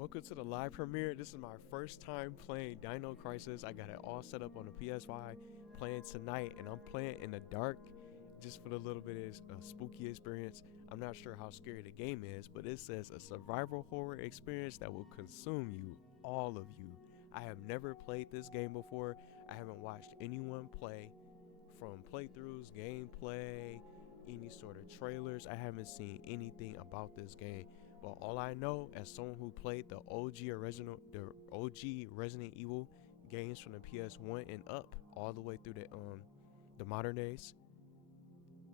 Welcome to the live premiere. This is my first time playing Dino Crisis. I got it all set up on the PS5, playing tonight, and I'm playing in the dark just for the little bit of a spooky experience. I'm not sure how scary the game is, but it says a survival horror experience that will consume you, all of you. I have never played this game before. I haven't watched anyone play, from playthroughs, gameplay, any sort of trailers. I haven't seen anything about this game. But all I know, as someone who played the OG Resident Evil games from the PS1 and up, all the way through the modern days,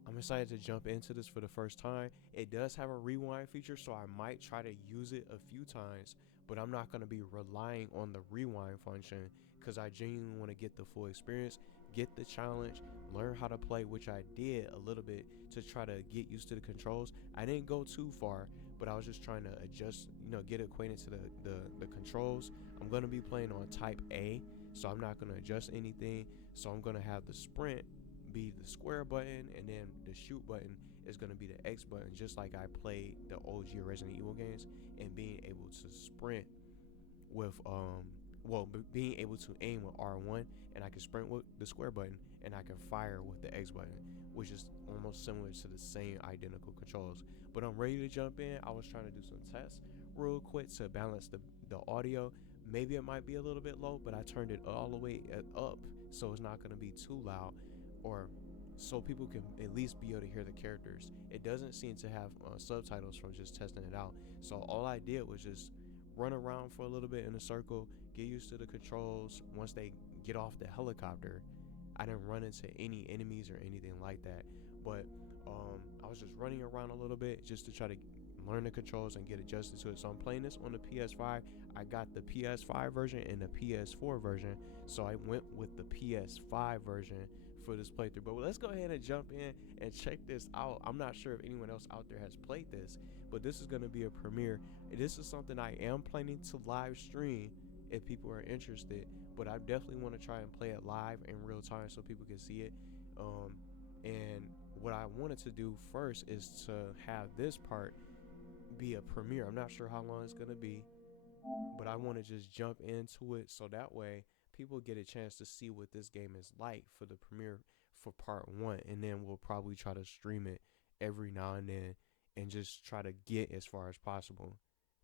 I'm excited to jump into this for the first time. It does have a rewind feature, so I might try to use it a few times, but I'm not going to be relying on the rewind function because I genuinely want to get the full experience, get the challenge, learn how to play, which I did a little bit to try to get used to the controls. I didn't go too far, but I was just trying to adjust, get acquainted to the controls. I'm going to be playing on type A, so I'm not going to adjust anything. So I'm going to have the sprint be the square button, and then the shoot button is going to be the X button, just like I played the OG Resident Evil games. And being able to sprint with being able to aim with R1, and I can sprint with the square button, and I can fire with the X button, which is almost similar to the same identical controls. But I'm ready to jump in. I was trying to do some tests real quick to balance the audio. Maybe it might be a little bit low, but I turned it all the way up, so it's not going to be too loud, or so people can at least be able to hear the characters. It doesn't seem to have subtitles from just testing it out. So all I did was just run around for a little bit in a circle, get used to the controls. Once they get off the helicopter, I didn't run into any enemies or anything like that. But I was just running around a little bit just to try to learn the controls and get adjusted to it. So I'm playing this on the PS5. I got the PS5 version and the PS4 version, so I went with the PS5 version for this playthrough. But let's go ahead and jump in and check this out. I'm not sure if anyone else out there has played this, but this is going to be a premiere. This is something I am planning to live stream if people are interested, but I definitely want to try and play it live in real time so people can see it. And what I wanted to do first is to have this part be a premiere. I'm not sure how long it's going to be, but I want to just jump into it so that way people get a chance to see what this game is like for the premiere for part 1, and then we'll probably try to stream it every now and then and just try to get as far as possible.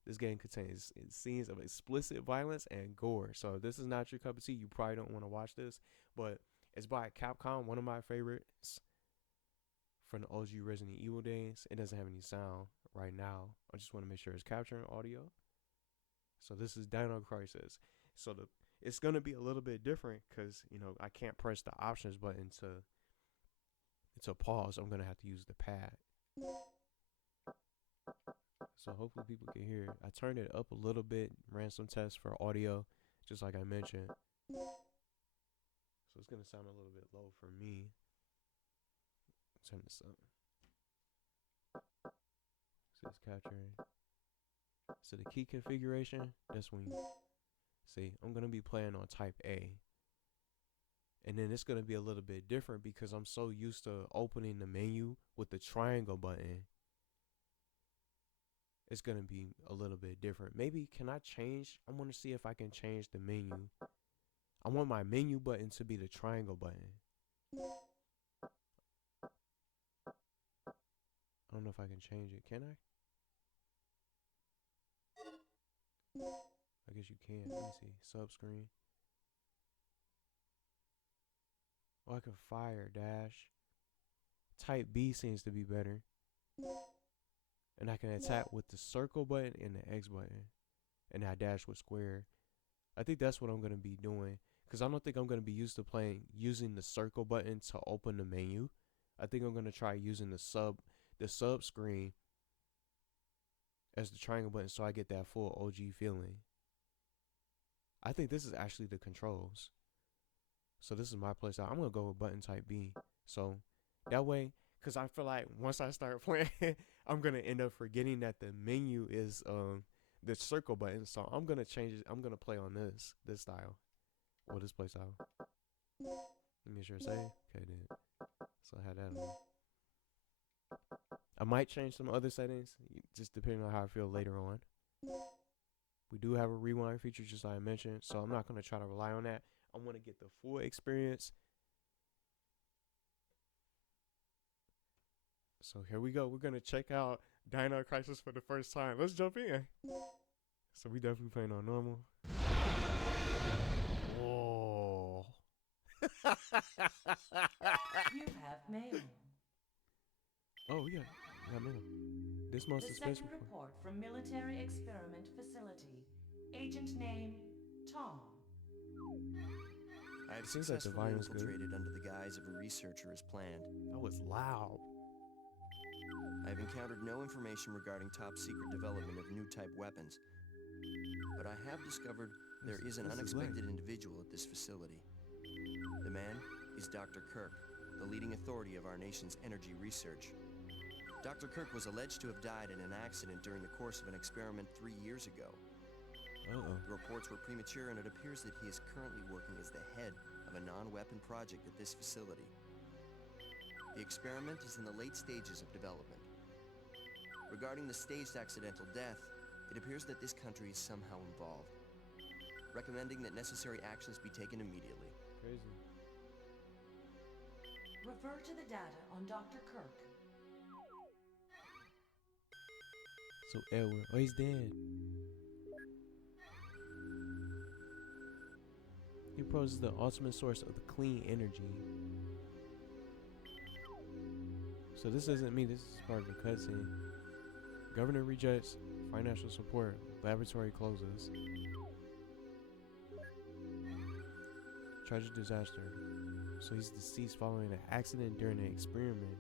This game contains scenes of explicit violence and gore, so if this is not your cup of tea, you probably don't want to watch this. But it's by Capcom, one of my favorites from the OG Resident Evil days. It doesn't have any sound right now. I just want to make sure it's capturing audio. So this is Dino Crisis. So it's going to be a little bit different because, I can't press the options button to pause. I'm going to have to use the pad. So hopefully people can hear. I turned it up a little bit, ran some tests for audio, just like I mentioned. So it's going to sound a little bit low for me. Turn this up. So it's capturing. So the key configuration, that's when you see, I'm going to be playing on type A. And then it's going to be a little bit different because I'm so used to opening the menu with the triangle button. It's going to be a little bit different. Maybe can I change? I want to see if I can change the menu. I want my menu button to be the triangle button. I don't know if I can change it. Can I? I guess you can. Let me see. Sub screen. Oh, I can fire, dash. Type B seems to be better. And I can attack with the circle button and the X button. And I dash with square. I think that's what I'm going to be doing. Because I don't think I'm going to be used to using the circle button to open the menu. I think I'm going to try using the sub screen as the triangle button so I get that full OG feeling. I think this is actually the controls. So this is my playstyle. I'm going to go with button type B. So that way, because I feel like once I start playing, I'm going to end up forgetting that the menu is the circle button. So I'm going to change it. I'm going to play on this style. Or this playstyle. Let me make sure it's save. Okay, then. So I had that on. I might change some other settings, just depending on how I feel later on. We do have a rewind feature, just like I mentioned, so I'm not going to try to rely on that. I want to get the full experience. So here we go. We're going to check out Dino Crisis for the first time. Let's jump in. So we definitely playing on normal. Whoa. You have mail. Oh, yeah. Mail. This most The suspense second report. report from Military Experiment Facility. Agent name, Tom. I've Seems like the successfully volume's good. infiltrated under the guise of a researcher as planned. That was loud. I've encountered no information regarding top secret development of new type weapons, but I have discovered there is an unexpected individual at this facility. The man is Dr. Kirk, the leading authority of our nation's energy research. Dr. Kirk was alleged to have died in an accident during the course of an experiment 3 years ago. The reports were premature, and it appears that he is currently working as the head of a non-weapon project at this facility. The experiment is in the late stages of development. Regarding the staged accidental death, it appears that this country is somehow involved, recommending that necessary actions be taken immediately. Crazy. Refer to the data on Dr. Kirk. So Edward, oh, he's dead. He poses the ultimate source of the clean energy. So this isn't me, this is part of the cutscene. Governor rejects financial support. Laboratory closes. Tragic disaster. So he's deceased following an accident during an experiment.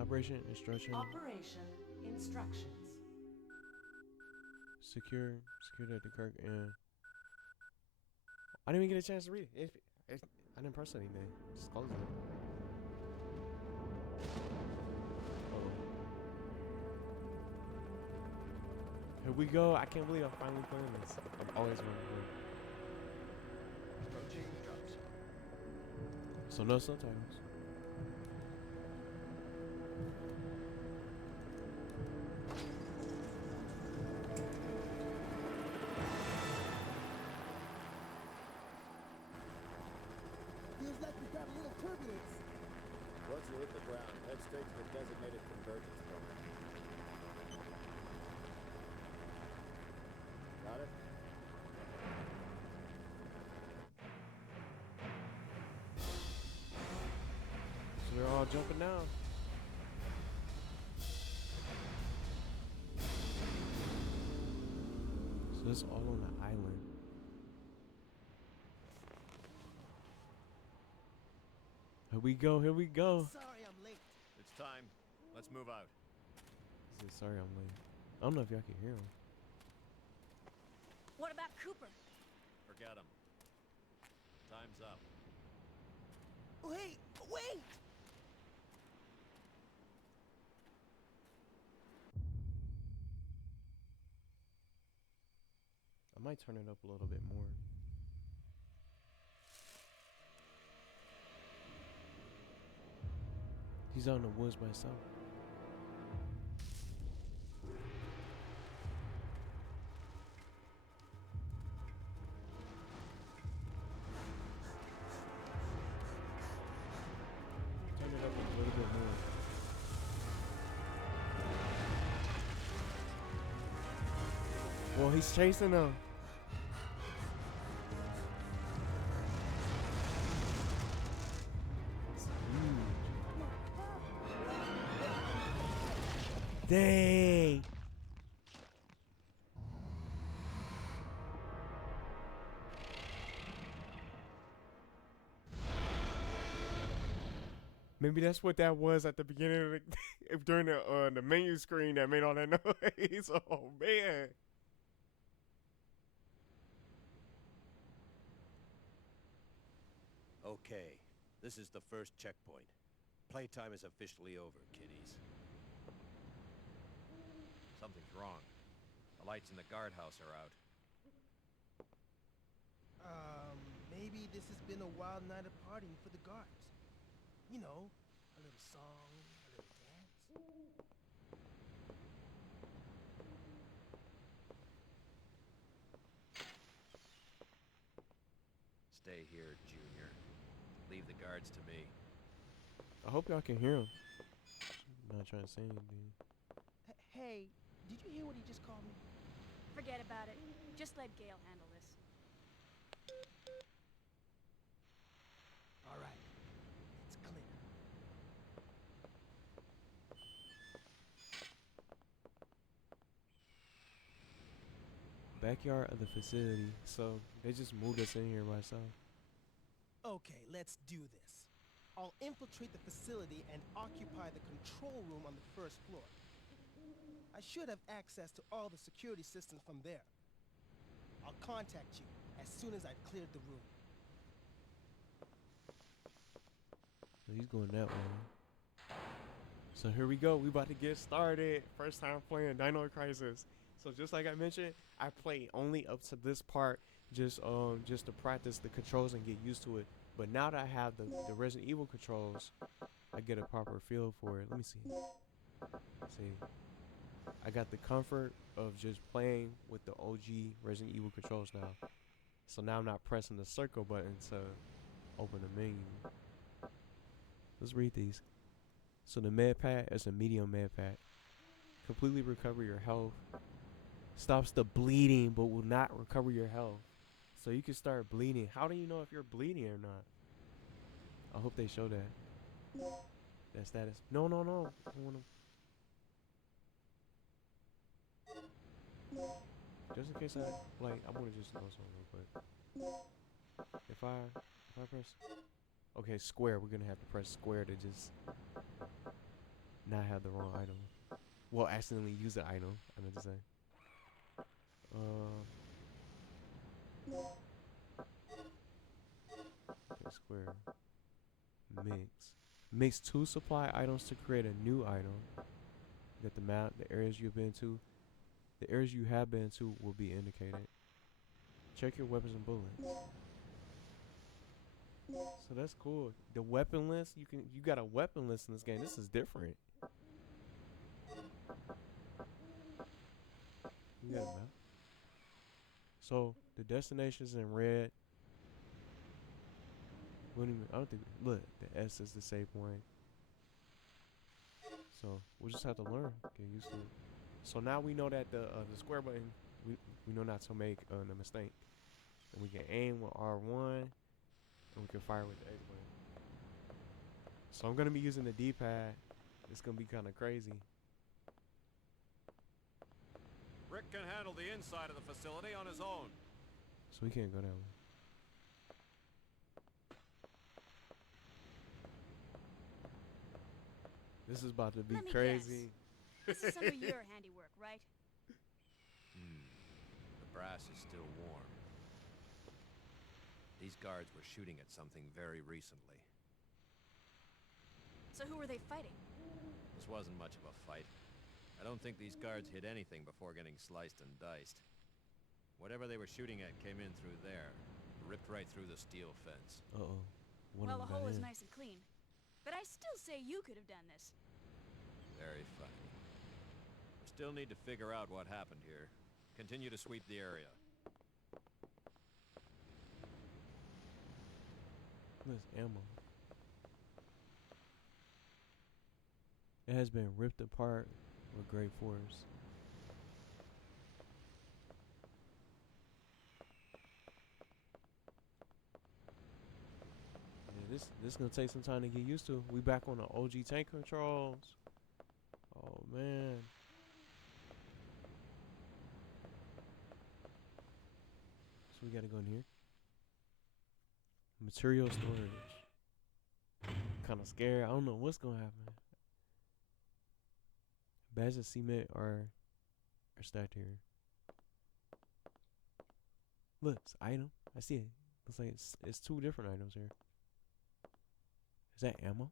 Operation instruction. Operation instructions. Secure Dr. Kirk, and I didn't even get a chance to read it. I didn't press anything. Just close it. Here we go. I can't believe I'm finally playing this. I've always wanted to play. Approaching drop zone. So no subtitles. Feels like we've got a little turbulence. Once you hit the ground, head straight to the designated convergence point. Got it? So they're all jumping down. So it's all on the island. Here we go, here we go. Sorry I'm late. It's time. Let's move out. He said, sorry I'm late. I don't know if y'all can hear him. What about Cooper? Forget him. Time's up. Wait! Wait! I might turn it up a little bit more. He's out in the woods by himself. Turn it up a little bit more. Well, he's chasing them. Dang. Maybe that's what that was at the beginning of the, during the menu screen that made all that noise. Oh man. Okay, this is the first checkpoint. Playtime is officially over, kiddies. Something's wrong. The lights in the guardhouse are out. Maybe this has been a wild night of partying for the guards. You know, a little song, a little dance. here, Junior. Leave the guards to me. I hope y'all can hear him. I'm not trying to say anything. Hey, did you hear what he just called me? Forget about it. Just let Gale handle this. All right, it's clear. Backyard of the facility. So they just moved us in here by itself. Okay, let's do this. I'll infiltrate the facility and occupy the control room on the first floor. I should have access to all the security systems from there. I'll contact you as soon as I've cleared the room. So he's going that way. So here we go. We about to get started. First time playing Dino Crisis. So just like I mentioned, I played only up to this part just to practice the controls and get used to it. But now that I have the Resident Evil controls, I get a proper feel for it. Let me see. See. I got the comfort of just playing with the OG Resident Evil controls now. So now I'm not pressing the circle button to open the menu. Let's read these. So the med pack is a medium med pack. Completely recover your health. Stops the bleeding but will not recover your health. So you can start bleeding. How do you know if you're bleeding or not? I hope they show that. That status. No. I wanna... Just in case I wanna just know something real quick. If I press okay, square, we're gonna have to press square to just not have the wrong item. Well, accidentally use the item, I meant to say. Okay, square. Mix 2 supply items to create a new item. Get the map, the areas you've been to. The areas you have been to will be indicated. Check your weapons and bullets. So that's cool. The weapon list, you got a weapon list in this game. This is different. You got a map. So the destination's in red. I don't think. Look, the S is the save point. So we'll just have to learn, get used to it. So now we know that the square button, we know not to make a mistake. And we can aim with R1, and we can fire with the X button. So I'm gonna be using the D-pad. It's gonna be kind of crazy. Rick can handle the inside of the facility on his own. So we can't go that way. This is about to be Let me crazy. This is some of your handiwork, right? The brass is still warm. These guards were shooting at something very recently. So who were they fighting? This wasn't much of a fight. I don't think these guards hit anything before getting sliced and diced. Whatever they were shooting at came in through there, ripped right through the steel fence. Uh-oh. Well, the hole is nice and clean. But I still say you could have done this. Very funny. We still need to figure out what happened here. Continue to sweep the area. This ammo. It has been ripped apart with great force. Yeah, this gonna take some time to get used to. We back on the OG tank controls. Oh man. So we gotta go in here. Material storage. Kinda scared. I don't know what's gonna happen. Bags of cement are stacked here. Look, it's an item. I see it. Looks like it's two different items here. Is that ammo?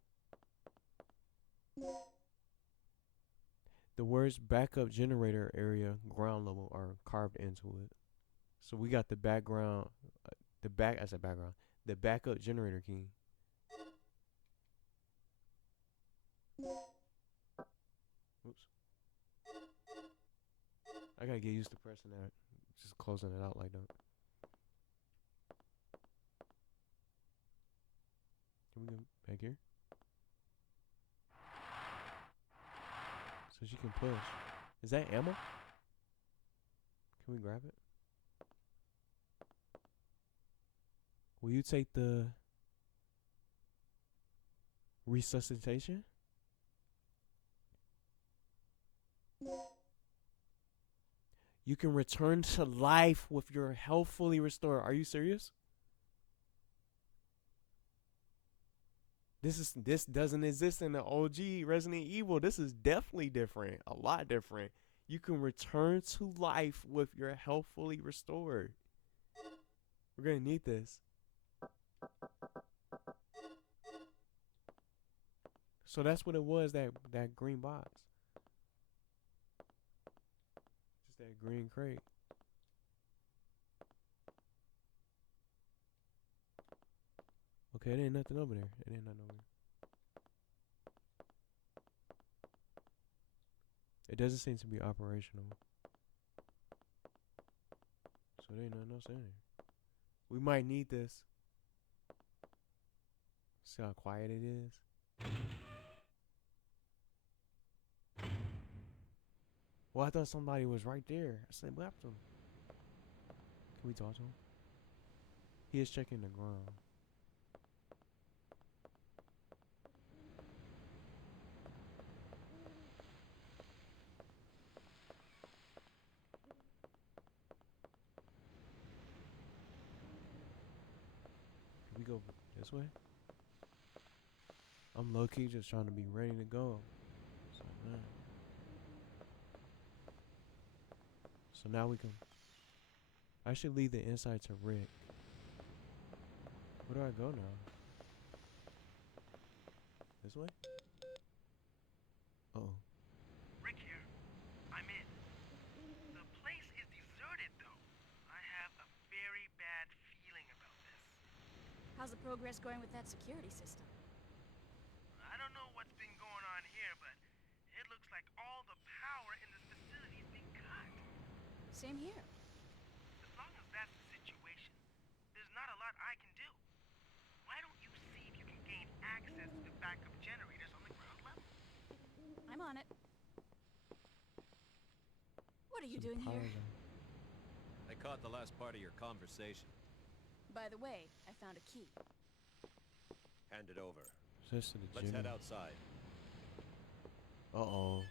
The words backup generator area ground level are carved into it. So we got the background, the backup generator key. Oops. I gotta get used to pressing that. Just closing it out like that. Can we go back here? So she can push. Is that ammo? Can we grab it? Will you take the resuscitation? You can return to life with your health fully restored. Are you serious? This doesn't exist in the OG Resident Evil. This is definitely different. A lot different. You can return to life with your health fully restored. We're gonna need this. So that's what it was, that green box. Just that green crate. Okay, it ain't nothing over there. It ain't nothing over there. It doesn't seem to be operational. So there ain't nothing else in there. We might need this. See how quiet it is? Well, I thought somebody was right there. I said, what happened to him? Can we talk to him? He is checking the ground. Can we go this way? I'm low-key just trying to be ready to go. So, man. So now we can... I should leave the inside to Rick. Where do I go now? This way? Uh-oh. Rick here. I'm in. The place is deserted, though. I have a very bad feeling about this. How's the progress going with that security system? I don't know what's been going on here, but it looks like all the power in this facility is being cut. Same here. As long as that's the situation, there's not a lot I can do. Why don't you see if you can gain access to the backup generators on the ground level? I'm on it. What are you doing here? I caught the last part of your conversation. By the way, I found a key. Hand it over. Just to the Let's gym. head outside. Uh-oh.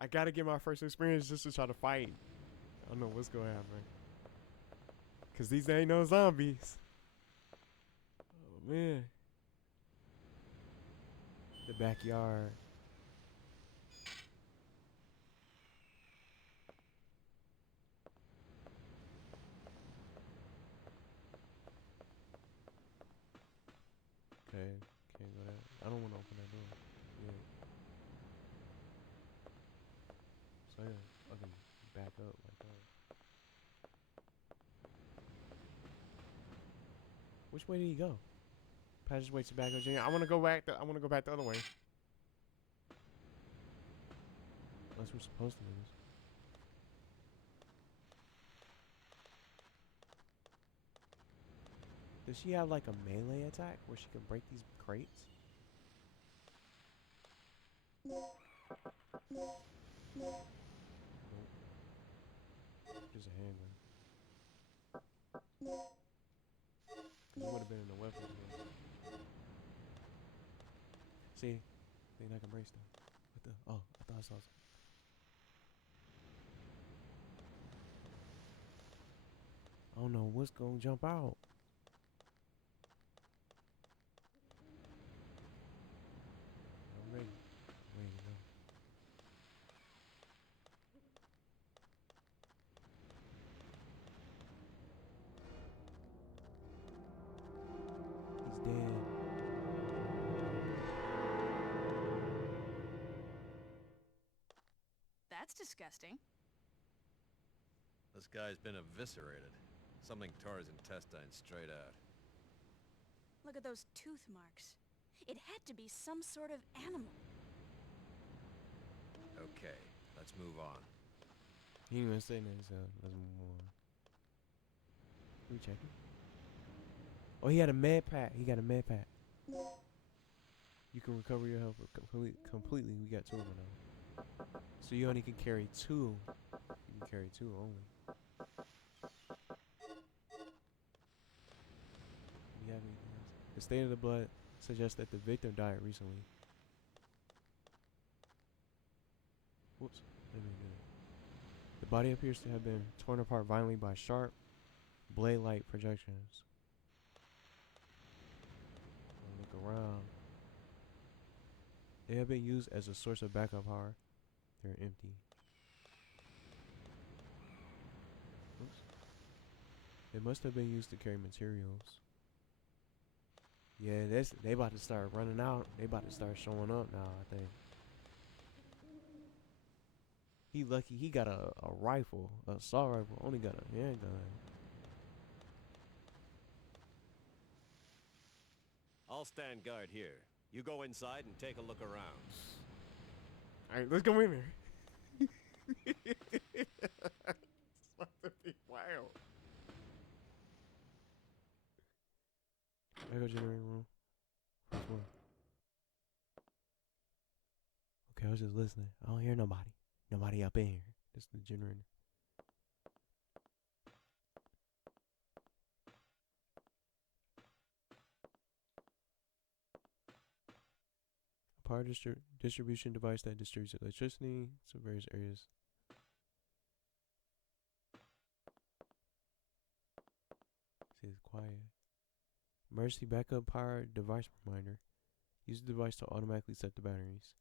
I gotta get my first experience just to try to fight. I don't know what's gonna happen. Cause these ain't no zombies. Oh man. The backyard. Okay, can't go that. I don't want to open that door. Yeah. So yeah, I can back up like that. Which way did he go? Passageway to back up, Virginia. I want to go back. I want to go back the other way. Unless we're supposed to do this. Does she have like a melee attack where she can break these crates? Nope. Just a handgun. Cause it would have been in the weapons. See, I think I can brace them. What the? Oh, I thought I saw something. I don't know what's gonna jump out. I'm ready. I'm ready to go. He's dead. That's disgusting. This guy's been eviscerated. Something tore his intestines straight out. Look at those tooth marks. It had to be some sort of animal. Okay, let's move on. He didn't even say nothing, so let's move on. Are we checking? Oh, he had a med pack. He got a med pack. You can recover your health completely. We got 2 of them now. So you only can carry 2. You can carry 2 only. Do you have anything else? The state of the blood suggests that the victim died recently. Whoops. Let me do that. The body appears to have been torn apart violently by sharp, blade-like projections. Look around. They have been used as a source of backup power. They're empty. Oops. They must have been used to carry materials. Yeah, they about to start running out. They about to start showing up now, I think. He lucky he got a rifle, a assault rifle. Only got a handgun. I'll stand guard here. You go inside and take a look around. Alright, let's go in there. It's about to be wild. I go generating room. First one. Okay, I was just listening. I don't hear nobody. Nobody up in here. This is the generator. A power distribution device that distributes electricity to various areas. See, it's quiet. Emergency backup power device reminder. Use the device to automatically set the batteries.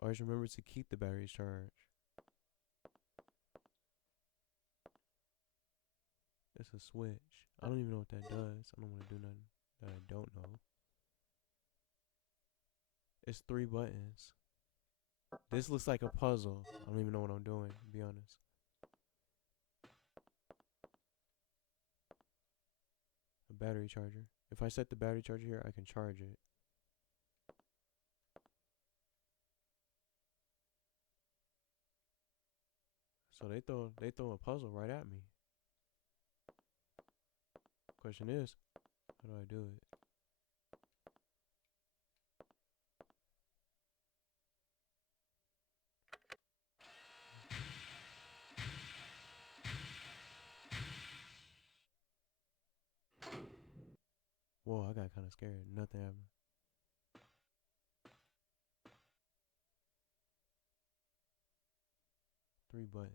Always remember to keep the batteries charged. It's a switch. I don't even know what that does. I don't want to do nothing that I don't know. It's 3 buttons. This looks like a puzzle. I don't even know what I'm doing, to be honest. A battery charger. If I set the battery charger here, I can charge it. So they throw a puzzle right at me. Question is, how do I do it? Whoa, I got kind of scared. Nothing happened. Three buttons.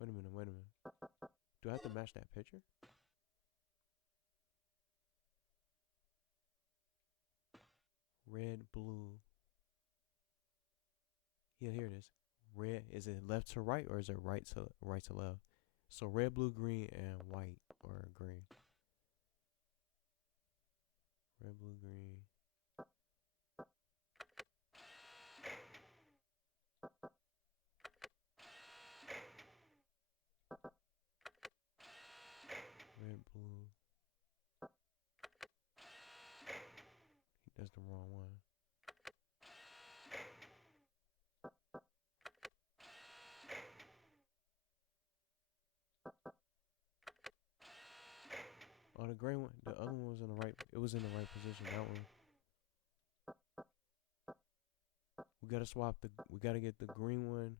Wait a minute, wait a minute. Do I have to match that picture? Red, blue. Yeah, here it is. Red, is it left to right or is it right to left? So red, blue, green, and white or green. Red, blue, green. Red, blue. That's the wrong one. Oh, the gray one, the other one was in the right, it was in the right position, that one. We gotta swap we gotta get the green one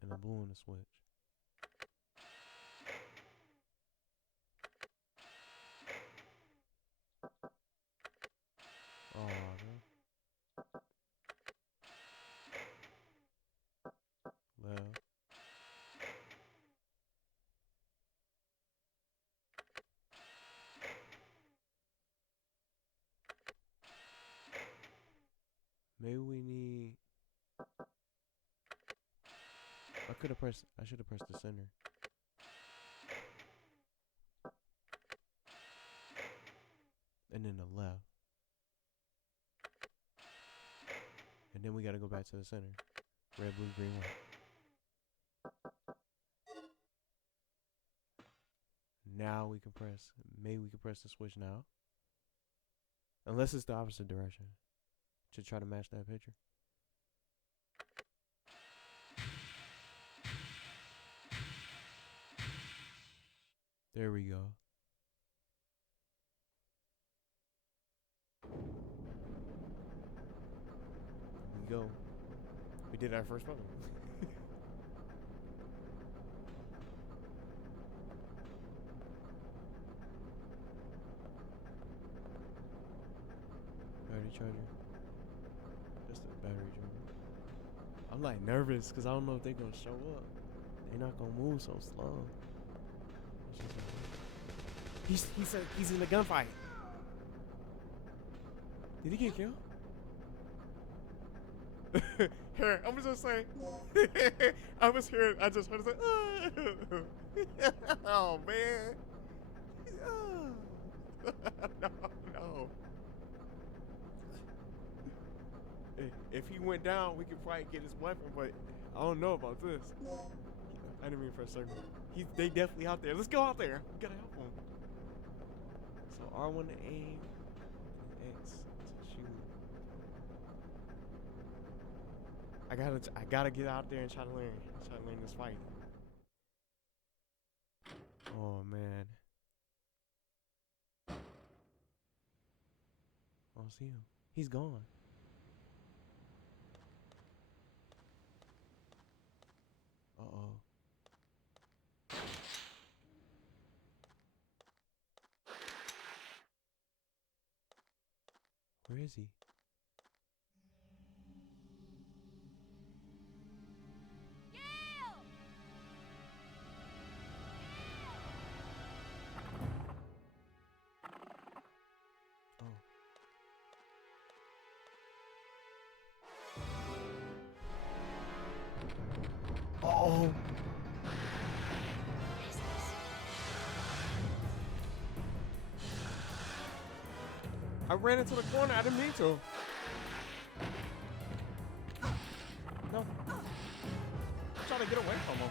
and the blue one to switch. Oh, man. Left. Maybe we need, I should have pressed the center. And then the left. And then we gotta go back to the center. Red, blue, green, white. Now we can press, maybe we can press the switch now. Unless it's the opposite direction. To try to match that picture. There we go. Here we go. We did our first level. Battery charger. Just a battery charger. I'm like nervous because I don't know if they're gonna show up. They're not gonna move so slow. He's in a gunfight. Did he get killed? Here, I'm just saying. I just heard it say, oh man. No. If he went down, we could probably get his weapon, but I don't know about this. I didn't mean for a second. They definitely out there. Let's go out there. We gotta help him. So R1 to aim, X to shoot. I gotta get out there and try to learn this fight. Oh man. I don't see him. He's gone. Uh-oh. Where is he? Oh. I ran into the corner. I didn't mean to. No. I'm trying to get away from him.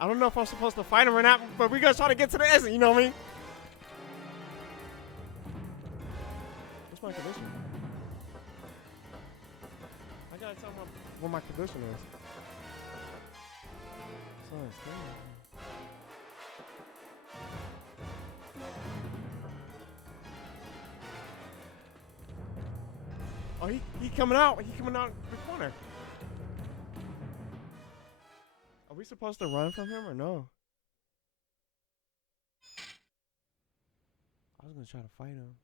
I don't know if I'm supposed to fight him or not, but we gotta try to get to the exit. You know what I mean? What's my condition? I gotta tell him what my condition is. Sounds crazy. Oh, he coming out. He coming out the corner. Are we supposed to run from him or no? I was gonna try to fight him.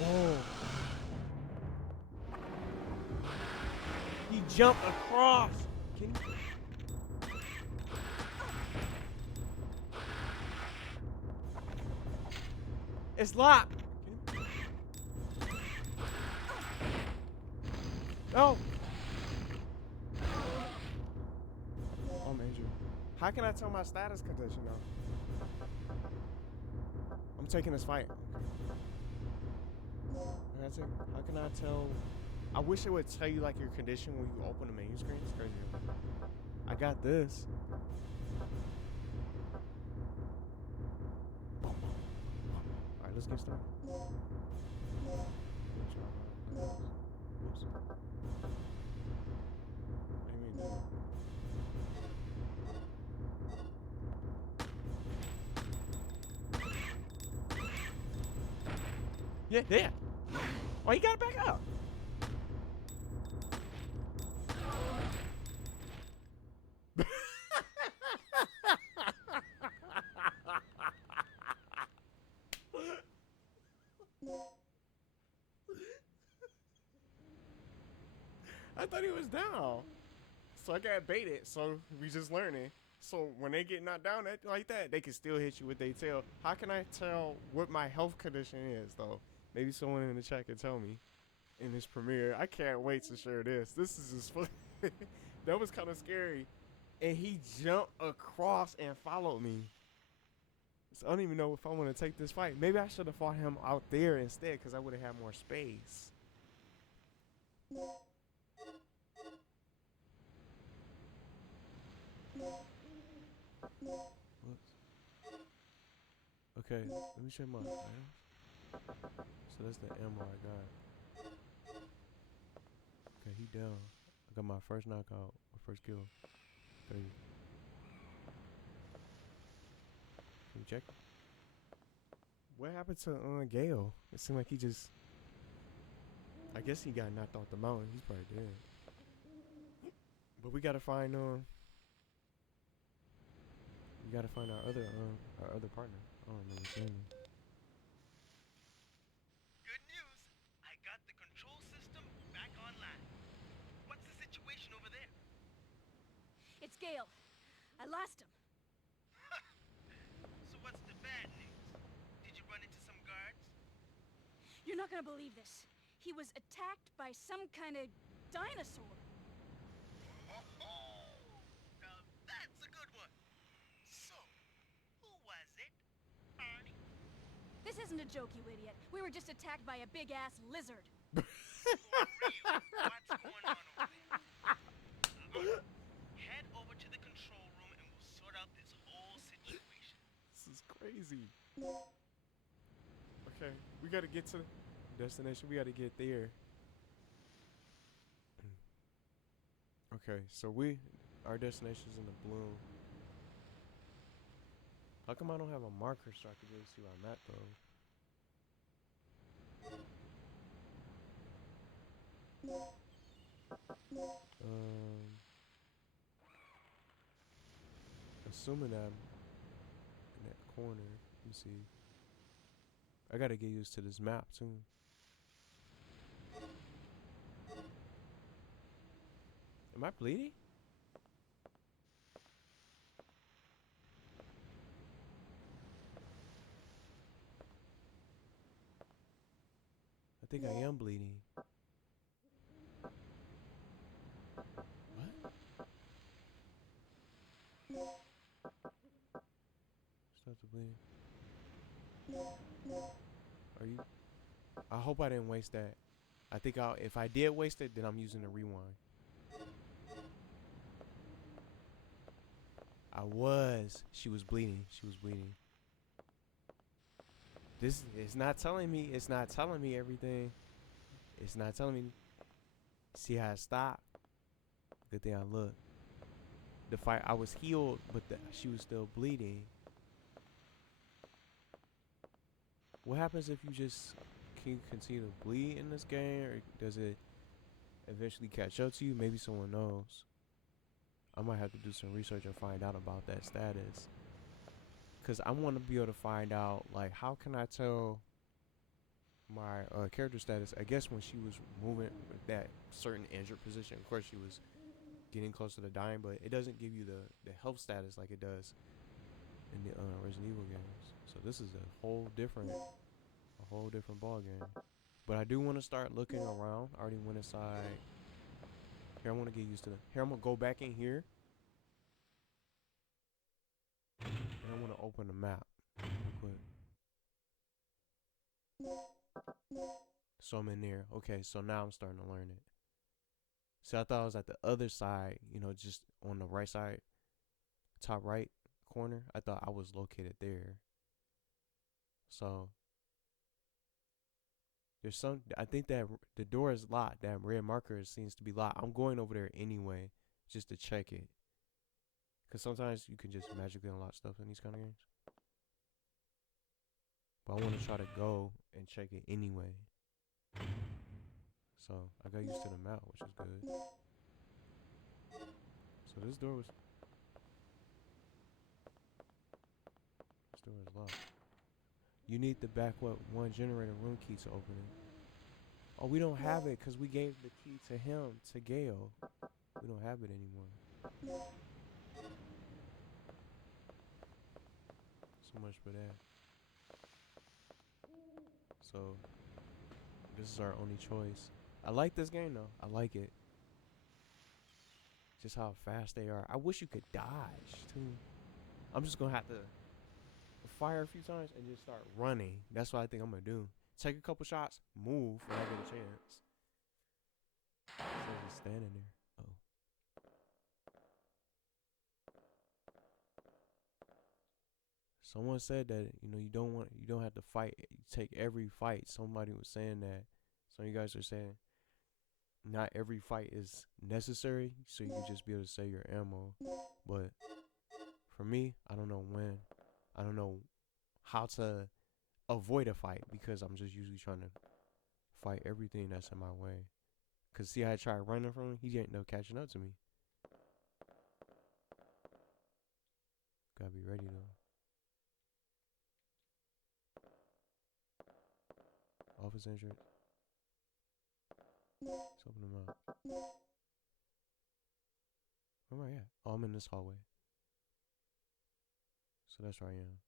Whoa. He jumped across. Can you? It's locked. No. Oh, Major. How can I tell my status condition though? I'm taking this fight. That's it. How can I tell? I wish it would tell you like your condition when you open the menu screen. It's crazy. I got this. Alright, let's get started. Oops. What do you mean? Yeah, there. Oh, you gotta back up. I thought he was down. So I got baited, so we just learning. So when they get knocked down like that, they can still hit you with their tail. How can I tell what my health condition is, though? Maybe someone in the chat can tell me in this premiere. I can't wait to share this. This is just fun. That was kind of scary. And he jumped across and followed me. So I don't even know if I want to take this fight. Maybe I should have fought him out there instead, because I would have had more space. Whoops. Okay, let me check my items. So that's the ammo I got. Okay, he down. I got my first knockout, my first kill. 30. Can you check? What happened to Gale? It seemed like he just... I guess he got knocked off the mountain. He's probably dead. But we gotta find we gotta find our other partner. I don't remember his name. Good news. I got the control system back online. What's the situation over there? It's Gale. I lost him. So what's the bad news? Did you run into some guards? You're not gonna believe this. He was attacked by some kind of dinosaur. Now that's a good one. So, who was it? Arnie? This isn't a joke, you idiot. We were just attacked by a big-ass lizard. For real? What's going on over there? Head over to the control room and we'll sort out this whole situation. This is crazy. Okay, we gotta get to the destination. We gotta get there. Okay, so our destination's in the blue. How come I don't have a marker so I can really see where I'm at though? Assuming I'm in that corner. Let me see. I gotta get used to this map too. Am I bleeding? I think I am bleeding. What? Stop the bleeding. Are you? I hope I didn't waste that. I think if I did waste it, then I'm using the rewind. She was bleeding. She was bleeding. This is not telling me. It's not telling me everything. It's not telling me. See how it stopped? Good thing I looked. The fight, I was healed, but she was still bleeding. What happens if you just can continue to bleed in this game, or does it eventually catch up to you? Maybe someone knows. I might have to do some research and find out about that status. Cause I want to be able to find out, like, how can I tell my character status? I guess when she was moving with that certain injured position, of course she was getting closer to dying, but it doesn't give you the health status like it does in the Resident Evil games. So this is a whole different ball game. But I do want to start looking around. I already went inside. Here, I want to get used to it. Here, I'm gonna go back in here. And I want to open the map real quick. So I'm in there. Okay, so now I'm starting to learn it. So I thought I was at the other side, you know, just on the right side, top right corner. I thought I was located there. So there's I think that the door is locked. That red marker seems to be locked. I'm going over there anyway, just to check it. Because sometimes you can just magically unlock stuff in these kind of games. But I want to try to go and check it anyway. So I got used to the map, which is good. So this door is locked. You need the backup one generator room key to open it. Oh, we don't have it because we gave the key to him, to Gale. We don't have it anymore. So much for that. So this is our only choice. I like this game though. I like it. Just how fast they are. I wish you could dodge too. I'm just gonna have to fire a few times and just start running. That's what I think I'm gonna do. Take a couple shots, move when I get a chance. So just standing there. Oh. Someone said that, you know, you don't have to fight. You take every fight. Somebody was saying that. Some of you guys are saying. not every fight is necessary, so you can just be able to save your ammo. But for me, I don't know when. I don't know how to avoid a fight because I'm just usually trying to fight everything that's in my way. Cause see, I tried running from him. He ain't no catching up to me. Gotta be ready though. Office entrance. Let's open them up. Where am I at? Oh, I'm in this hallway. So that's where I am.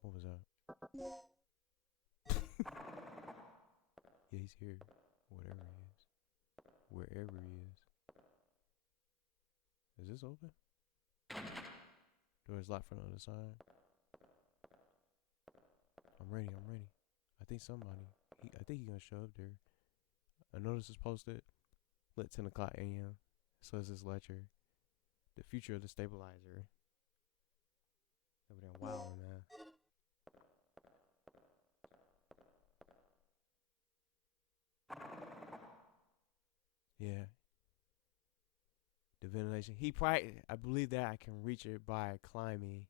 What was that? Yeah, he's here. Whatever he is. Wherever he is. Is this open? Door's locked from the other side. I'm ready. I think somebody. I think he's gonna show up there. A notice is posted. Lit 10 o'clock a.m. So is this lecture. The future of the stabilizer. Over there wilding, man. Yeah. The ventilation. He probably, I believe that I can reach it by climbing.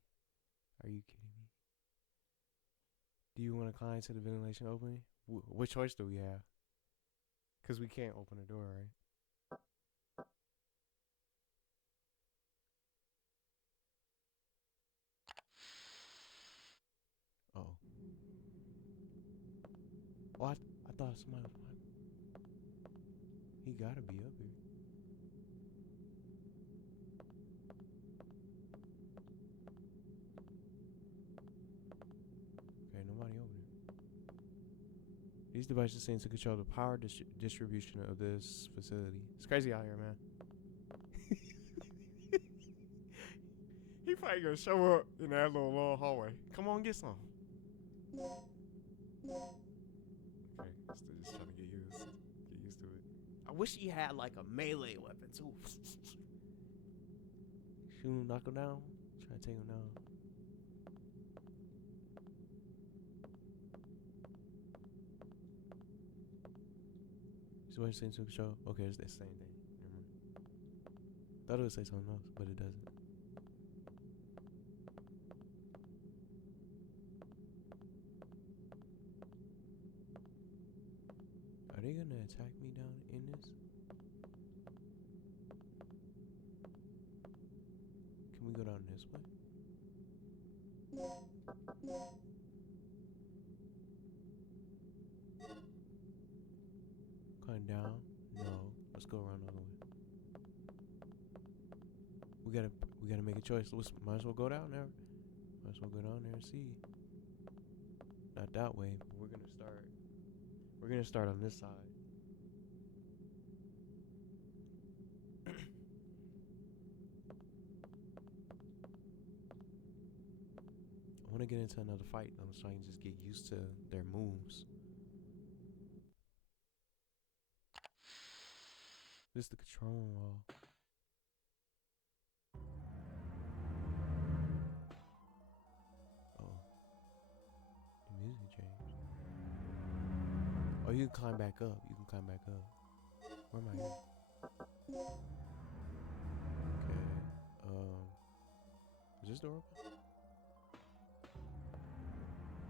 Are you kidding me? Do you want to climb to the ventilation opening? What choice do we have? Because we can't open the door, right? Oh. Oh, I thought somebody was behind me. He gotta be up here. Okay, nobody over there. These devices seem to control the power distribution of this facility. It's crazy out here, man. He probably gonna show up in that little long hallway. Come on, get some. Okay, still just trying to get used to it. I wish he had like a melee weapon too. Shoot him, knock him down. Try to take him down. So what saying to control? Okay, it's the same thing. Never mind. Thought it would say something else, but it doesn't. Are they gonna attack me down in this? Can we go down this way? Climb down? No. Let's go around the other way. We gotta make a choice. Might as well go down there. Might as well go down there and see. Not that way, but we're gonna start on this side. I wanna get into another fight though, so I can just get used to their moves. This is the control wall. Oh. The music changed. Oh, you can climb back up. Where am I at? Okay. Is this door open?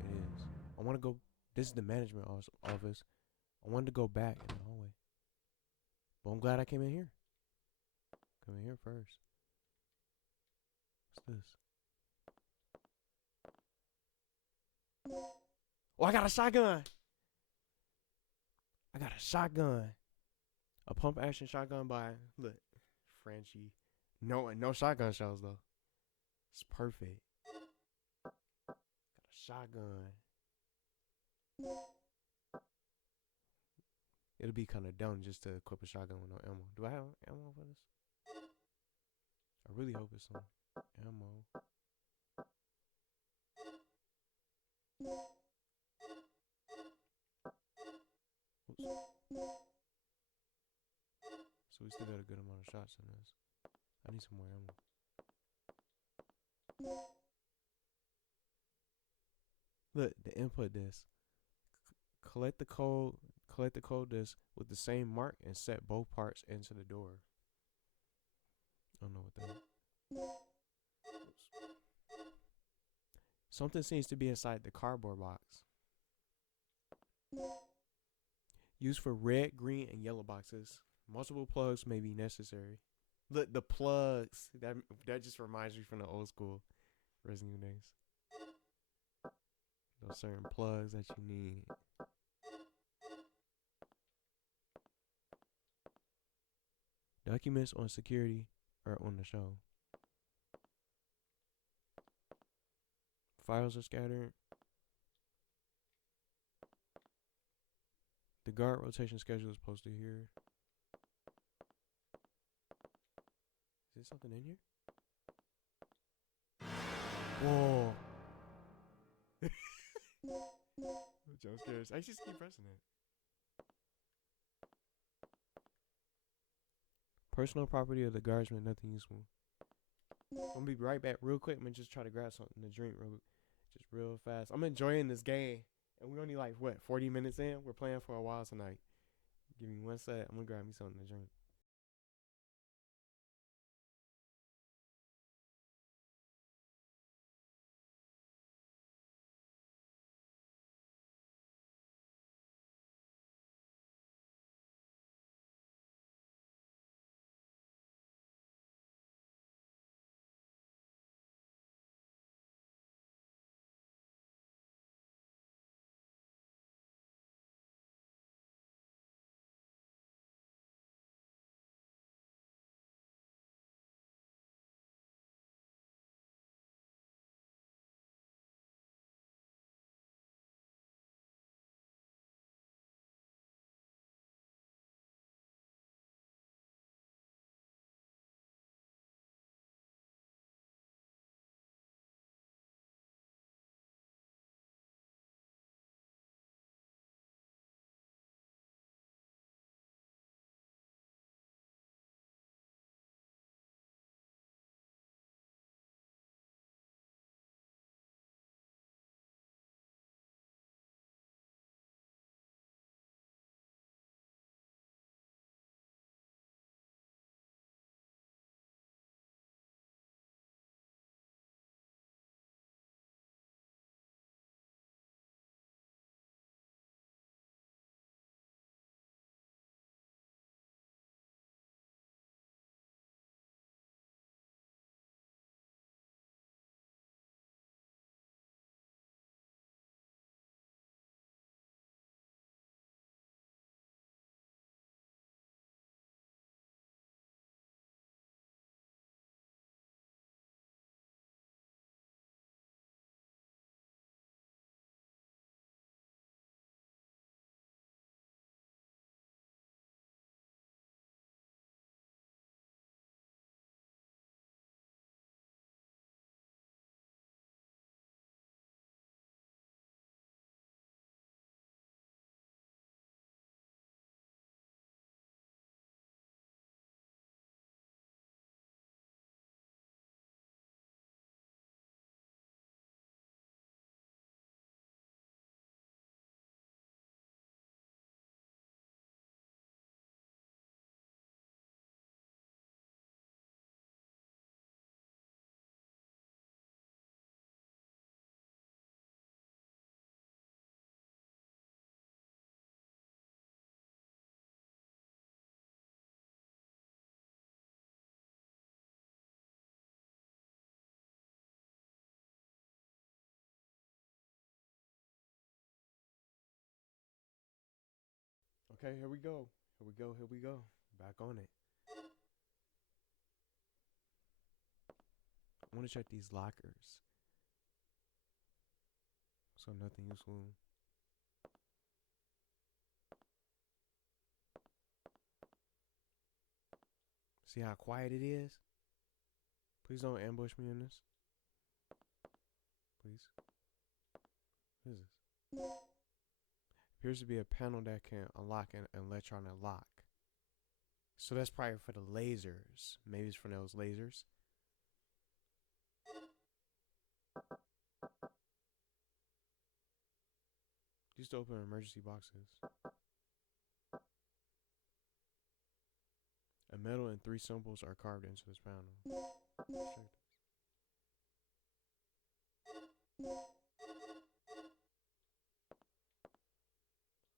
It is. I want to go. This is the management office. I wanted to go back in the hallway. But I'm glad I came in here. Come in here first. What's this? Oh, I got a shotgun. A pump action shotgun by, look, Frenchie. No shotgun shells though. It's perfect. Got a shotgun. It'll be kind of dumb just to equip a shotgun with no ammo. Do I have ammo for this? I really hope it's some ammo. Oops. So we still got a good amount of shots in this. I need some more ammo. Look, the input disc. Collect the code. Collect the code disc with the same mark and set both parts into the door. I don't know what that is. Oops. Something seems to be inside the cardboard box. Used for red, green, and yellow boxes. Multiple plugs may be necessary. Look, the plugs. That just reminds me from the old school Resident Evil days. Those certain plugs that you need. Documents on security are on the show. Files are scattered. The guard rotation schedule is posted here. Is there something in here? Whoa. Jump scares. I just keep pressing it. Personal property of the guardsman, nothing useful. I'm gonna be right back real quick. I'm gonna just try to grab something to drink real fast. I'm enjoying this game. And we only like, what, 40 minutes in? We're playing for a while tonight. Give me 1 sec. I'm gonna grab me something to drink. Okay, here we go. Here we go. Here we go. Back on it. I want to check these lockers. So nothing useful. See how quiet it is? Please don't ambush me in this. Please. What is this? Appears to be a panel that can unlock an electronic lock. So that's probably for the lasers. Maybe it's for those lasers. Used to open emergency boxes. A medal and 3 symbols are carved into this panel. Check this.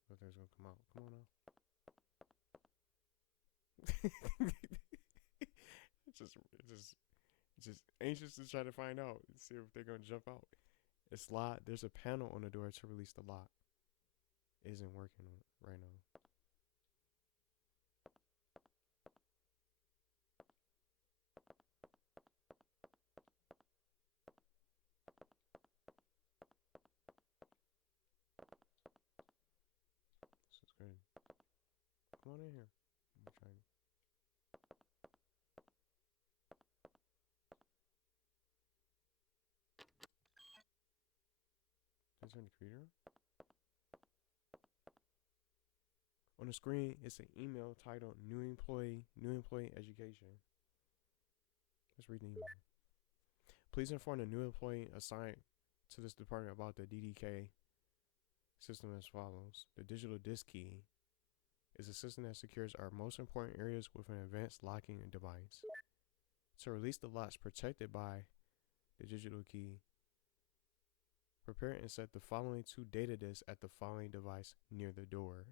But there's gonna come out. Come on now. It's just anxious to try to find out. See if they're gonna jump out. It's locked. There's a panel on the door to release the lock. It isn't working right now. This is good. Come on in here. I'm trying. Did I turn the computer on? On the screen, it's an email titled New Employee Education. Let's read the email. Please inform the new employee assigned to this department about the DDK system as follows. The digital disk key is a system that secures our most important areas with an advanced locking device. To release the locks protected by the digital key, prepare and set the following 2 data disks at the following device near the door.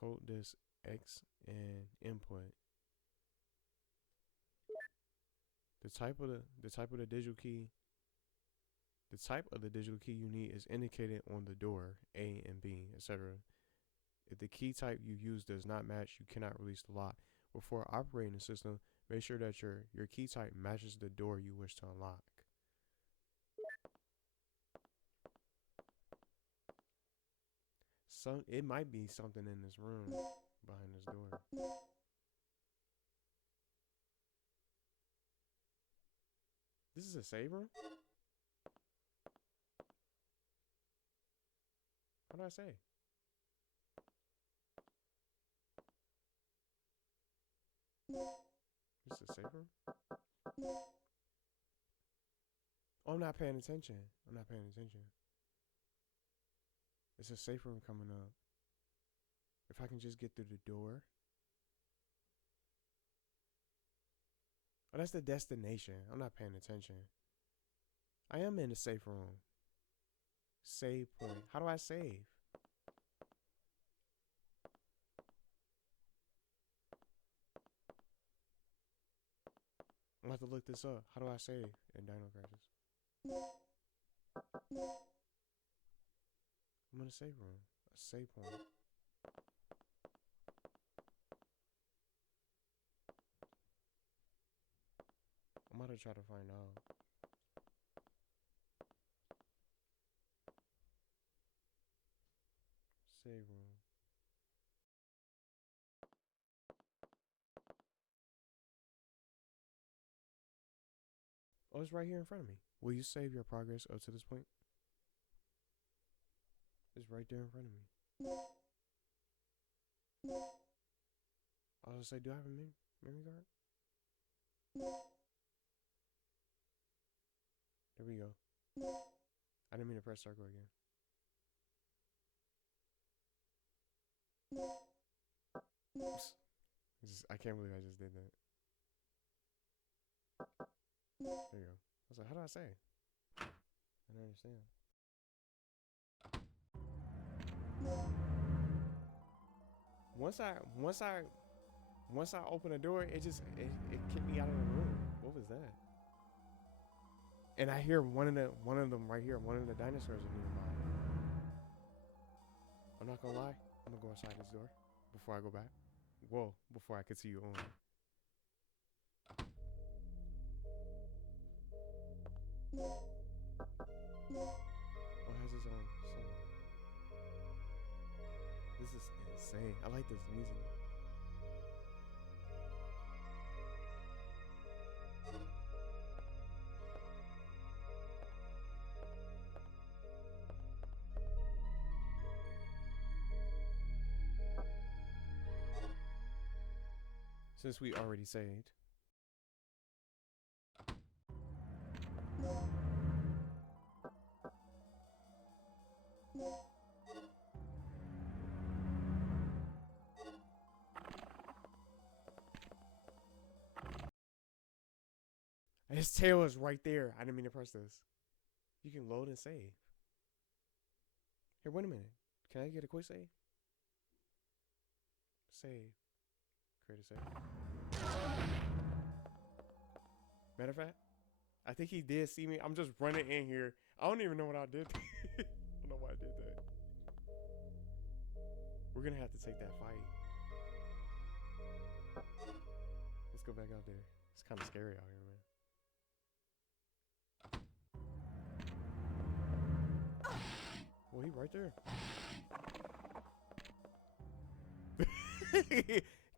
Code disk X and input. The type of the digital key you need is indicated on the door, A and B, etc. If the key type you use does not match, you cannot release the lock. Before operating the system, make sure that your key type matches the door you wish to unlock. It might be something in this room behind this door. This is a save room? How do I say? This is a safe room? Oh, I'm not paying attention. It's a safe room coming up. If I can just get through the door. Oh, that's the destination. I'm not paying attention. I am in the safe room. Save point. How do I save? I'm gonna have to look this up. How do I save in Dino Crisis? I'm in a save room. A save point. I'm about to try to find out. Save room. Oh, it's right here in front of me. Will you save your progress up to this point? It's right there in front of me. I was gonna say, do I have a memory card? There we go. I didn't mean to press circle again. Oops. I can't believe I just did that. There you go. I was like, how do I say? I don't understand. Once I open the door, it kicked me out of the room. What was that? And I hear one of them right here. One of the dinosaurs are nearby. I'm not gonna lie. I'm gonna go inside this door before I go back. Whoa! Before I continue on. Oh, it has its own song. This is insane. I like this music. Since we already saved. His tail is right there. I didn't mean to press this. You can load and save. Here, wait a minute. Can I get a quick save? Save. Create a save. Matter of fact, I think he did see me. I'm just running in here. I don't even know what I did. I don't know why I did that. We're gonna have to take that fight. Let's go back out there. It's kind of scary out here, man. Well, he right there.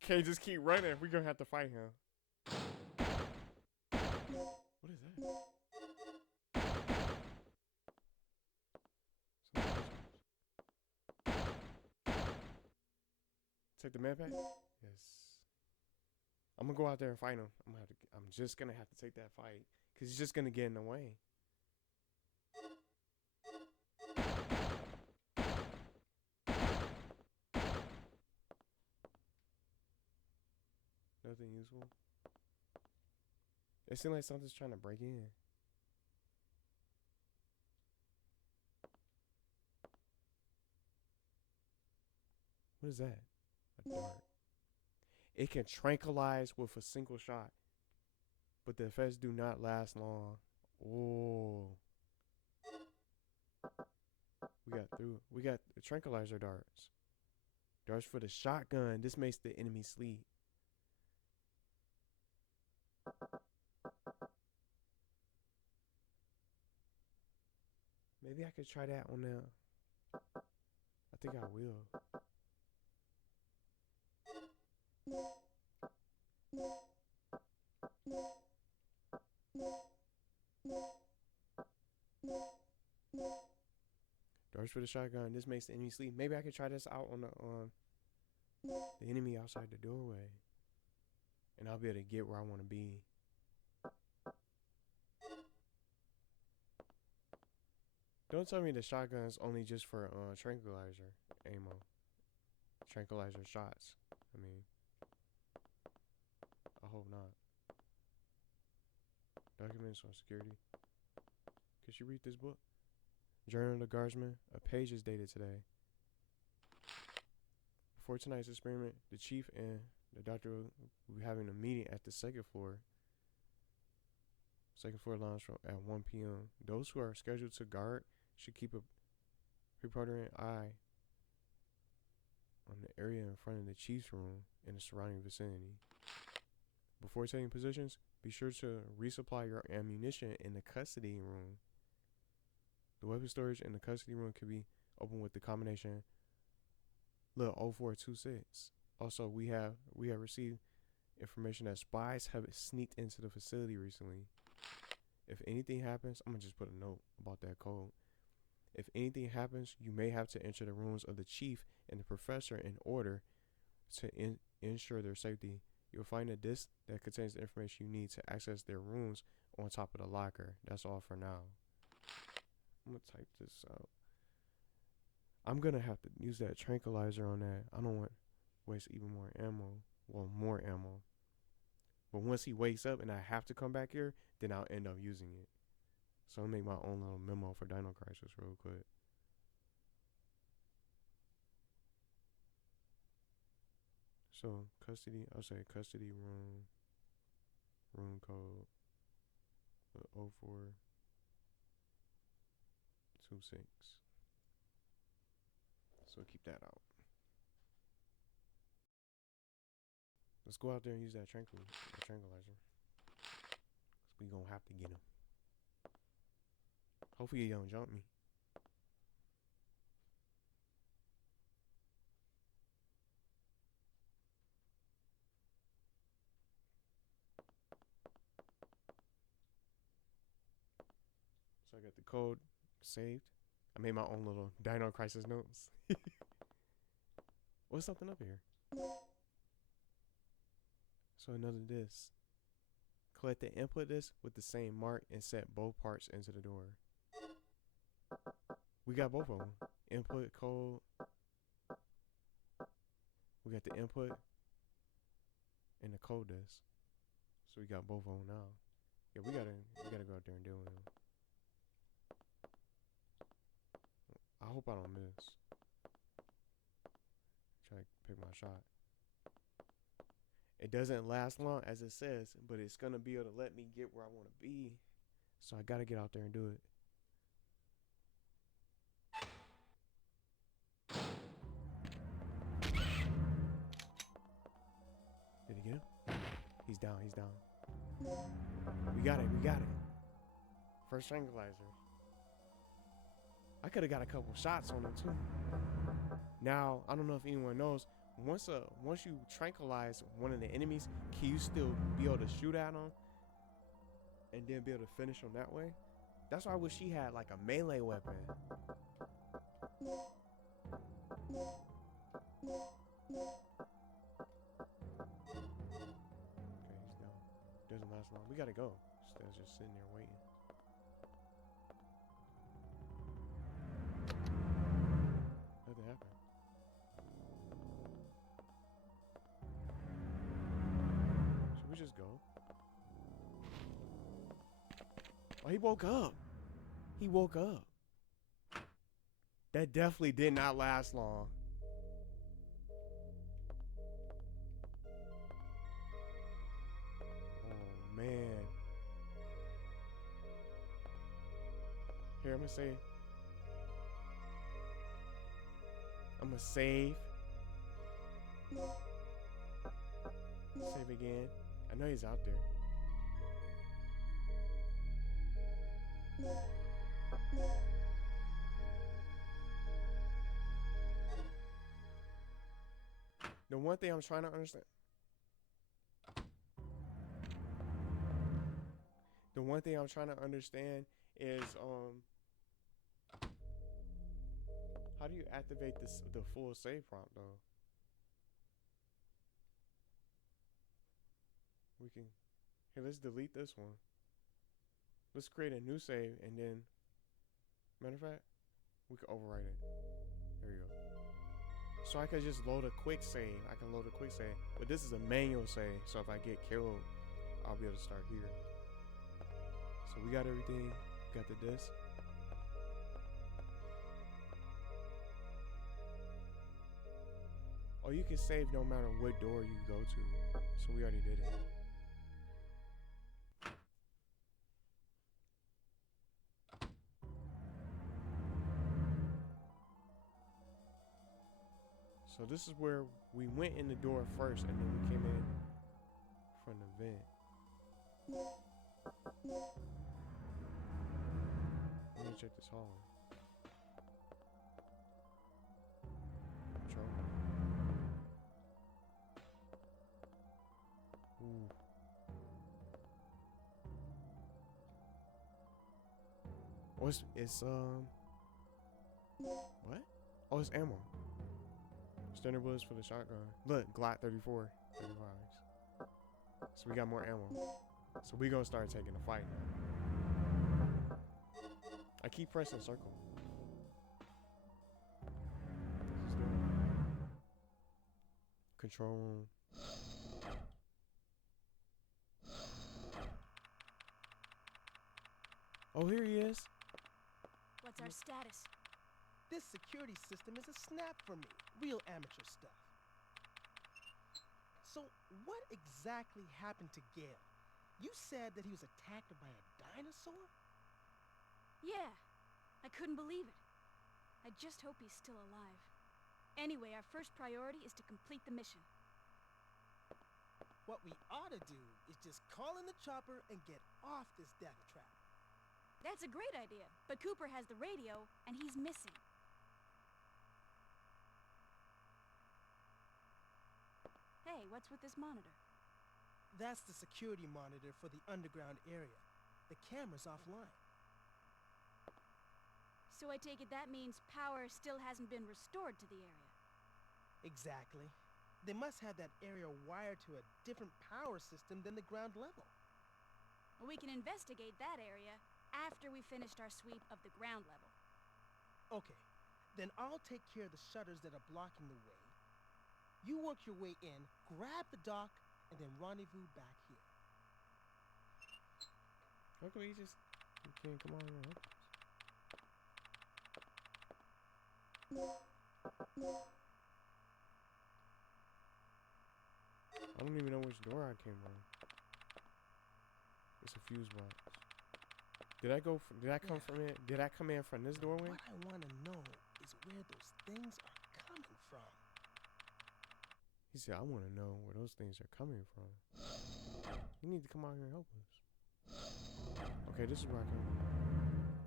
Can't just keep running. We're gonna have to fight him. What is that? Take the med pack? Yes. I'm gonna go out there and fight him. I'm just gonna have to take that fight. Cause he's just gonna get in the way. Nothing useful. It seems like something's trying to break in. What is that? A dart. It can tranquilize with a single shot, but the effects do not last long. Oh. We got the tranquilizer darts. Darts for the shotgun. This makes the enemy sleep. Maybe I could try that on the... I think I will. Darts for the shotgun. This makes the enemy sleep. Maybe I could try this out on the enemy outside the doorway. And I'll be able to get where I want to be. Don't tell me the shotgun's only just for tranquilizer ammo. Tranquilizer shots. I mean, I hope not. Documents on security. Could you read this book? Journal of the Guardsman. A page is dated today. Before tonight's experiment, the chief and the doctor will be having a meeting at the second floor. Second floor lounge at 1 p.m. Those who are scheduled to guard should keep a preponderant eye on the area in front of the chief's room and the surrounding vicinity. Before taking positions, be sure to resupply your ammunition in the custody room. The weapon storage in the custody room can be opened with the combination 0426. Also, we have received information that spies have sneaked into the facility recently. If anything happens, I'm gonna just put a note about that code. If anything happens, you may have to enter the rooms of the chief and the professor in order to ensure their safety. You'll find a disk that contains the information you need to access their rooms on top of the locker. That's all for now. I'm gonna type this out. I'm gonna have to use that tranquilizer on that. I don't want to waste even more ammo. Well, more ammo. But once he wakes up and I have to come back here, then I'll end up using it. So I'll make my own little memo for Dino Crisis real quick. So custody, I'll say custody room code 0426. So keep that out. Let's go out there and use that tranquilizer. We gonna have to get him. Hopefully he don't jump me. So I got the code saved. I made my own little Dino Crisis notes. What's something up here? So another disc. Collect the input disc with the same mark and set both parts into the door. We got both of them. Input code. We got the input and the code disc. So we got both of them now. Yeah, we gotta go out there and deal with them. I hope I don't miss. Try to pick my shot. It doesn't last long as it says, but it's gonna be able to let me get where I want to be. So I gotta get out there and do it. Did he get him? He's down, he's down. We got it, we got it. First tranquilizer. I could have got a couple shots on him too. Now, I don't know if anyone knows, once you tranquilize one of the enemies, can you still be able to shoot at them and then be able to finish them that way? That's why I wish he had like a melee weapon. Okay, he's down. Doesn't last long. We gotta go. Instead of just sitting there waiting. Nothing happened. Should we just go? Oh, he woke up. He woke up. That definitely did not last long. Oh, man. Here, I'm gonna save. I'm gonna save. Save again. I know he's out there. The one thing I'm trying to understand. The one thing I'm trying to understand is how do you activate the full save prompt though? We can here, let's delete this one. Let's create a new save and then matter of fact, we can overwrite it. There we go. So I could just load a quick save. I can load a quick save. But this is a manual save, so if I get killed, I'll be able to start here. So we got everything. Got the disc. Oh, you can save no matter what door you go to. So we already did it. So this is where we went in the door first and then we came in from the vent. I'm gonna check this hall. Control. Ooh. Oh, it's what? Oh, it's ammo. Standard bullets for the shotgun. Look, Glock 34. 35s. So we got more ammo. So we gonna start taking the fight now. I keep pressing circle. Control room. Oh, here he is. What's our status? This security system is a snap for me. Real amateur stuff. So, what exactly happened to Gale? You said that he was attacked by a dinosaur? Yeah, I couldn't believe it. I just hope he's still alive. Anyway, our first priority is to complete the mission. What we ought to do is just call in the chopper and get off this death trap. That's a great idea, but Cooper has the radio, and he's missing. Hey, what's with this monitor? That's the security monitor for the underground area. The camera's offline. So I take it that means power still hasn't been restored to the area. Exactly. They must have that area wired to a different power system than the ground level. We can investigate that area after we finished our sweep of the ground level. Okay, then I'll take care of the shutters that are blocking the way. You work your way in, grab the dock, and then rendezvous back here. How come you can't come on here? I don't even know which door I came from. It's a fuse box. Did I come from it? Did I come in from this doorway? What I want to know is where those things are coming from. He said, I want to know where those things are coming from. You need to come out here and help us. Okay, this is where I came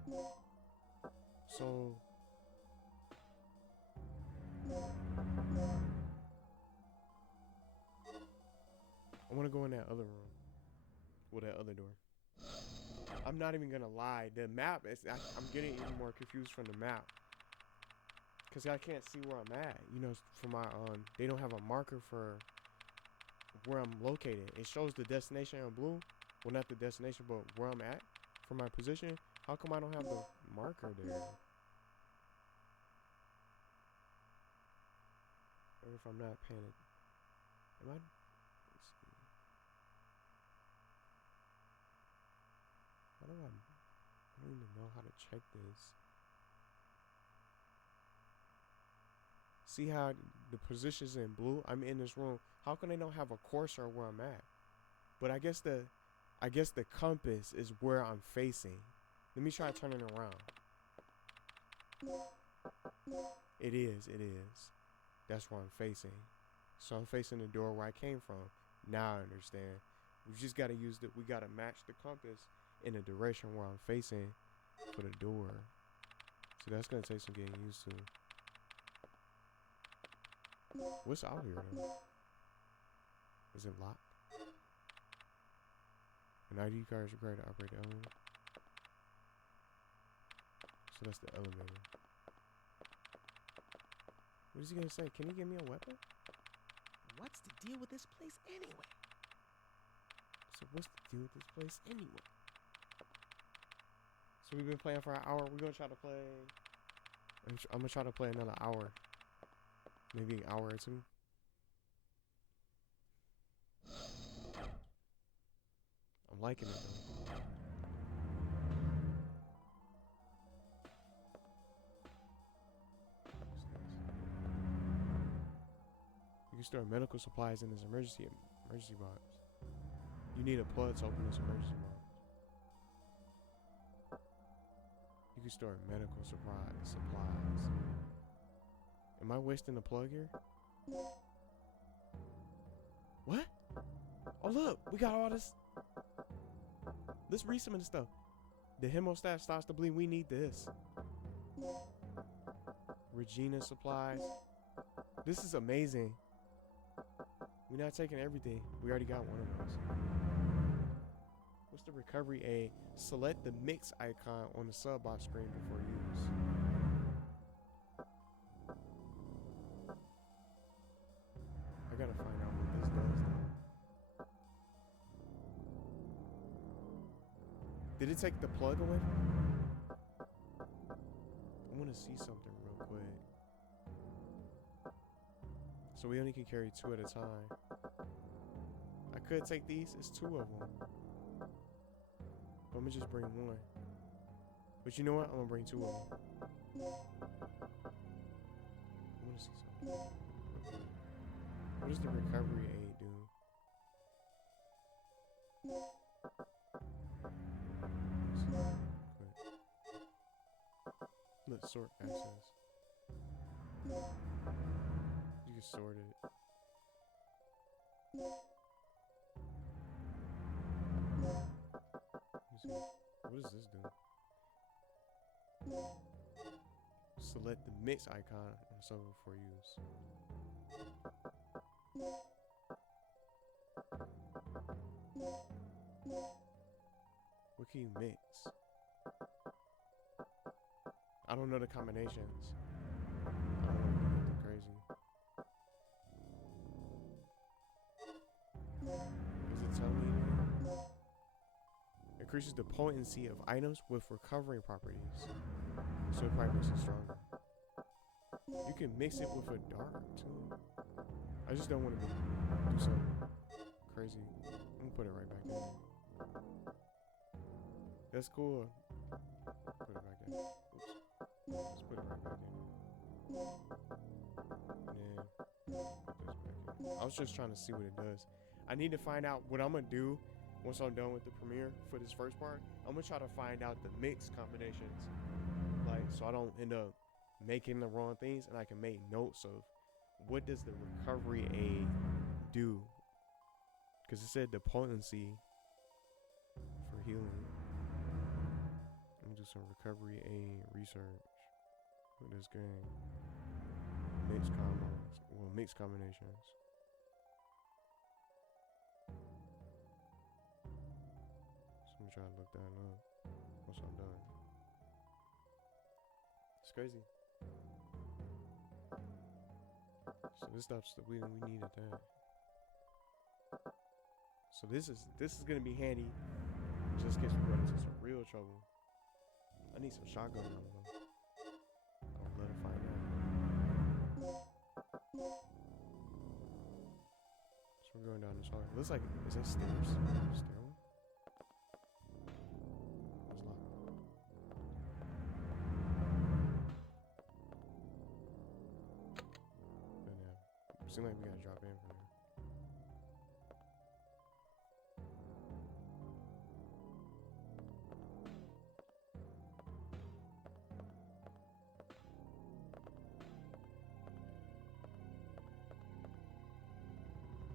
from. So... I want to go in that other room. With that other door. I'm not even going to lie. The map, I'm getting even more confused from the map. Because I can't see where I'm at. You know, for my, they don't have a marker for where I'm located. It shows the destination in blue. Well, not the destination, but where I'm at for my position. How come I don't have the marker there? Or if I'm not paying it. Am I? Let's see. How do I don't even know how to check this. See how the position's in blue? I'm in this room. How can they not have a cursor where I'm at? But I guess the compass is where I'm facing. Let me try turning around. It is. That's where I'm facing. So I'm facing the door where I came from. Now I understand. We just gotta we gotta match the compass in the direction where I'm facing for the door. So that's gonna take some getting used to. What's out here though? Is it locked? An ID card is required to operate the elevator. So that's the elevator. What is he gonna say? Can he give me a weapon? What's the deal with this place anyway? So what's the deal with this place anyway? So we've been playing for an hour. We're gonna try to play. I'm gonna try to play another hour. Maybe an hour or two. I'm liking it though. You can store medical supplies in this emergency box. You need a plug to open this emergency box. You can store medical supplies. Am I wasting the plug here? What? Oh look, we got all this. Let's read some of this stuff. The hemostat starts to bleed. We need this. Regina supplies. This is amazing. We're not taking everything. We already got one of those. What's the recovery aid? Select the mix icon on the sub box screen before use. I gotta find out what this does though. Did it take the plug away from me? I wanna see something real quick. So we only can carry 2 at a time. I could take these. It's 2 of them. But I'm gonna just bring 1. But you know what? I'm gonna bring 2 of them. I wanna see something. What does the recovery aid do? Let's sort access. You can sort it. What does this do? Select the mix icon on server for use. What can you mix? I don't know the combinations. I don't know if nothing crazy. increases the potency of items with recovering properties. So it probably makes it stronger. You can mix it with a dart too. I just don't want to do something crazy. I'm gonna put it right back in there. That's cool. Put it back in. Oops. Let's put it right back in there. And then put this back in. I was just trying to see what it does. I need to find out what I'm gonna do once I'm done with the premiere for this first part. I'm gonna try to find out the mix combinations, like, so I don't end up making the wrong things, and I can make notes of what does the recovery aid do, because it said the potency for healing. Let me do some recovery aid research with this game. Mix combos, well, mix combinations. Let me try to look that up once I'm done. It's crazy. So this stuff's we needed that. So this is gonna be handy just in case we run into some real trouble. I need some shotgun ammo though. I'll let it find out. So we're going down this hall. Looks like, is that stairs? Stairwell? Seems like we gotta drop in from there.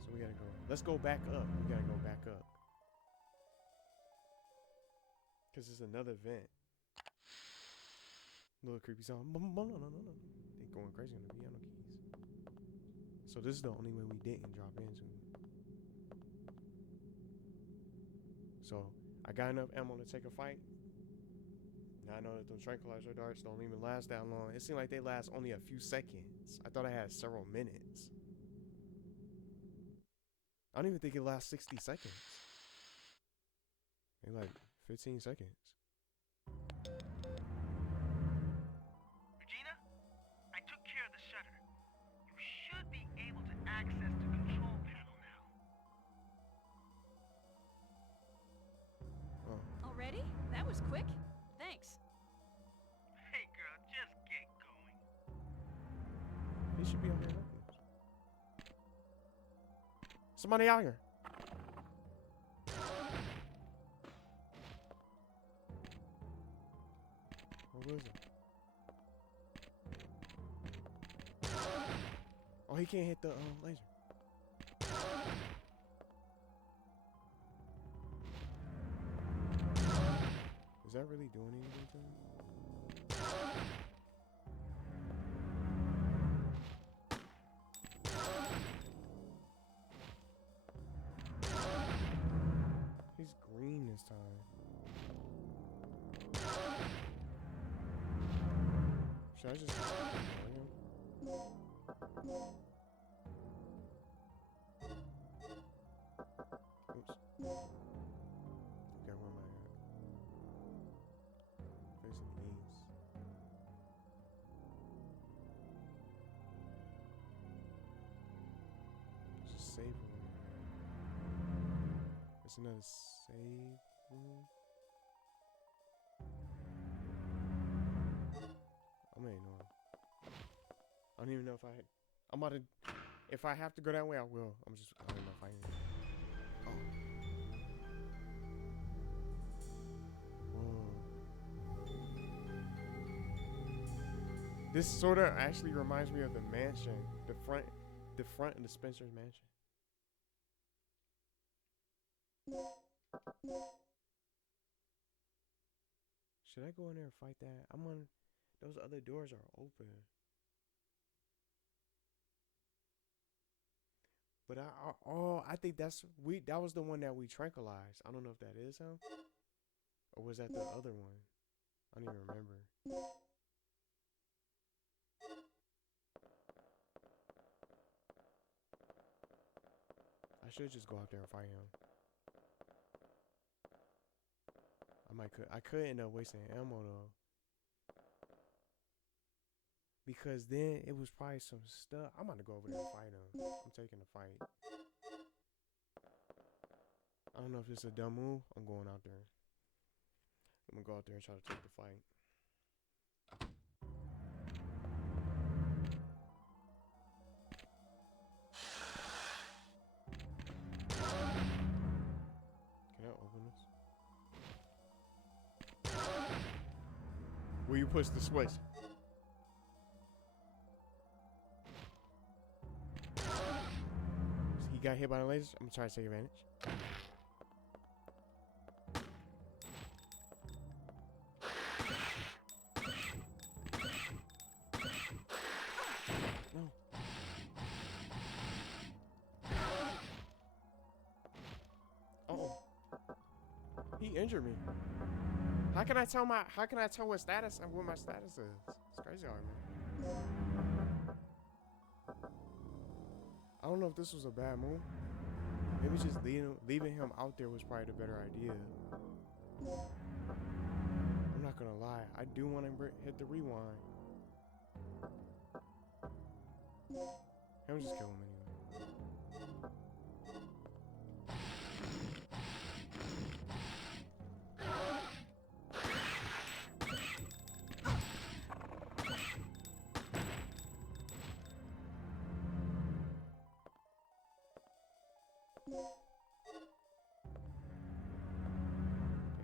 So we gotta go. Let's go back up. We gotta go back up. Cause there's another vent. Little creepy sound. No. They going crazy on the piano keys. So this is the only way we didn't drop into. So I got enough ammo to take a fight. Now I know that those tranquilizer darts don't even last that long. It seemed like they last only a few seconds. I thought I had several minutes. I don't even think it lasts 60 seconds. Maybe like 15 seconds. Regina, I took care of the shutter. You should be able to access the control panel now. Oh, Already? That was quick. Thanks. Hey girl, just get going. he should be on there helping us. Somebody out here. Where is it? Oh, he can't hit the laser. Is that really doing anything to him? He's green this time. Should I just ignore him? Oops. Okay, where am I at? Facing east. Just save room. It's another save room. I'm gonna ignore him. I don't even know if I'm about to. If I have to go that way, I will. I don't know if I am. Oh. Whoa. This sort of actually reminds me of the mansion, the front of the Spencer's mansion. Should I go in there and fight that? Those other doors are open. But I think that was the one that we tranquilized. I don't know if that is him, or was that the other one? I don't even remember. I should just go out there and fight him. I could end up wasting ammo though. Because then it was probably some stuff. I'm about to go over there and fight him. I'm taking the fight. I don't know if it's a dumb move. I'm going out there. I'm gonna go out there and try to take the fight. Can I open this? Will you push the switch? He got hit by the lasers. I'm gonna try to take advantage. No. Oh. He injured me. How can I tell what status and what my status is? It's crazy out here, man. I don't know if this was a bad move. Maybe just leaving him out there was probably the better idea. I'm not gonna lie. I do want to hit the rewind. I'm just kill him anyway.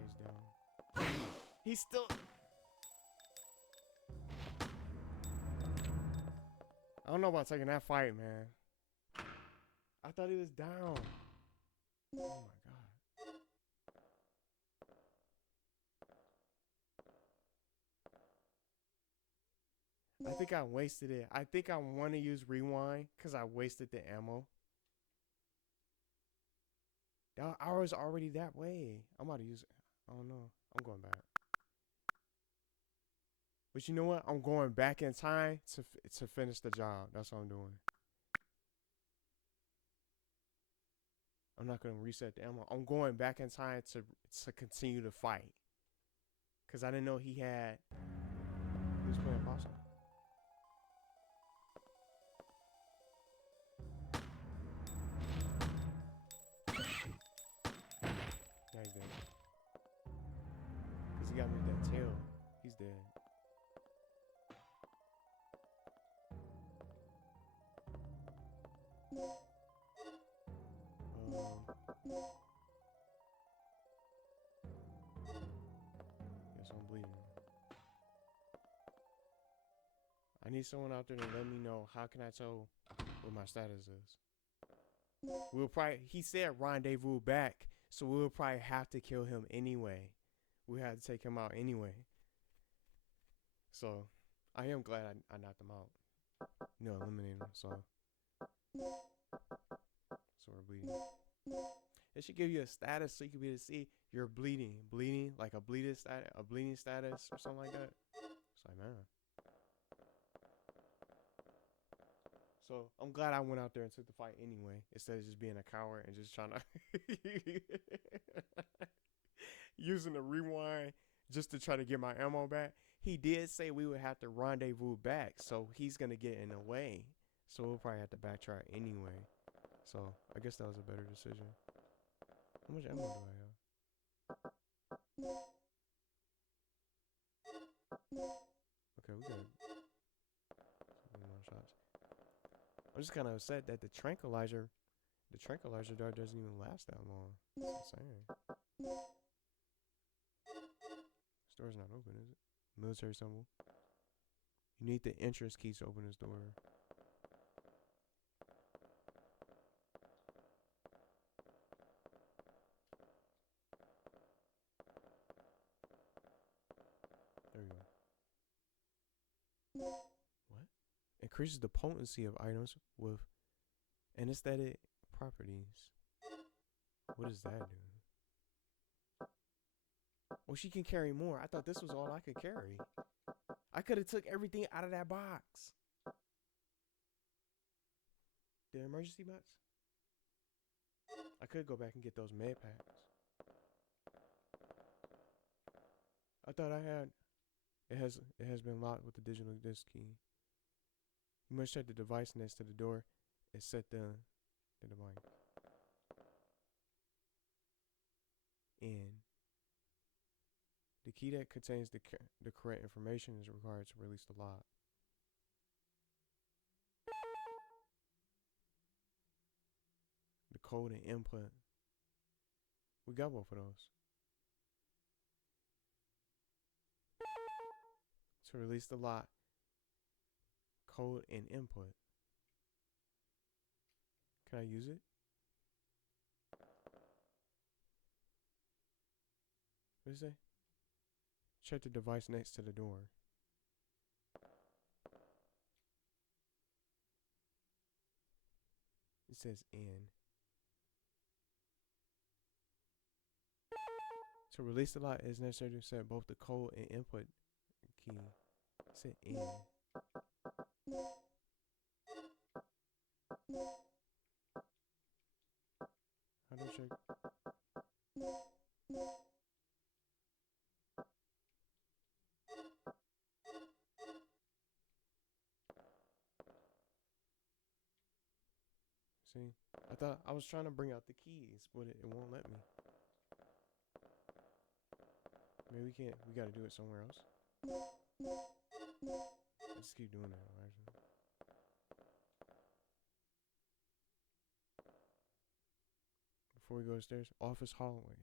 He's down. He's still. I don't know about taking that fight, man. I thought he was down. Oh my god. I think I wasted it. I think I want to use rewind because I wasted the ammo. I was already that way. I'm about to use it. I don't know. I'm going back. But you know what? I'm going back in time to finish the job. That's what I'm doing. I'm not going to reset the ammo. I'm going back in time to continue to fight. Because I didn't know he was playing possum. Yeah, he's dead. Because he got me with that tail. He's dead. Guess I'm bleeding. I need someone out there to let me know how can I tell what my status is. He said rendezvous back, so we'll probably have to kill him anyway. We have to take him out anyway. So I am glad I knocked him out. Eliminated him, so we're bleeding. It should give you a status so you can be able to see you're bleeding, like a bleeding status or something like that. It's like, man. So I'm glad I went out there and took the fight anyway, instead of just being a coward and just trying to using the rewind just to try to get my ammo back. He did say we would have to rendezvous back, so he's gonna get in the way. So we'll probably have to backtrack anyway. So I guess that was a better decision. How much ammo do I have? Okay, we got more shots. I'm just kind of upset that the tranquilizer dart doesn't even last that long. That's insane. Store's not open, is it? Military symbol. You need the entrance key to open this door. There we go. What? Increases the potency of items with anesthetic properties. What does that do? Well, she can carry more. I thought this was all I could carry. I could have took everything out of that box. The emergency box? I could go back and get those med packs. I thought I had. It has been locked with the digital disc key. You must check the device next to the door and set the device in. The key that contains the correct information is required to release the lock. The code and input. We got both of those. To release the lock, code and input. Can I use it? What does it say? Check the device next to the door. It says in. To release the lock, it is necessary to set both the code and input key. It said in. How do I check? See, I thought I was trying to bring out the keys, but it won't let me. Maybe we can't. We gotta do it somewhere else. Let's keep doing that, actually. Before we go upstairs, office hallway.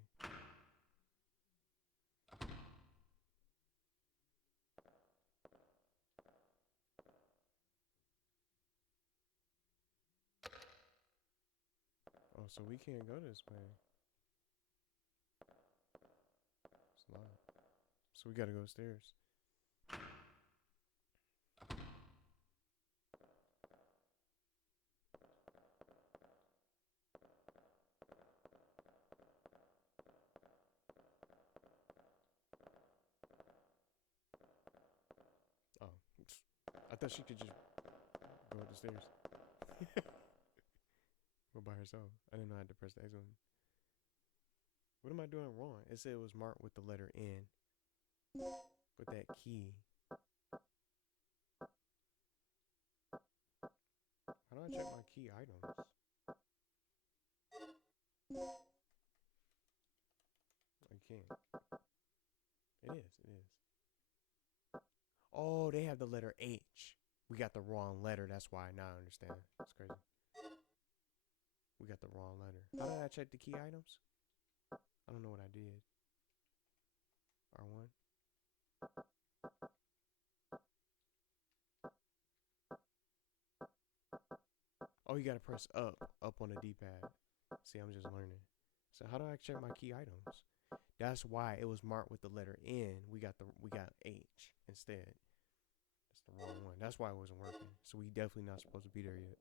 Oh, so we can't go this way. It's locked. So we gotta go upstairs. Oh, I thought she could just go up the stairs. Go by herself. I didn't know I had to press the X button. What am I doing wrong? It said it was marked with the letter N. With that key. How do I check my key items? I can't. It is. Oh, they have the letter H. We got the wrong letter. That's why now I understand. That's crazy. We got the wrong letter. How did I check the key items? I don't know what I did. R1. Oh, you gotta press up on the D-pad. See, I'm just learning. So how do I check my key items? That's why it was marked with the letter N. We got H instead. That's the wrong one. That's why it wasn't working. So we definitely not supposed to be there yet.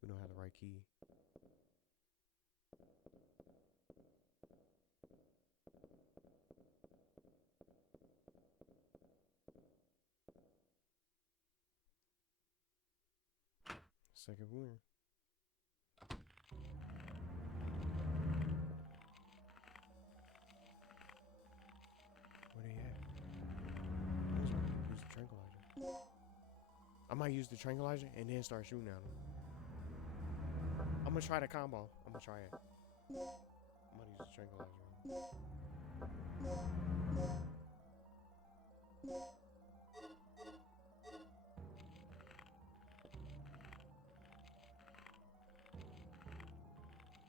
We don't have the right key. Second floor. Where they at? Use the tranquilizer. I might use the tranquilizer and then start shooting at them. I'm gonna try the combo. I'm gonna try it. I'm gonna use the tranquilizer.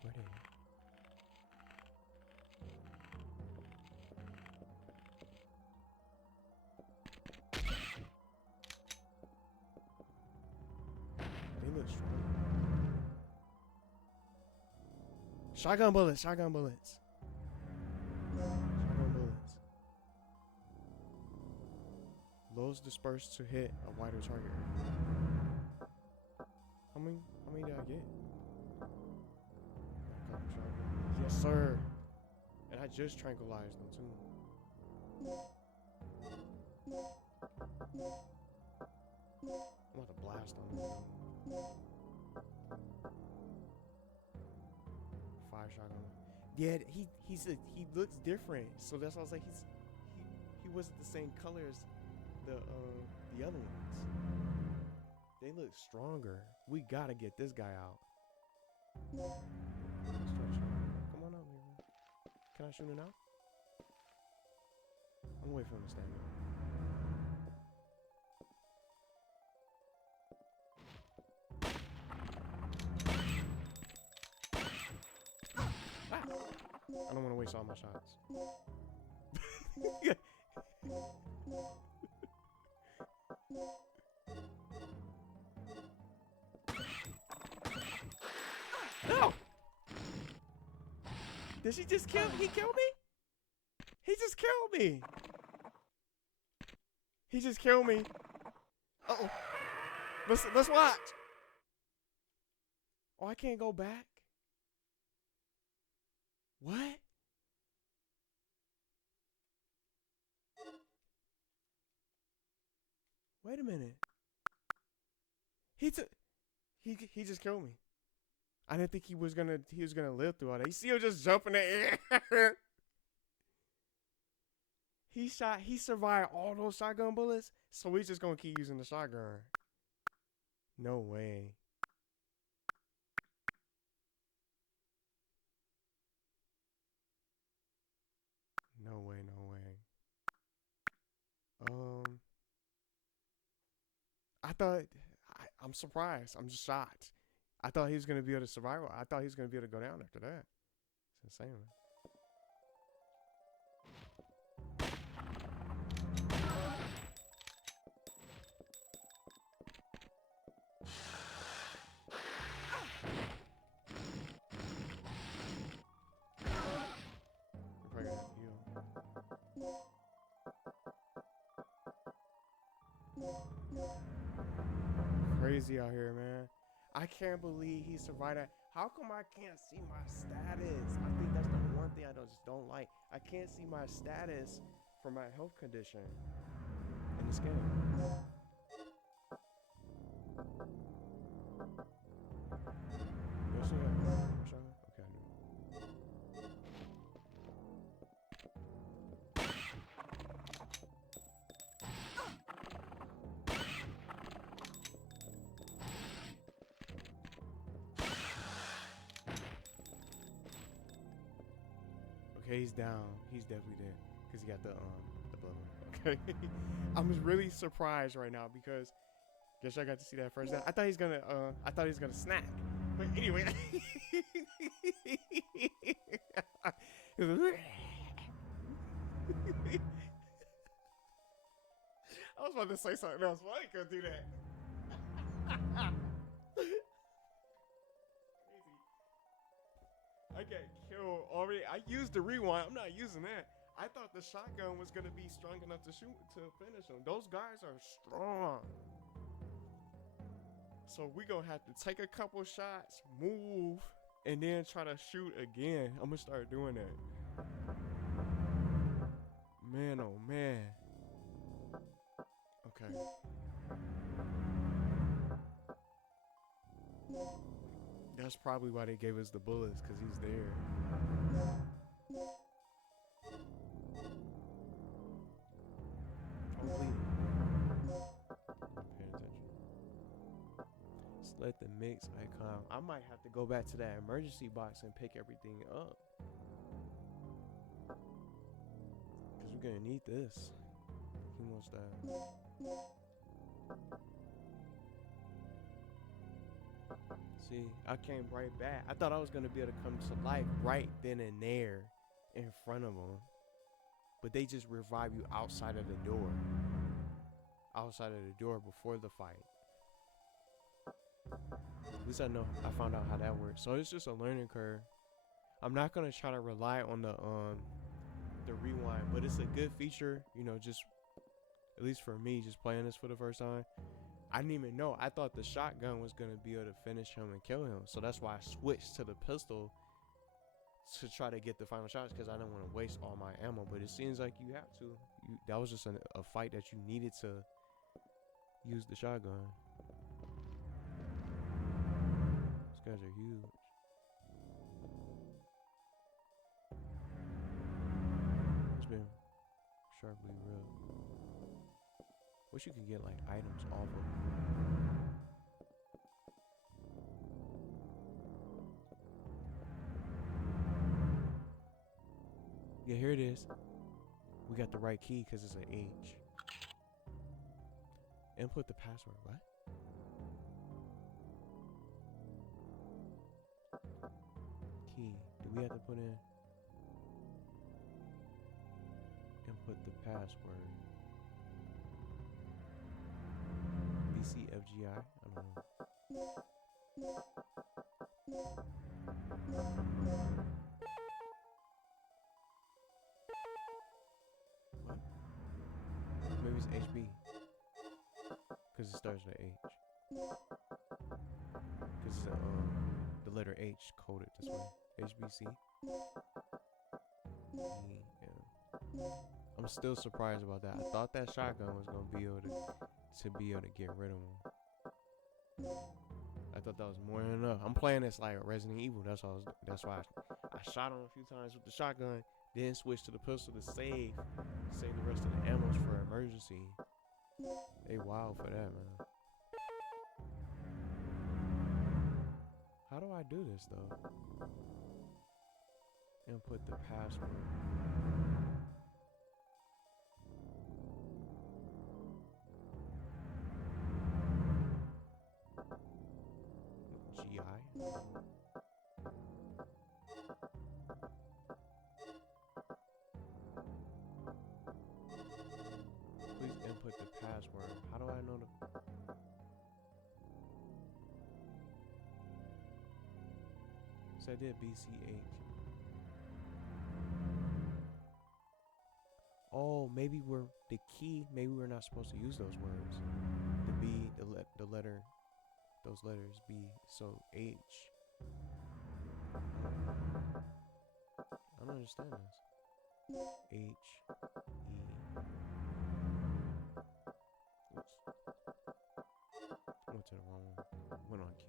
Where they at? They look strong. Shotgun bullets. Shotgun bullets. Those dispersed to hit a wider target. How many did I get? Yes, sir. And I just tranquilized them too. I'm about to blast on them. 5 shotgun. Yeah, he looks different. So that's why I was like he wasn't the same color as the other ones. They look stronger. We gotta get this guy out. Let's try to shoot him. Come on out here, man. Can I shoot him now? I'm waiting for him to stand up. I don't want to waste all my shots. No! Did she just kill? He killed me? He just killed me. He just killed me. Uh-oh. Let's watch. Oh, I can't go back. What? Wait a minute. He just killed me. I didn't think he was gonna live through all that. You see him just jump in the air. He survived all those shotgun bullets, so we just gonna keep using the shotgun. No way. No way, no way. I'm surprised. I'm just shocked. I thought he was gonna be able to survive. I thought he was gonna be able to go down after that. It's insane, man. We're probably gonna have to heal. Crazy out here, man. I can't believe he survived that. How come I can't see my status? I think that's the one thing I just don't like. I can't see my status for my health condition in this game. Okay, he's down. He's definitely dead because he got the blood. Okay, I'm just really surprised right now because guess I got to see that first. I thought he's gonna snack. But anyway, I was about to say something else. Why I couldn't do that? I got killed already. I used the rewind. I'm not using that. I thought the shotgun was gonna be strong enough to finish them. Those guys are strong. So we gonna have to take a couple shots, move, and then try to shoot again. I'm gonna start doing that. Man, oh man. Okay. That's probably why they gave us the bullets, because he's there. I'm bleeding. Pay attention. Select the mix icon. I might have to go back to that emergency box and pick everything up. Because we're going to need this. He wants that. See, I came right back. I thought I was gonna be able to come to life right then and there in front of them. But they just revive you outside of the door. Outside of the door before the fight. At least I know. I found out how that works. So it's just a learning curve. I'm not gonna try to rely on the rewind, but it's a good feature, you know, just at least for me, just playing this for the first time. I didn't even know. I thought the shotgun was going to be able to finish him and kill him. So that's why I switched to the pistol to try to get the final shots because I didn't want to waste all my ammo. But it seems like you have to. That was just a fight that you needed to use the shotgun. These guys are huge. It's been sharply real. Wish you could get like items off of. Yeah, here it is. We got the right key because it's an H. Input the password. What? Key. Do we have to put in? Input the password. BCFGI? I don't know. What? Maybe it's HB. Because it starts with H. Because the letter H coded this way. HBC. Yeah. I'm still surprised about that. I thought that shotgun was gonna be able to get rid of him. I thought that was more than enough. I'm playing this like Resident Evil. That's why I shot him a few times with the shotgun. Then switched to the pistol to save the rest of the ammos for emergency. They wild for that, man. How do I do this though? Input the password. GI. Please input the password. How do I know the... So I did BCH. Oh, maybe we're the key. Maybe we're not supposed to use those words. The B, the letter, those letters B. So H. I don't understand this. H, E. Oops. Went to the wrong one. Went on Q.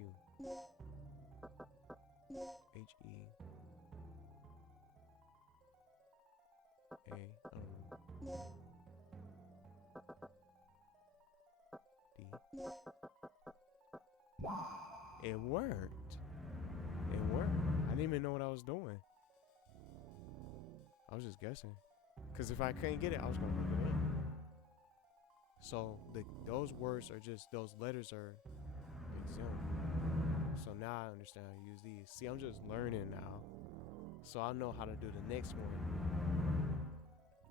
H, E. A. I don't know. D. It worked. It worked. I didn't even know what I was doing. I was just guessing. Because if I couldn't get it, I was going to look it up. So those words are just, those letters are exempt. So now I understand how to use these. See, I'm just learning now. So I'll know how to do the next one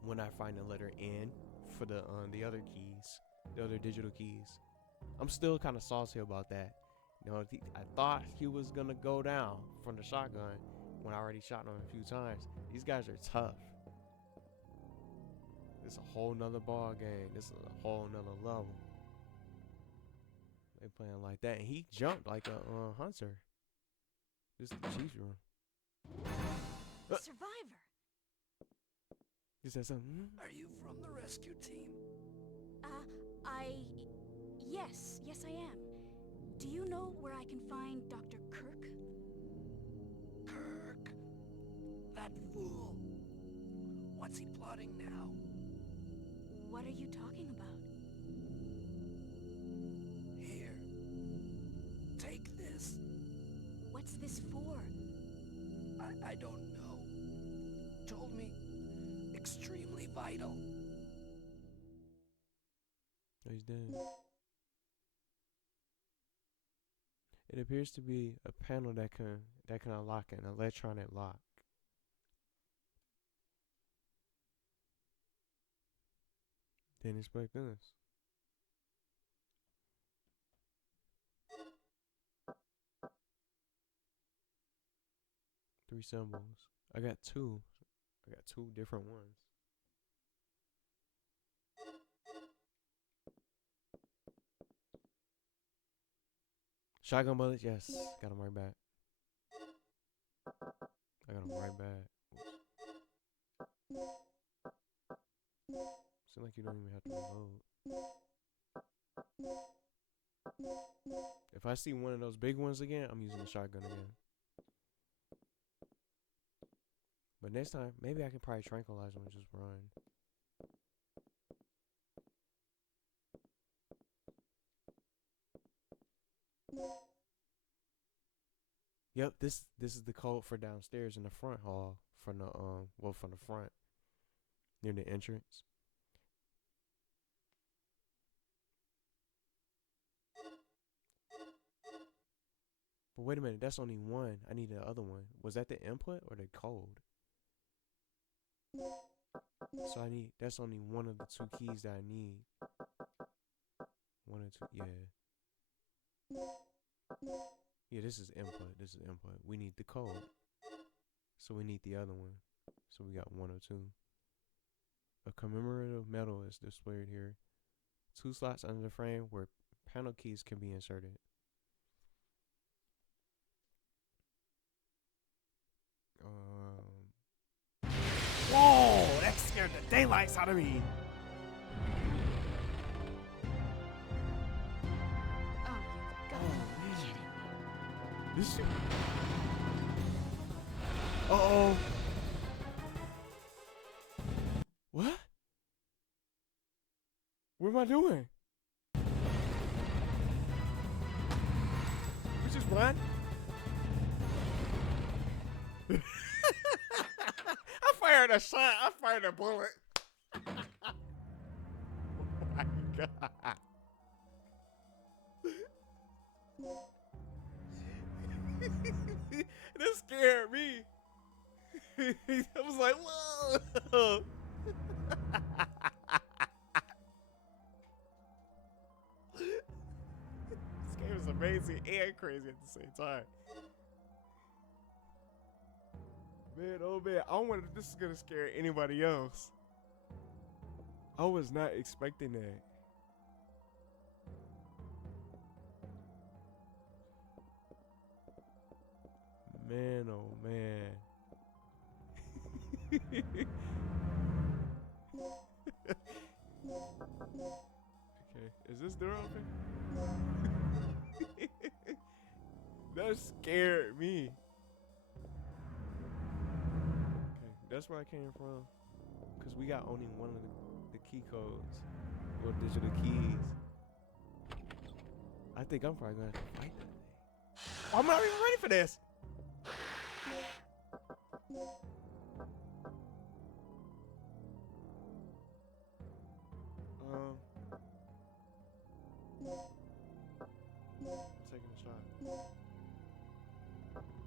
when I find the letter N for the other keys, the other digital keys. I'm still kind of salty about that. You know, I thought he was going to go down from the shotgun when I already shot him a few times. These guys are tough. It's a whole nother ball game. This is a whole nother level. They playing like that. And he jumped like a hunter. This is the Chiefs room. Survivor. Is that something? Are you from the rescue team? Yes, I am. Do you know where I can find Dr. Kirk? Kirk? That fool. What's he plotting now? What are you talking about? Here. Take this. What's this for? I don't know. Told me extremely vital. Oh, he's dead. It appears to be a panel that can unlock an electronic lock. Didn't expect this. Three symbols. I got two different ones. Shotgun bullets, yes. Got them right back. I got them right back. Seems like you don't even have to reload. If I see one of those big ones again, I'm using the shotgun again. But next time, maybe I can probably tranquilize them and just run. Yep, this is the code for downstairs in the front hall from the from the front near the entrance. But wait a minute, that's only one. I need the other one. Was that the input or the code? So that's only one of the two keys that I need. One or two, yeah. Yeah, this is input. This is input. We need the code. So we need the other one. So we got 102. A commemorative medal is displayed here. 2 slots under the frame where panel keys can be inserted. Whoa! That scared the daylights out of me. Oh, you've got to be kidding. This shit. Uh-oh. What? What am I doing? We just run? I fired a shot. I fired a bullet. Oh my God. That scared me. I was like, whoa. This game is amazing and crazy at the same time. Man, oh man, I wonder if this is gonna scare anybody else. I was not expecting that. Man, oh man. Okay, is this door open? That scared me. Okay, that's where I came from. Cause we got only one of the key codes or digital keys. I think I'm probably gonna have to fight that thing. Oh, I'm not even ready for this. Taking a shot.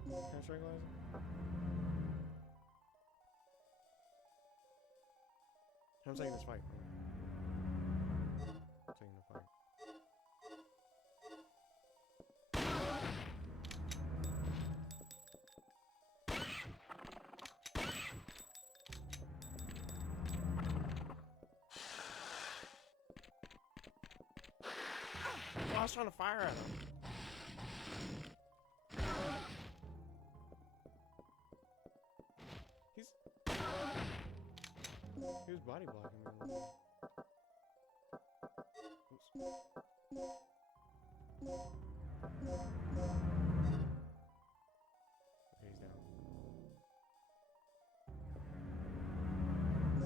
Can I tranquilize him? I'm taking this fight. I'm taking the fight. Oh, I was trying to fire at him. He was body blocking me a little bit. Oops. Okay, he's down.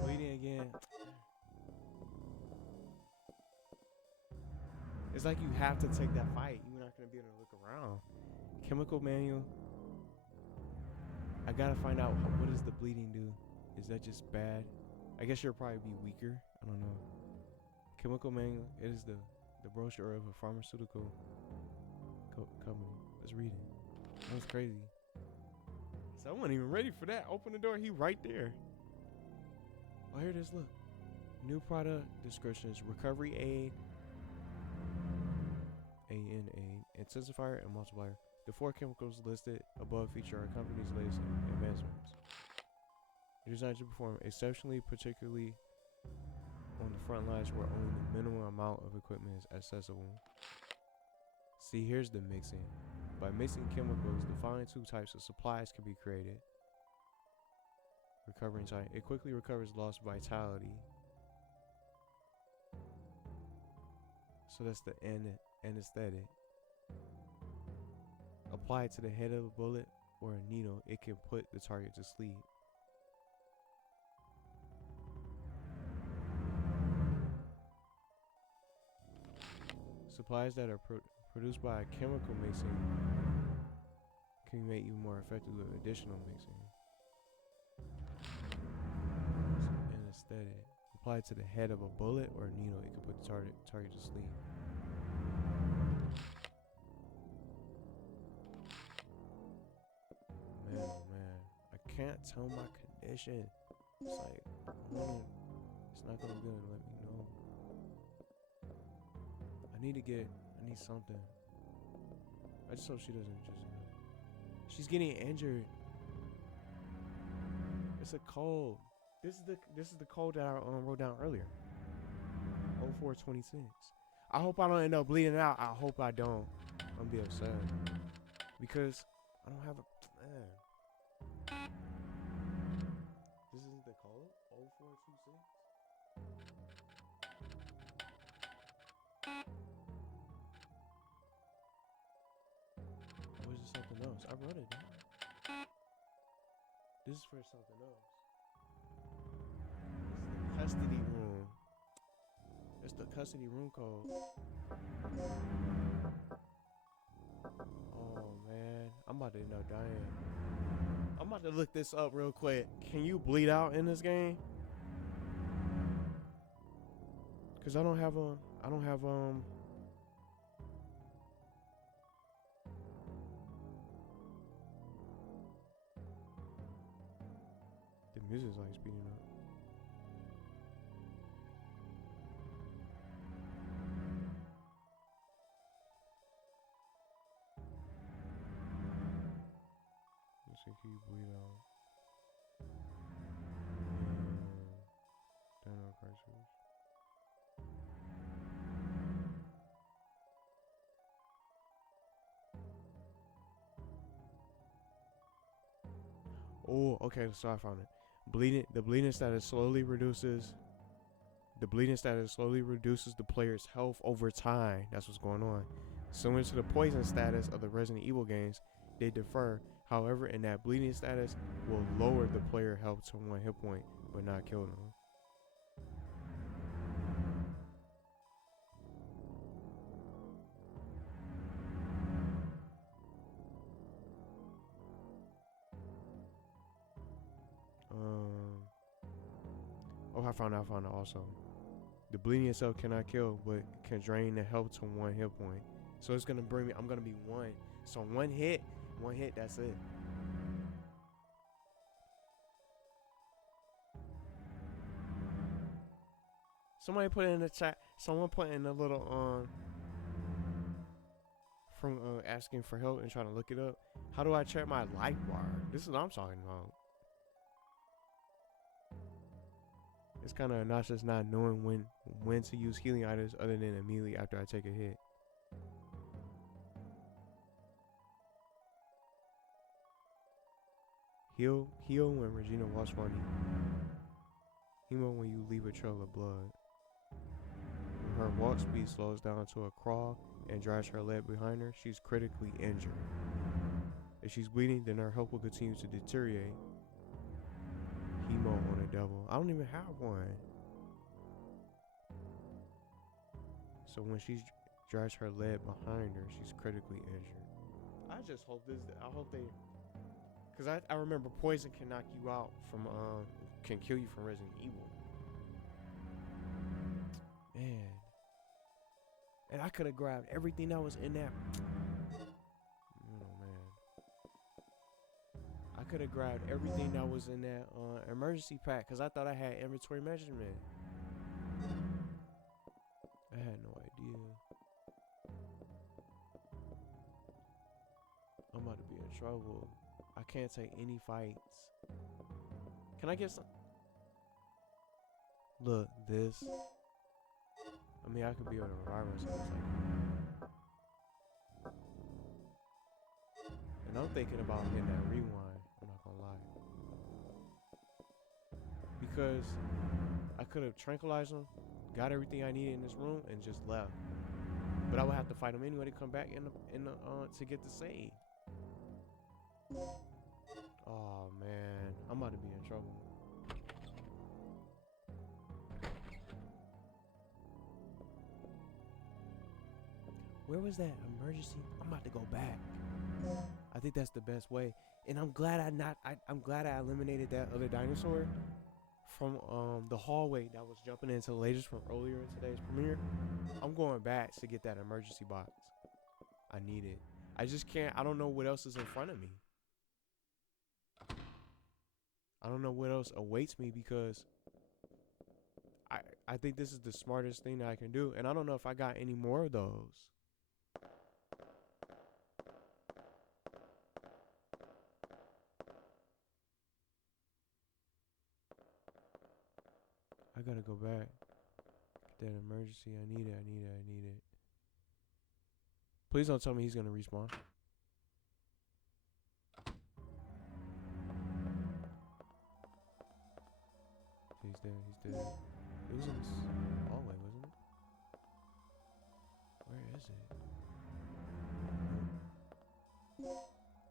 Bleeding again. It's like you have to take that fight. You're not gonna be able to look around. Chemical manual. I gotta find out what does the bleeding do. Is that just bad? I guess you'll probably be weaker. I don't know. Chemical manual. It is the brochure of a pharmaceutical company. Let's read it. That was crazy. So I wasn't even ready for that. Open the door. He right there. Oh, here it is. Look. New product descriptions. Recovery aid. Intensifier and multiplier. The 4 chemicals listed above feature our company's latest advancements. They're designed to perform exceptionally, particularly on the front lines where only the minimum amount of equipment is accessible. See, here's the mixing. By mixing chemicals, the following 2 types of supplies can be created. Recovering time. It quickly recovers lost vitality. So that's the anesthetic. Applied to the head of a bullet or a needle, it can put the target to sleep. Supplies that are produced by a chemical mixing can be made even more effective with additional mixing. Anesthetic. Applied to the head of a bullet or needle, it can put the target to sleep. Man, oh man, I can't tell my condition. It's like, it's not gonna be able to let me know. I need something. I just hope she doesn't just, she's getting injured. It's a cold. This is the code that I wrote down earlier. 0426. I hope I don't end up bleeding out. I hope I don't. I'm gonna be upset because I don't have a man. This isn't the code. 0426. Or is it something else? I wrote it down. This is for something else. Custody room. It's the custody room code. Oh man, I'm about to end up dying. I'm about to look this up real quick. Can you bleed out in this game? Cause I don't have the music's like speeding up. Can you bleed out? Dino Crisis. Oh, okay, so I found it. The bleeding status slowly reduces the player's health over time. That's what's going on. Similar to the poison status of the Resident Evil games, they differ. However, in that bleeding status will lower the player health to 1 hit point, but not kill them. Oh, I found it also. The bleeding itself cannot kill, but can drain the health to 1 hit point. So it's gonna bring me. I'm gonna be 1. So one hit, that's it. Somebody put it in the chat. Someone put in a little from asking for help and trying to look it up. How do I check my life bar? This is what I'm talking about. It's kind of obnoxious not knowing when to use healing items other than immediately after I take a hit. Heal when Regina walks funny. Hemo when you leave a trail of blood. When her walk speed slows down to a crawl and drags her leg behind her, she's critically injured. If she's bleeding, then her health will continue to deteriorate. Hemo on a devil. I don't even have one. So when she drags her leg behind her, she's critically injured. I just hope I hope they... Because I remember poison can knock you out from, can kill you from Resident Evil. Man. And I could have grabbed everything that was in that. Oh, man. I could have grabbed everything that was in that emergency pack because I thought I had inventory measurement. I had no idea. I'm about to be in trouble. I can't take any fights. Can I get some? Look, this. I mean, I could be able to revive myself. And I'm thinking about hitting that rewind. I'm not gonna lie. Because I could have tranquilized him, got everything I needed in this room, and just left. But I would have to fight him anyway to come back in the to get the save. Oh man, I'm about to be in trouble. Where was that emergency? I'm about to go back. I think that's the best way. And I'm glad I'm glad I eliminated that other dinosaur from the hallway that was jumping into the lasers from earlier in today's premiere. I'm going back to get that emergency box. I need it. I just can't. I don't know what else is in front of me. I don't know what else awaits me because I think this is the smartest thing that I can do. And I don't know if I got any more of those. I gotta go back. Get that emergency. I need it. I need it. I need it. Please don't tell me he's gonna respawn. He's dead. He's dead. It was in this hallway, wasn't it? Where is it? I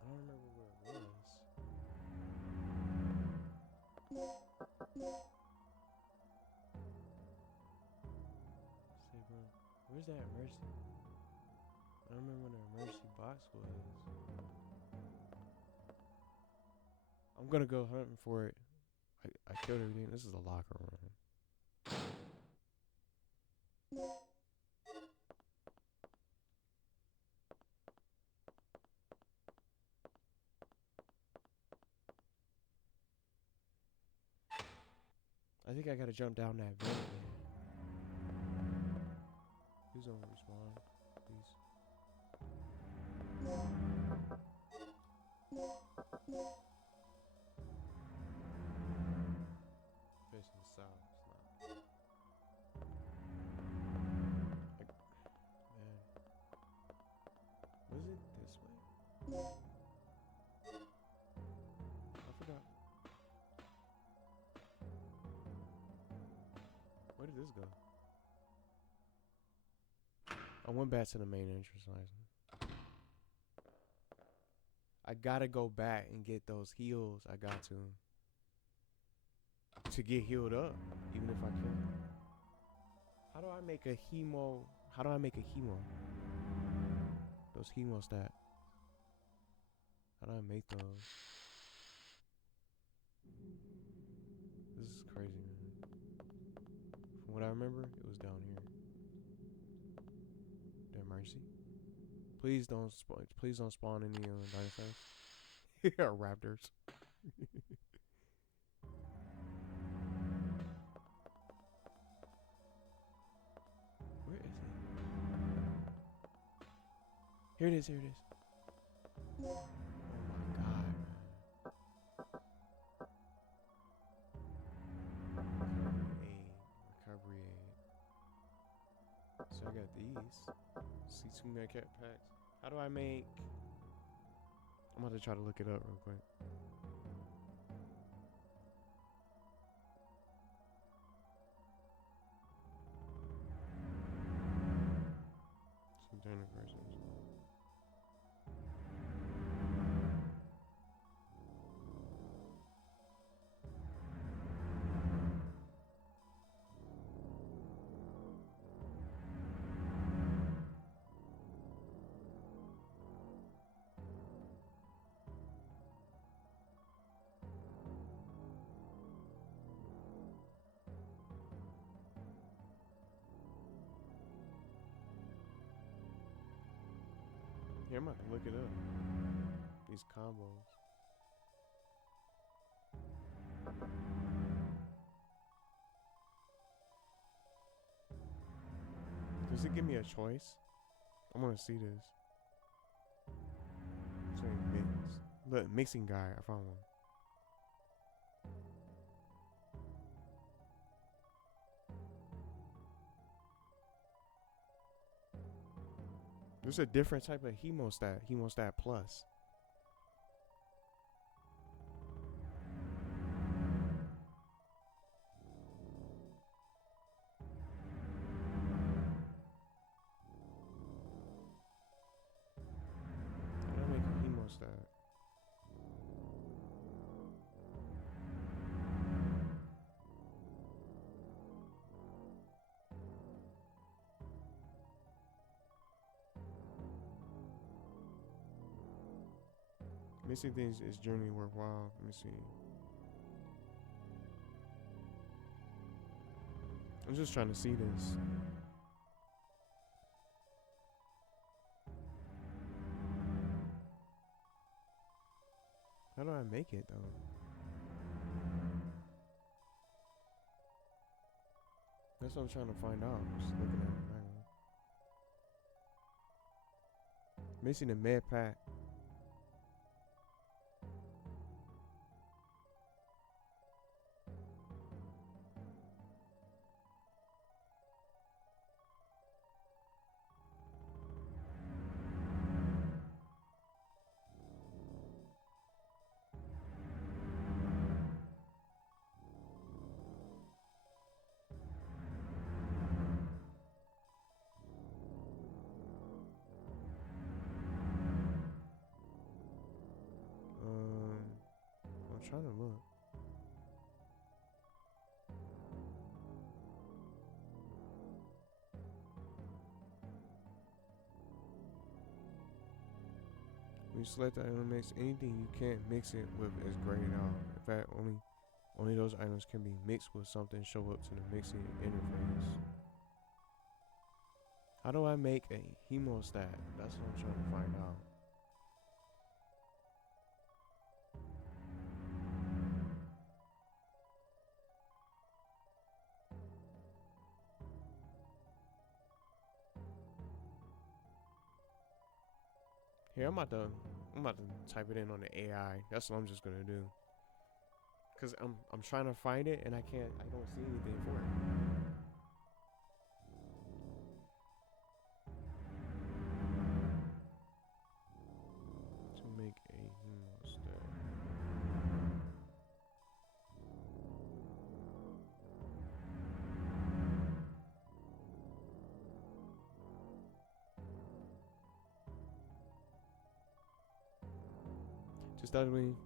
don't remember where it was. Say, bro, where's that emergency? I don't remember when the emergency box was. I'm gonna go hunting for it. I killed everything. This is a locker room. I think I gotta jump down that vent, man. Who's gonna respawn, please? Facing south, it's not. Man, was it this way? I forgot. Where did this go? I went back to the main entrance last night. I gotta go back and get those heals. I got to get healed up, even if I can. How do I make a hemo? How do I make a hemo? Those hemo stats. How do I make those? This is crazy, man. From what I remember, it was down here. Damn mercy. Please don't spawn any dinosaurs. Raptors. Where is it? Here it is, here it is. Oh my god, man. Recovery aid. So I got these. C2 medcat packs. How do I make... I'm about to try to look it up real quick. Some Dino Crisis. Yeah, I'm about to look it up. These combos. Does it give me a choice? I want to see this. Say mix. Look, mixing guy. I found one. There's a different type of hemostat. Hemostat plus. How do I make a hemostat? Missing things is generally worthwhile. Let me see. I'm just trying to see this. How do I make it though? That's what I'm trying to find out. I'm just looking at it right now. Missing the med pack. I'm trying to look. When you select the item mix, anything you can't mix it with is grayed out. In fact, only those items can be mixed with something show up to the mixing interface. How do I make a hemostat? That's what I'm trying to find out. Here, I'm about to type it in on the AI. That's what I'm just gonna do. Cause I'm trying to find it and I don't see anything for it. To make a hemostat. To start the bleeding,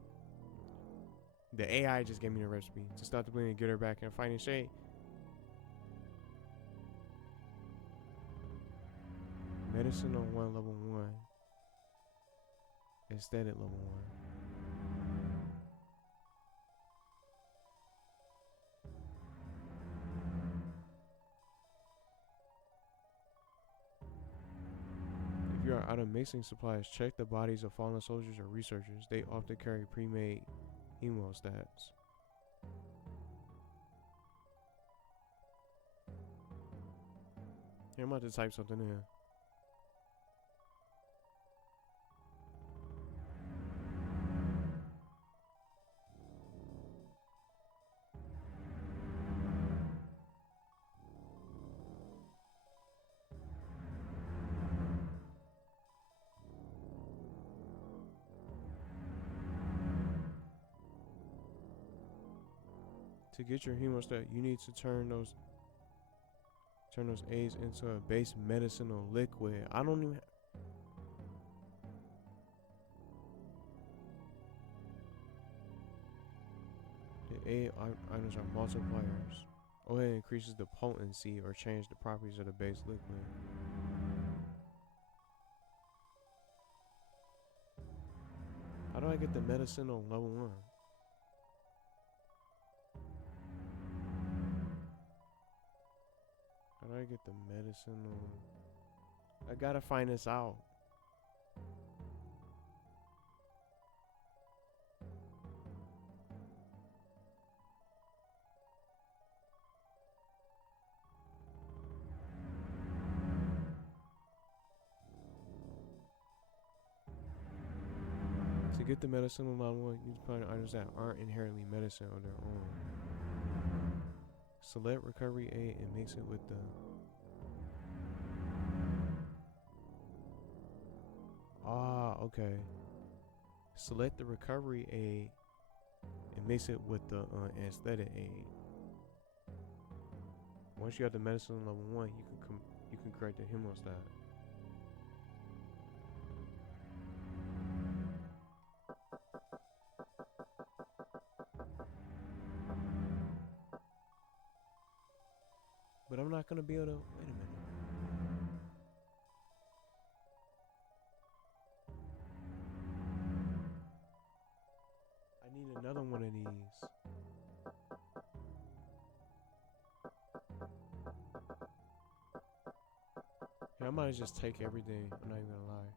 the AI just gave me the recipe. To start the bleeding, get her back in a fighting shape. Medicine on 1, level 1. Aesthetic level 1. If you are out of mixing supplies, check the bodies of fallen soldiers or researchers. They often carry pre-made hemostats. Here, I'm about to type something in. To get your hemostat, you need to turn those Aids into a base medicinal liquid. I don't even. The aid items are multipliers. Oh, it increases the potency or change the properties of the base liquid. How do I get the medicinal level 1? How do I get the medicinal? I gotta find this out. To get the medicinal level 1, you find items that aren't inherently medicine on their own. Select recovery aid and mix it with the okay. Select the recovery aid and mix it with the aesthetic aid. Once you have the medicine level 1, you can create the hemostat. But I'm not gonna be able to. Wait a minute. I might just take everything. I'm not even gonna lie.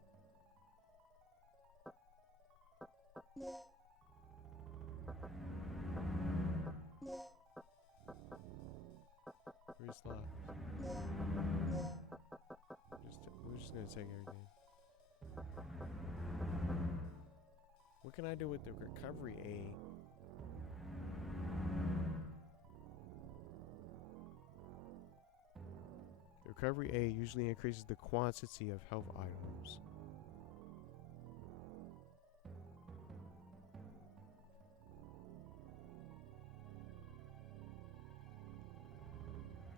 Reslot. We're just gonna take everything. What can I do with the recovery aid? The recovery aid usually increases the quantity of health items.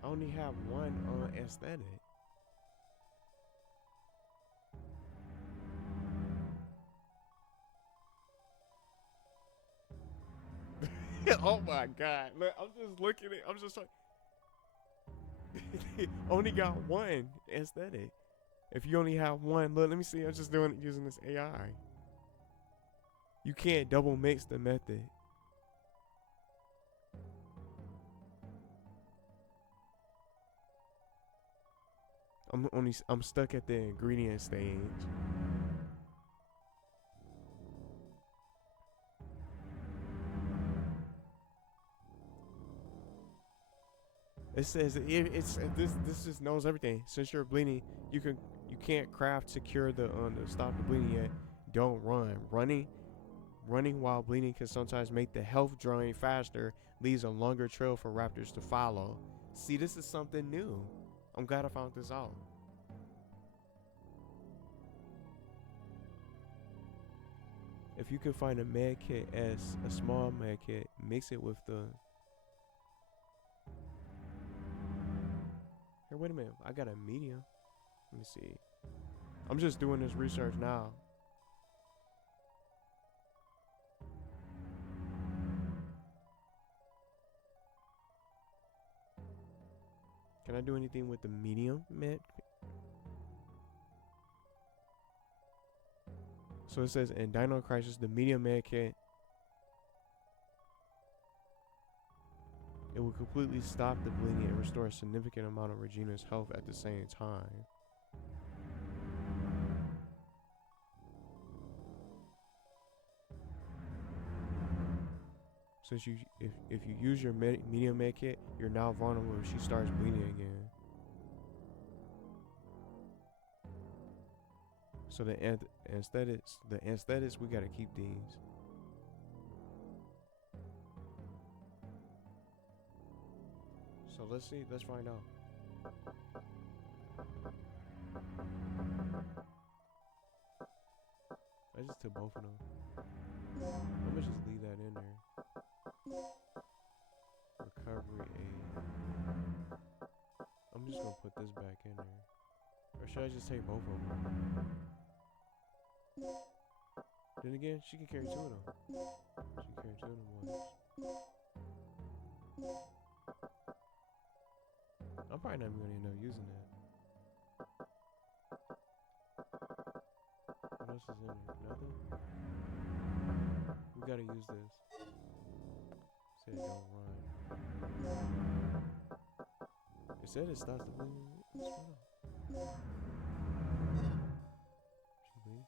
I only have one aesthetic. Oh my god. Look, I'm just looking at it. I'm just like only got one aesthetic. If you only have one, look, let me see. I'm just doing it using this AI. You can't double mix the method. I'm stuck at the ingredient stage. It says this just knows everything. Since you're bleeding, you can't craft to cure to stop the bleeding yet. Don't run. Running while bleeding can sometimes make the health drain faster, leaves a longer trail for raptors to follow. See, this is something new. I'm glad I found this out. If you can find a med kit S, a small med kit, mix it with the... Here, wait a minute. I got a medium. Let me see. I'm just doing this research now. Can I do anything with the medium med? So it says in Dino Crisis, the medium med kit, it will completely stop the bleeding and restore a significant amount of Regina's health at the same time. Since if you use your medium med kit, you're now vulnerable if she starts bleeding again. So the anesthetics, we gotta keep these. So let's see, let's find out. I just took both of them. I'm gonna just leave that in there. Recovery aid. I'm just gonna put this back in there. Or should I just take both of them? Then again, she can carry two of them. She can carry two of them ones. I'm probably not even gonna end up using that. What else is in there? Nothing? We gotta use this. Said don't run. It said it stops the bleeding. What's going on? She bleeding?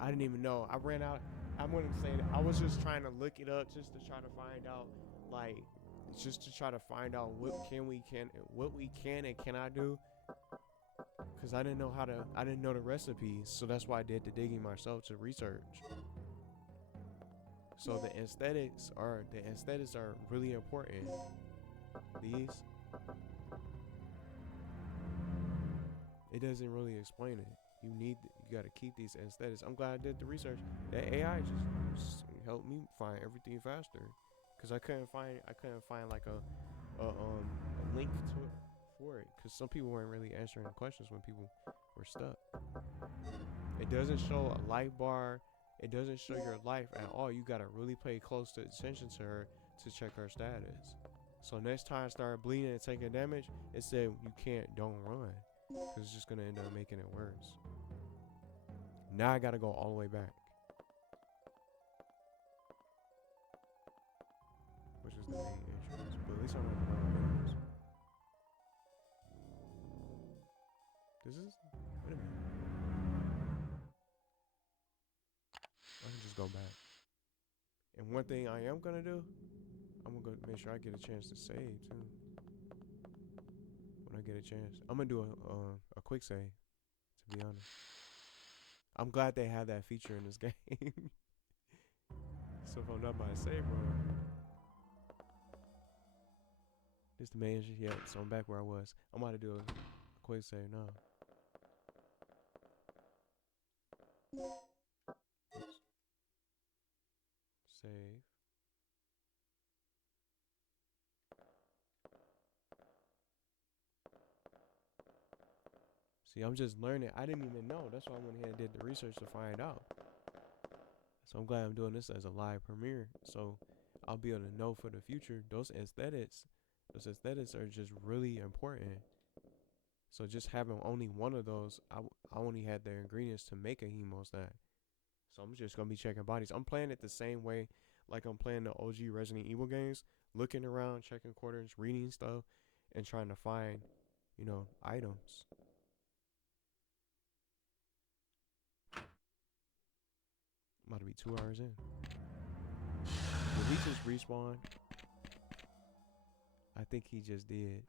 I didn't even know. I ran out. I wouldn't say that. I was just trying to look it up just to try to find out, like, just to try to find out what we can and cannot do. Cause I didn't know I didn't know the recipes, so that's why I did the digging myself to research. So the aesthetics are really important. These, it doesn't really explain it. You gotta keep these aesthetics. I'm glad I did the research. The AI just helped me find everything faster, cause I couldn't find like a link to it for it, cause some people weren't really answering the questions when people were stuck. It doesn't show a life bar. It doesn't show your life at all. You gotta really pay close attention to her to check her status. So next time I start bleeding and taking damage, it said don't run, cause it's just gonna end up making it worse. Now I gotta go all the way back, which is the main entrance. But at least I'm at the wrong entrance. Is this? Wait a minute. I can just go back. And one thing I am gonna do, I'm gonna go make sure I get a chance to save too. When I get a chance, I'm gonna do a quick save. To be honest, I'm glad they have that feature in this game. So if I'm not by a save run, this the main shit. Yeah, so I'm back where I was. I'm about to do a quick save now. Oops. Save. See, I'm just learning. I didn't even know. That's why I went ahead and did the research to find out. So I'm glad I'm doing this as a live premiere. So I'll be able to know for the future. Those aesthetics are just really important. So just having only one of those, I only had the ingredients to make a hemostat. So I'm just gonna be checking bodies. I'm playing it the same way like I'm playing the OG Resident Evil games, looking around, checking quarters, reading stuff, and trying to find, items. I'm about to be 2 hours in. Did he just respawn? I think he just did.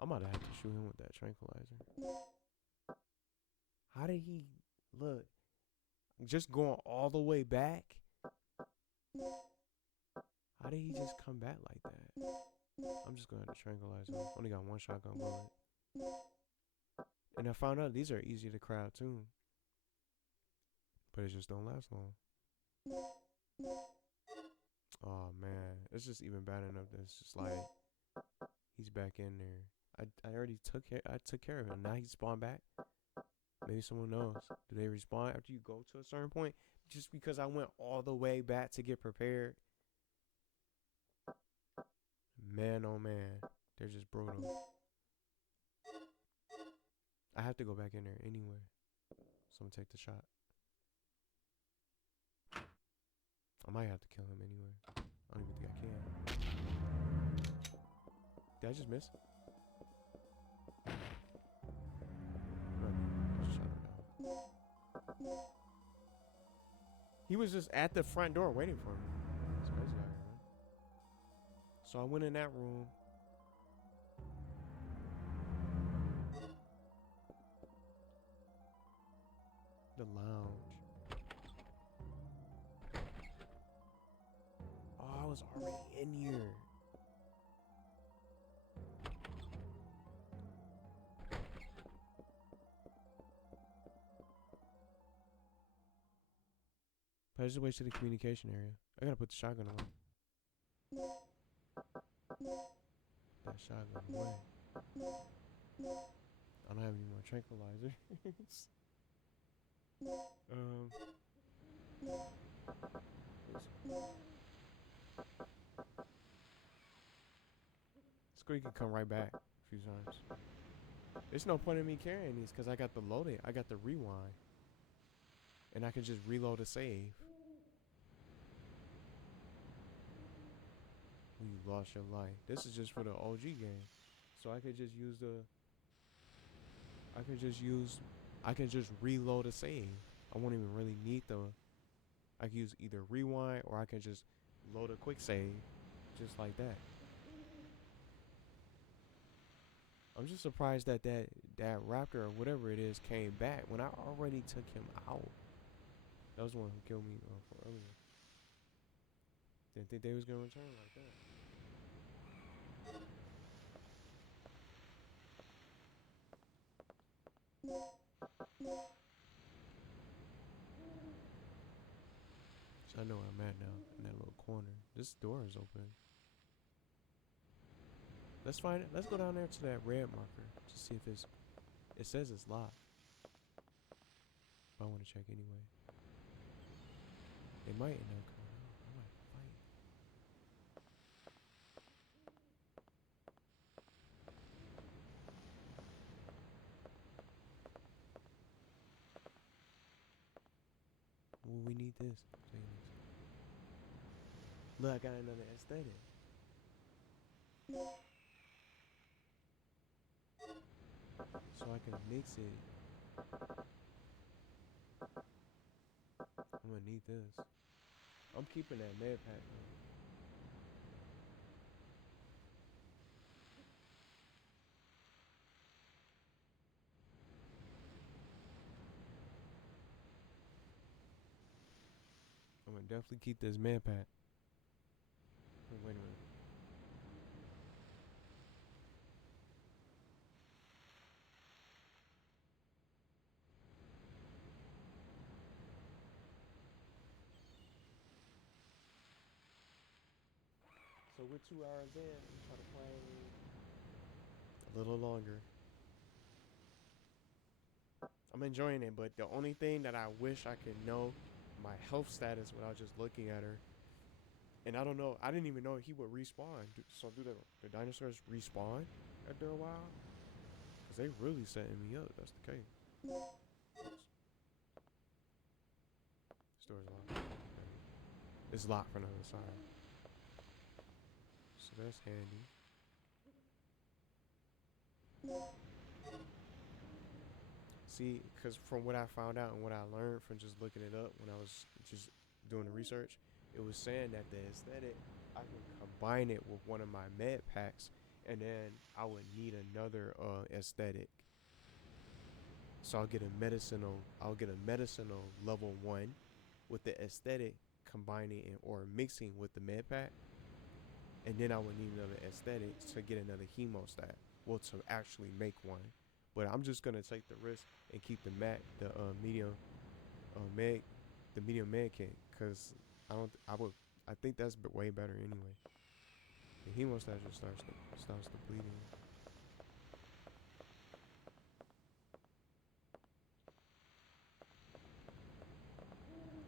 I'm about to have to shoot him with that tranquilizer. How did he look? Just going all the way back? How did he just come back like that? I'm just gonna have to tranquilize him. Only got one shotgun bullet. And I found out these are easy to craft too. But it just don't last long. Oh man, it's just even bad enough that it's just like he's back in there. I already took care of him. Now he spawned back. Maybe someone knows. Do they respawn after you go to a certain point? Just because I went all the way back to get prepared. Man, oh man, they're just brutal. I have to go back in there anyway. So I'm gonna take the shot. I might have to kill him anyway. I don't even think I can. Did I just miss? I just shot him down. He was just at the front door waiting for me. It's crazy out here, man. So I went in that room. The lounge. Oh, I was already in here. But I just wasted the communication area. I gotta put the shotgun away. That shotgun away. I don't have any more tranquilizers. Squid can come right back a few times. There's no point in me carrying these because I got the loaded. I got the rewind. And I can just reload a save. When you lost your life. This is just for the OG game. So I could just use I can just reload a save. I won't even really need I can use either rewind or I can just load a quick save. Just like that. I'm just surprised that raptor or whatever it is came back when I already took him out. That was the one who killed me for earlier. Didn't think they was gonna return like that. So I know where I'm at now, in that little corner. This door is open. Let's find it. Let's go down there to that red marker to see if it says it's locked. But I want to check anyway. They might end up coming out. I might fight. Well, we need this. Look, I got another aesthetic. So I can mix it. I'm gonna need this. I'm keeping that med pack though. I'm gonna definitely keep this med pack. Oh, wait a minute. So we're 2 hours in. I'm trying to play a little longer. I'm enjoying it, but the only thing that I wish I could know my health status without just looking at her. And I don't know. I didn't even know he would respawn. So do the dinosaurs respawn after a while? Because they really setting me up. That's the case. This door's locked. Okay. It's locked from the other side. So that's handy. See, because from what I found out and what I learned from just looking it up when I was just doing the research, it was saying that the aesthetic, I can combine it with one of my med packs, and then I would need another aesthetic. So I'll get a medicinal level 1 with the aesthetic combining it or mixing with the med pack, and then I would need another aesthetic to get another hemostat. Well, to actually make one. But I'm just gonna take the risk and keep the medium med kit, cause I think that's way better anyway. The hemostat just starts the bleeding.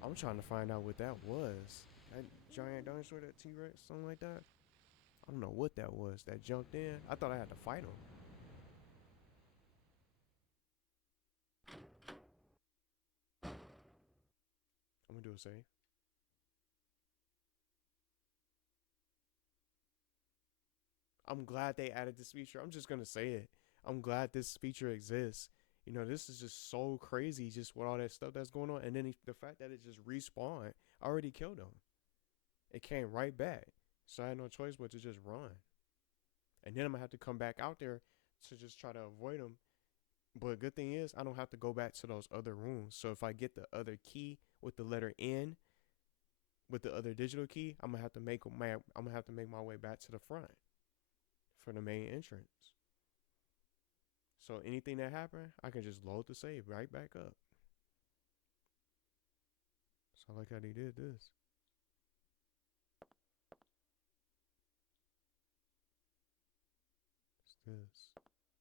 I'm trying to find out what that was. That giant dinosaur, that T-Rex, something like that. I don't know what that was. That jumped in. I thought I had to fight him. I'm gonna do a save. I'm glad they added this feature. I'm just gonna say it. I'm glad this feature exists. You know, this is just so crazy, just with all that stuff that's going on. And then the fact that it just respawned, I already killed him. It came right back. So I had no choice but to just run. And then I'm gonna have to come back out there to just try to avoid him. But good thing is, I don't have to go back to those other rooms. So if I get the other key with the letter N, with the other digital key, I'm gonna have to make my way back to the front for the main entrance. So anything that happened, I can just load the save right back up. So I like how they did this. What's this?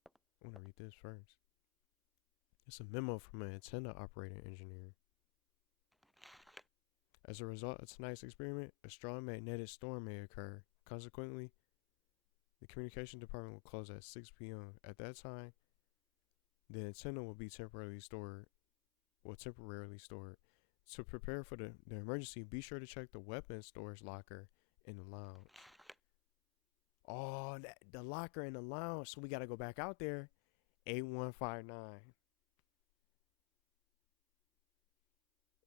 I want to read this first. It's a memo from an antenna operating engineer. As a result of tonight's experiment, a strong magnetic storm may occur. Consequently, the communication department will close at 6 p.m. At that time, the antenna will be temporarily stored. To prepare for the emergency, be sure to check the weapons storage locker in the lounge. Oh, the locker in the lounge. So we got to go back out there. 8159.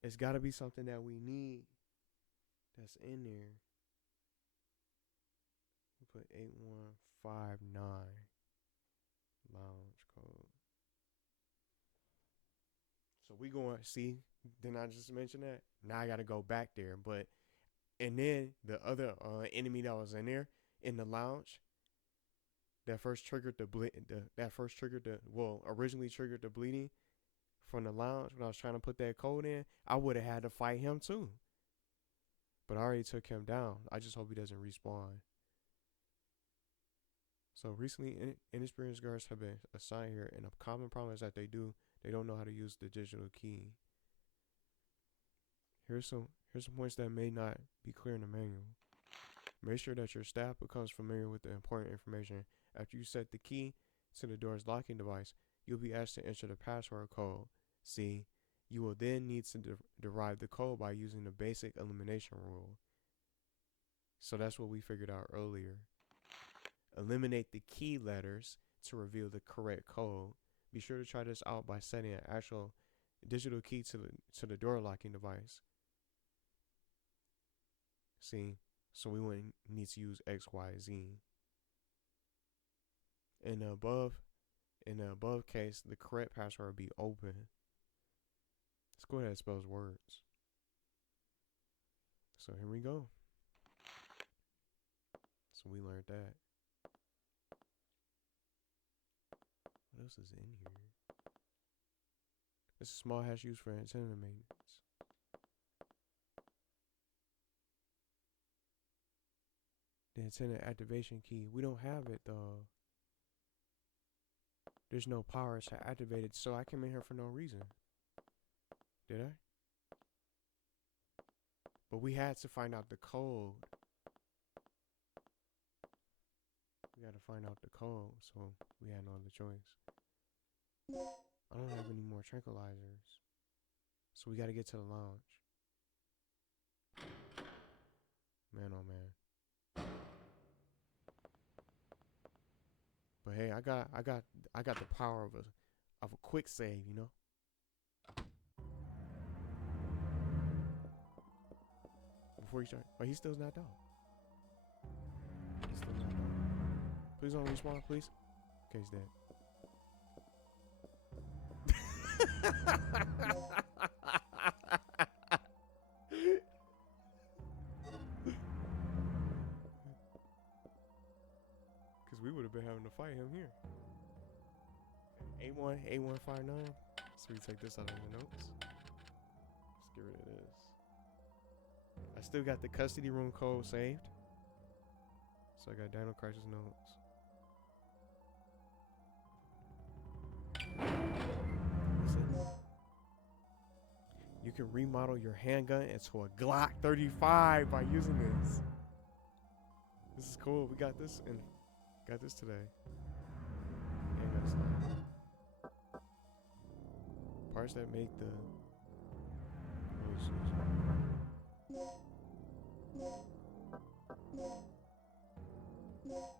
It's got to be something that we need that's in there. We put 8159 lounge code. So we going, see, didn't I just mention that? Now I got to go back there. And then the other enemy that was in there in the lounge, originally triggered the bleeding from the lounge when I was trying to put that code in. I would have had to fight him too. But I already took him down. I just hope he doesn't respawn. So recently, inexperienced guards have been assigned here, and a common problem is that they don't know how to use the digital key. Here's some points that may not be clear in the manual. Make sure that your staff becomes familiar with the important information. After you set the key to the door's locking device, you'll be asked to enter the password code. See, you will then need to derive the code by using the basic elimination rule. So that's what we figured out earlier. Eliminate the key letters to reveal the correct code. Be sure to try this out by setting an actual digital key to the door locking device. See, so we wouldn't need to use X, Y, Z. In the above case, the correct password would be open. Let's go ahead and spell words. So here we go. So we learned that. What else is in here? It's a small hash used for antenna maintenance. The antenna activation key. We don't have it though. There's no power to activate it, so I came in here for no reason. Did I? But we had to find out the code. We got to find out the code, so we had no other choice. I don't have any more tranquilizers, so we got to get to the lounge. Man, oh man. But hey, I got the power of a quick save, you know. Before you start, but he's still not down. He's still not down. Please don't respawn, please. Okay, he's dead. Cause we would have been having to fight him here. A159. So we take this out of the notes. Let's get rid of this. I still got the custody room code saved. So I got Dino Crisis notes. Listen. You can remodel your handgun into a Glock 35 by using this. This is cool. We got this and got this today. Handgun slide. Parts that make the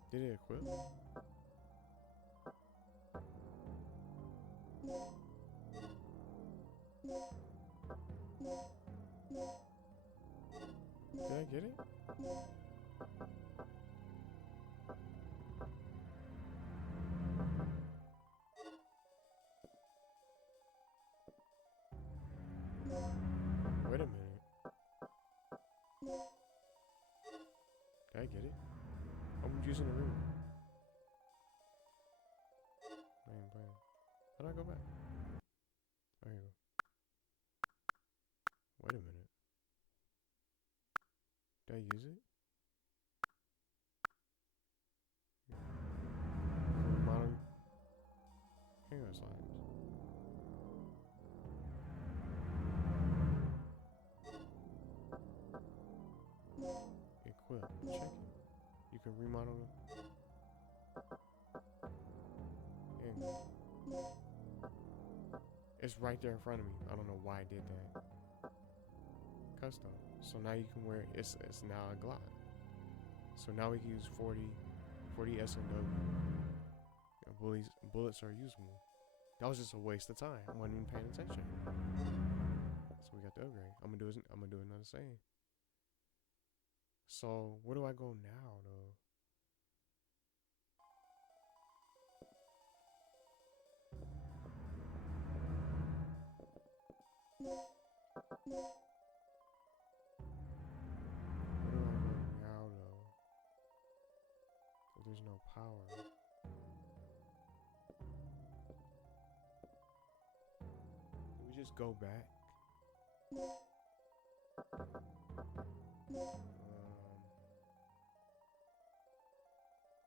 Did it equip? Did I get it? Wait a minute. Did I get it? I'm using the room. I ain't playing. How do I go back? There you go. Wait a minute. Did I use it? Modern. Hang on, slides. Equip. Check it. You can remodel them. And it's right there in front of me. I don't know why I did that. Custom. So now you can wear it. It's now a Glock. So now we can use 40 SNW. Bullets are usable. That was just a waste of time. I wasn't even paying attention. So we got the upgrade. I'm gonna do another save. So where do I go now though? Where do I go now though? If there's no power. Do we just go back?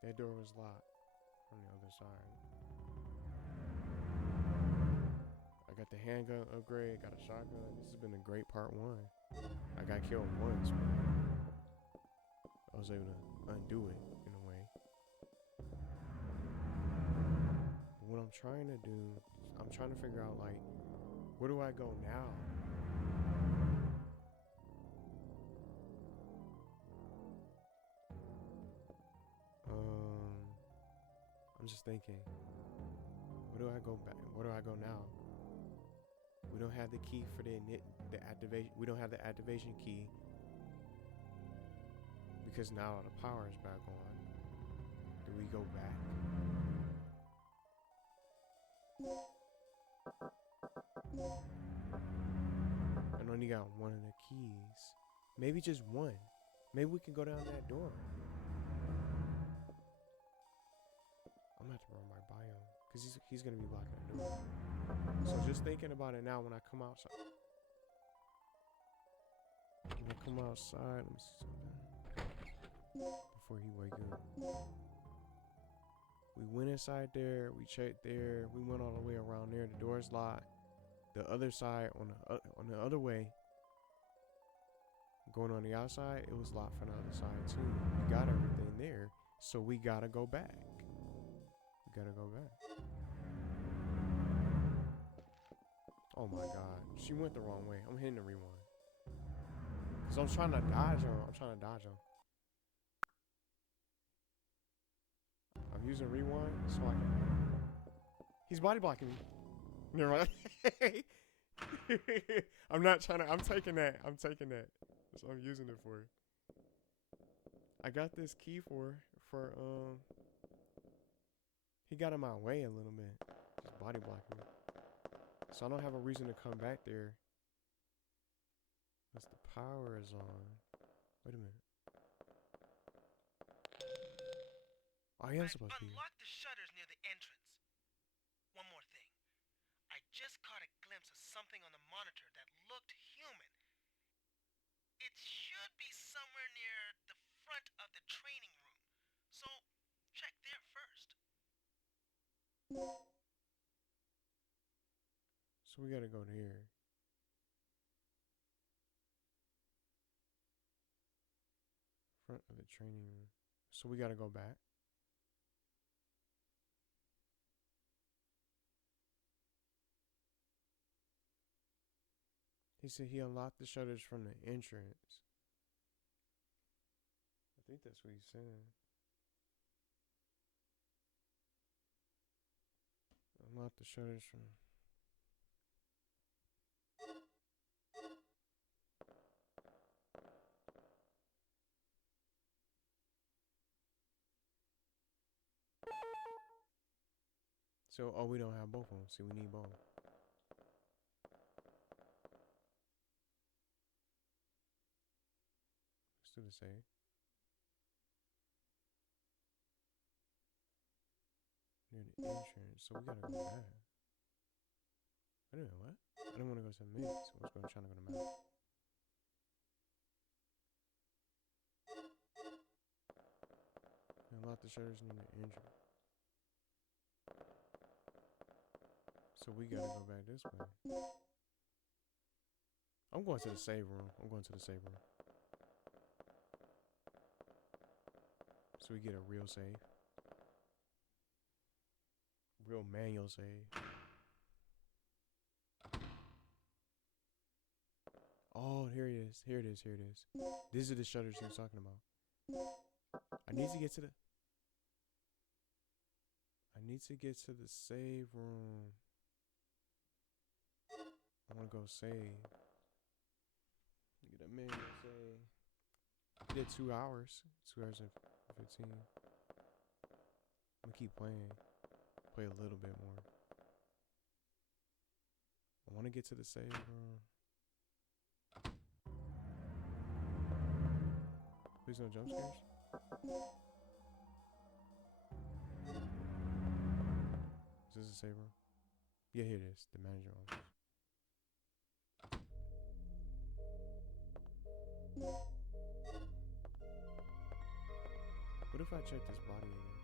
That door was locked from the other side. I got the handgun upgrade, got a shotgun. This has been a great part 1. I got killed once, but I was able to undo it in a way. But what I'm trying to do, I'm trying to figure out like, where do I go now? I'm just thinking, what Where do I go back? Where do I go now? We don't have the key for the activation. We don't have the activation key because now the power is back on. Do we go back? I only got one of the keys. Maybe just one. Maybe we can go down that door. I'm gonna have to run my biome because he's gonna be blocking the door. So just thinking about it now, when I come outside. When I come outside, let me see something. Before he wake up. We went inside there, we checked there, we went all the way around there, the door's locked. The other side, on the other way, going on the outside, it was locked from the other side too. We got everything there, so we gotta go back. We gotta go back. Oh my god, she went the wrong way. I'm hitting the rewind. Cause I'm trying to dodge him. I'm using rewind so I can. He's body blocking me. Never mind. I'm not trying to. I'm taking that. So I'm using it for. I got this key for. He got in my way a little bit. He's body blocking me. So I don't have a reason to come back there. Unless the power is on. Wait a minute. Oh, I am supposed to be. Unlock the shutters near the entrance. One more thing. I just caught a glimpse of something on the monitor that looked human. It should be somewhere near the front of the training room. So, check there first. So we gotta go here. Front of the training room. So we gotta go back. He said he unlocked the shutters from the entrance. I think that's what he's saying. Unlock the shutters from. So, oh, we don't have both of them. See, we need both. Let's do the same. Near the entrance, so we gotta go back. I don't know what. I don't want to go to the mix. I was trying to go to the map. Unlock the shutters near the entrance. So we gotta go back this way. I'm going to the save room. So we get a real save. Real manual save. Oh, here it is. These are the shutters he was talking about. I need to get to the save room. I want to go save. Get a manual save. Did 2 hours. 2 hours and 15. I'm gonna keep playing. Play a little bit more. I want to get to the save room. Please no jump scares. Is this a save room? Yeah, here it is. The manager office. What if I check this body again?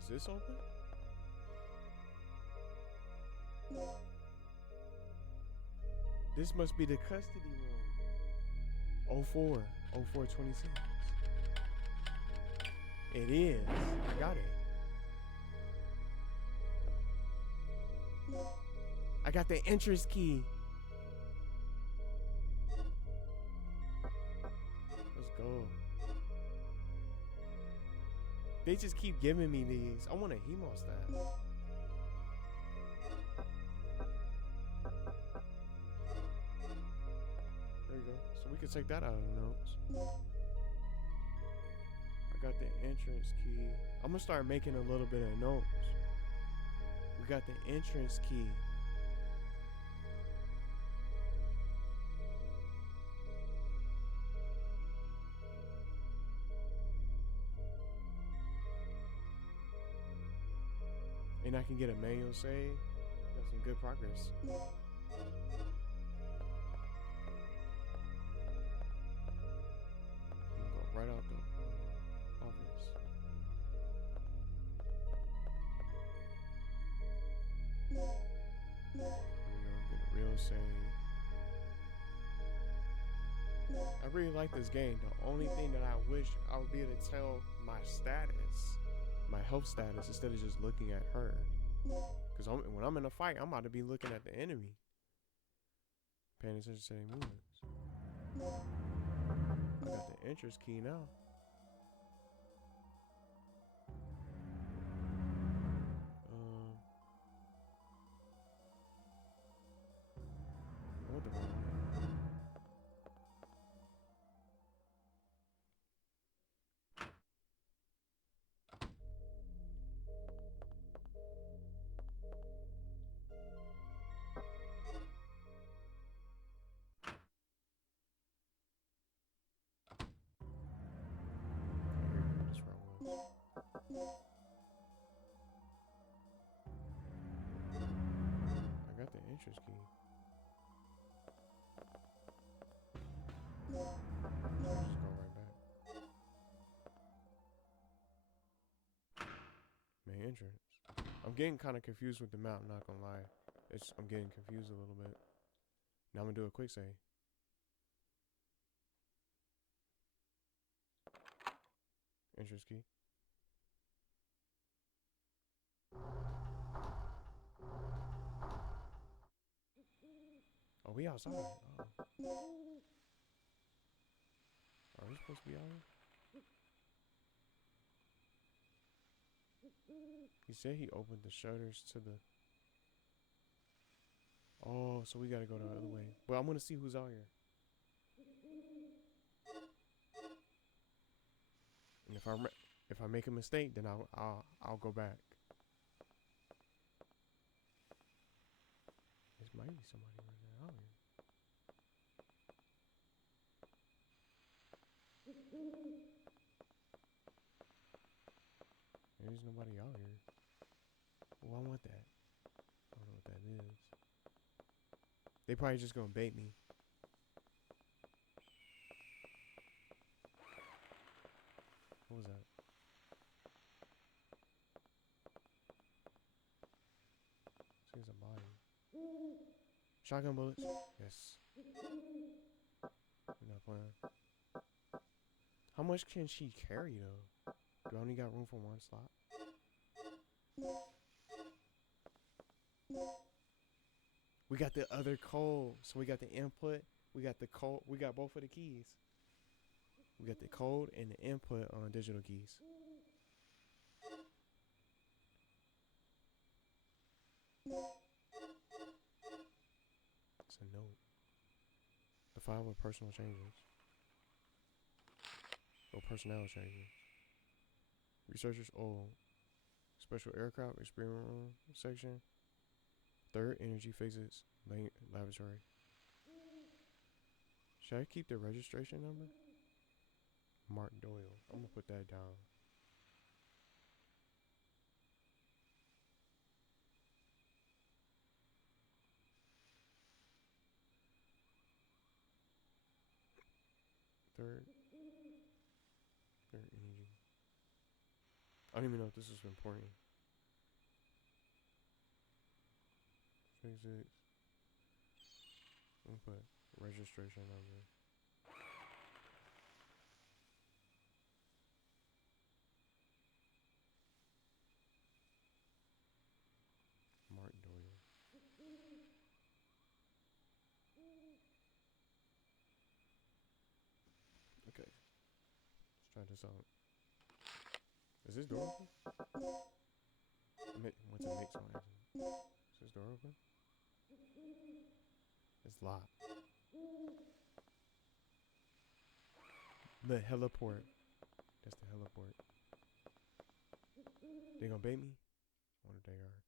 Is this open? This must be the custody room. 0426. It is. I got it. I got the entrance key. Let's go. They just keep giving me these. I want a hemostat. There you go. So we can take that out of the notes. I got the entrance key. I'm gonna start making a little bit of notes. We got the entrance key. And I can get a manual save. Got some good progress. I'm gonna go right out the office. There we go, get a real save. I really like this game. The only thing that I wish I would be able to tell my status, my health status, instead of just looking at her. Because when I'm in a fight, I'm about to be looking at the enemy. Paying attention to their movements. I got the entrance key now. What the fuck? I got the entrance key. Just go right back. Main entrance. I'm getting kind of confused with the map, not gonna lie. I'm getting confused a little bit. Now I'm gonna do a quick save. Entrance key. Oh, we outside. Oh. Are we supposed to be out here? He said he opened the shutters to the... Oh, so we gotta go the other way. But I'm gonna see who's out here. And if I make a mistake, then I'll go back. This might be somebody right now out here. There's nobody out here. Oh, I want that. I don't know what that is. They probably just gonna bait me. What was that? Seems a body. Shotgun bullets? Yes. I'm not playing. How much can she carry though? Do I only got room for one slot? We got the other code. So we got the input. We got the code. We got both of the keys. We got the code and the input on digital keys. It's a note. The file with personal changes. Or personnel changes. Researchers, special aircraft experiment room section. Third energy physics laboratory. Should I keep the registration number? Mark Doyle. I'm gonna put that down. Third energy. I don't even know if this is important. Physics. I'm gonna put registration number. Mark Doyle. Okay. Try this out. Is this door open? Went to mix on accident. Is this door open? It's locked. The heliport. That's the heliport. They gonna bait me? I wonder if they are.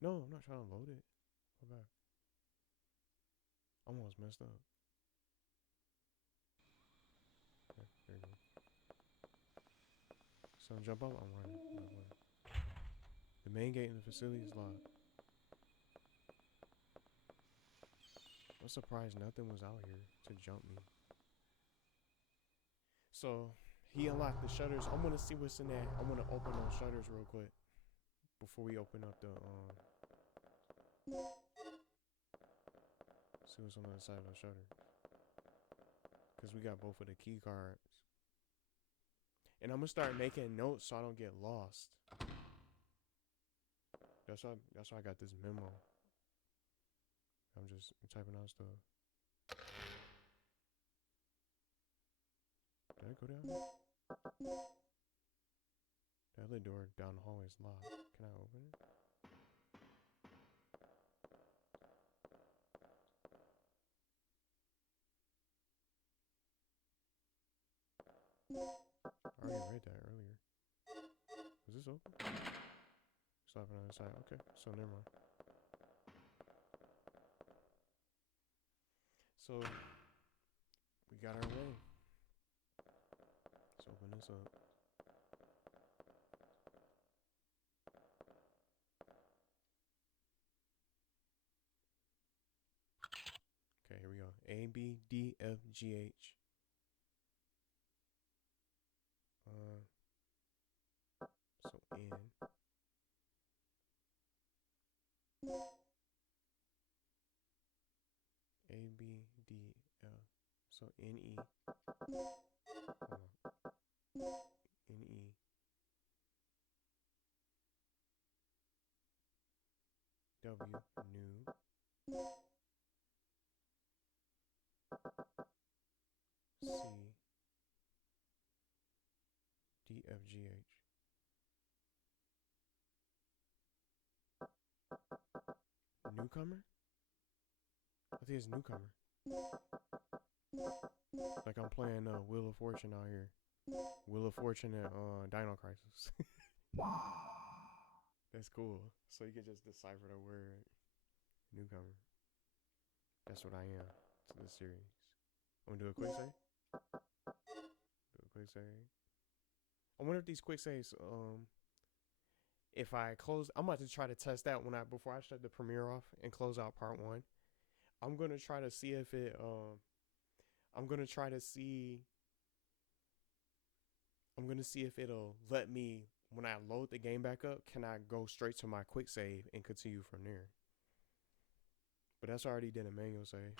No, I'm not trying to load it. What back? Almost messed up. Okay, there you go. So jump up, I'm running. The main gate in the facility is locked. I'm surprised nothing was out here to jump me. So he unlocked the shutters. I want to see what's in that. I want to open those shutters real quick before we open up the see what's on the other side of the shutter. Cause we got both of the key cards. And I'm gonna start making notes so I don't get lost. That's why I got this memo. I'm just typing out stuff. Did I go down here? The other door down the hallway is locked. Can I open it? I already read that earlier. Was this open? Stop on the other side. Okay, so never mind. So we got our way. Let's open this up. Okay, here we go. A, B, D, F, G, H. So N. A, B, D, F. So N, E. Hold on. N, E. W, new. C, D, F, G, H. Newcomer? I think it's newcomer. Like I'm playing Wheel of Fortune out here. Wheel of Fortune and Dino Crisis. That's cool. So you can just decipher the word newcomer. That's what I am to this series. I'm gonna do a quick save. Do a quick save. I wonder if these quick saves, if I close, I'm about to try to test that before I shut the premiere off and close out part 1. I'm gonna try to see if it, I'm gonna see if it'll let me, when I load the game back up, can I go straight to my quick save and continue from there? But that's already did a manual save.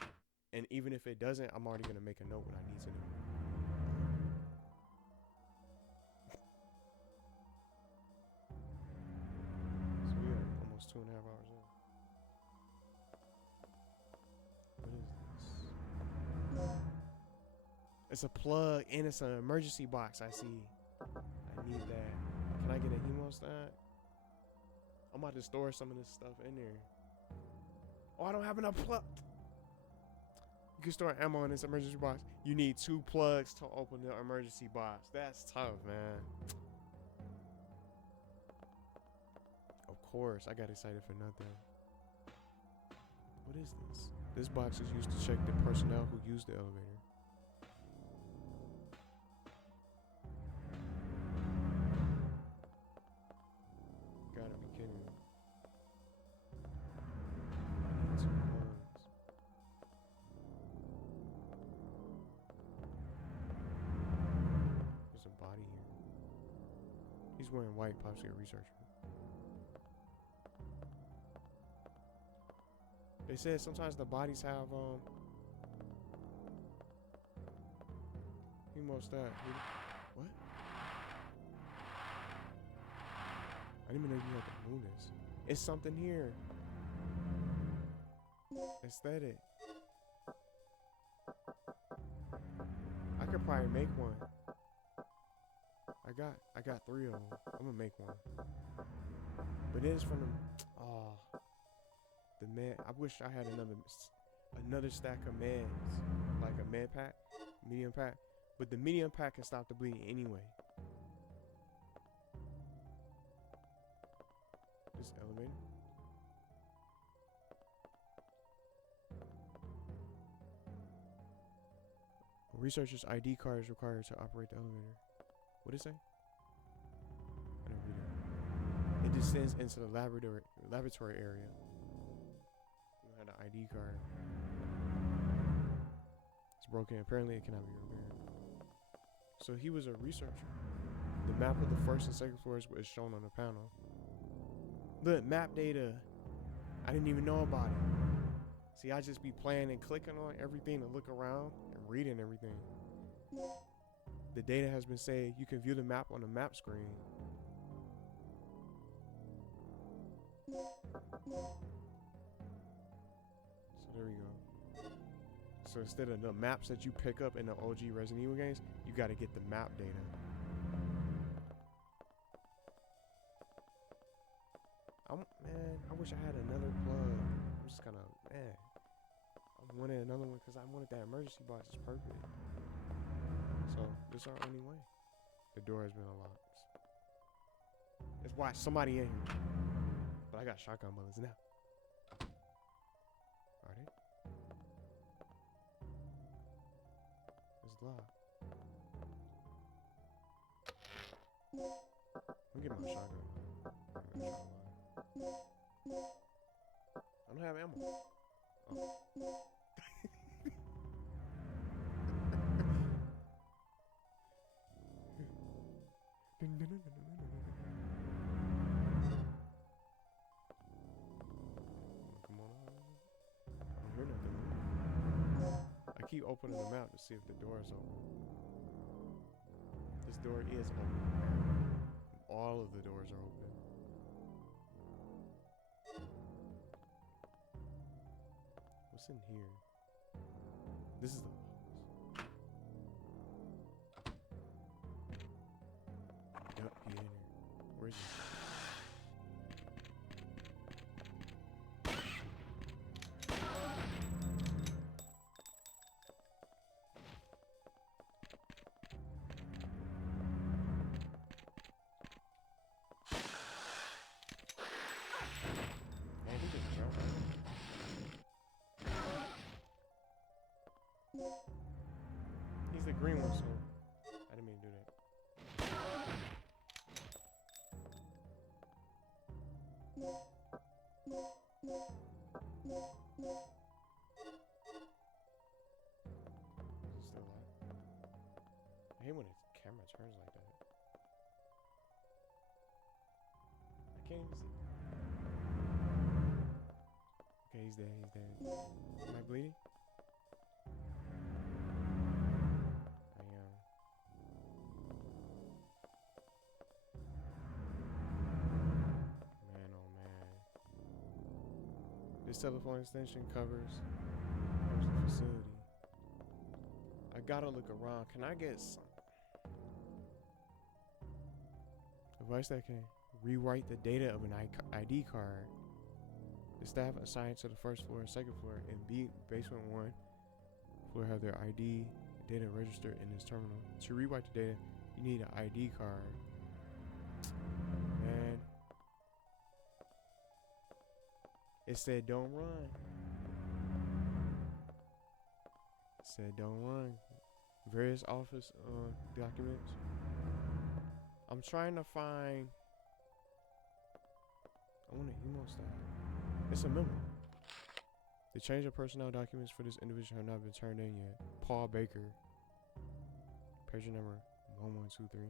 And even if it doesn't, I'm already gonna make a note when I need to do. So we are almost 2.5 hours in. What is this? It's a plug and it's an emergency box. I see. I need that. Can I get a hemostat? I'm about to store some of this stuff in there. Oh, I don't have enough plug. You can store ammo in this emergency box. You need 2 plugs to open the emergency box. That's tough, man. Of course, I got excited for nothing. What is this? This box is used to check the personnel who use the elevator. Gotta be kidding me. I need 2 plugs. There's a body here. He's wearing white, possibly a researcher. They said sometimes the bodies have hemostat. What? I didn't even know you had to move this. It's something here. Aesthetic. probably make one. I got 3 of them. I'm gonna make one. But then it's from the the med. I wish I had another stack of meds, like a med pack, medium pack. But the medium pack can stop the bleeding anyway. This elevator. Researcher's ID card is required to operate the elevator. What did it say? I don't read it. It descends into the laboratory area. You don't have the ID card. It's broken. Apparently, it cannot be repaired. So he was a researcher. The map of the first and second floors was shown on the panel. Look, map data. I didn't even know about it. See, I just be playing and clicking on everything to look around and reading everything. The data has been saved. You can view the map on the map screen. So there we go. So instead of the maps that you pick up in the OG Resident Evil games, you got to get the map data. Man, I wish I had another plug. I'm just kind of, man. I wanted another one because I wanted that emergency box. It's perfect. So this is our only way. The door has been unlocked. Let's watch somebody in here. But I got shotgun bullets now. Are they? It's locked. Let me get my shotgun. I don't have ammo. Oh. Come on. I don't hear nothing. I keep opening the map to see if the door is open. This door is open. All of the doors are open. What's in here? This is the Yep, he in here. Where is he? Man, he just jumped right in. He's the green one, so I didn't mean to do that. Is it still alive? I hate when the camera turns like that. I can't even see. Okay, he's dead. He's dead. Am I bleeding? I am. Man, oh man. This telephone extension covers the facility. I gotta look around. Can I get some device that can rewrite the data of an ID card? The staff assigned to the first floor and second floor in basement 1 floor have their ID data registered in this terminal. To rewrite the data, you need an ID card. Man. It said don't run. It said don't run. Various office documents. I'm trying to find. I want an emo style. It's a memo. The change of personnel documents for this individual have not been turned in yet. Paul Baker. Patient number 1123.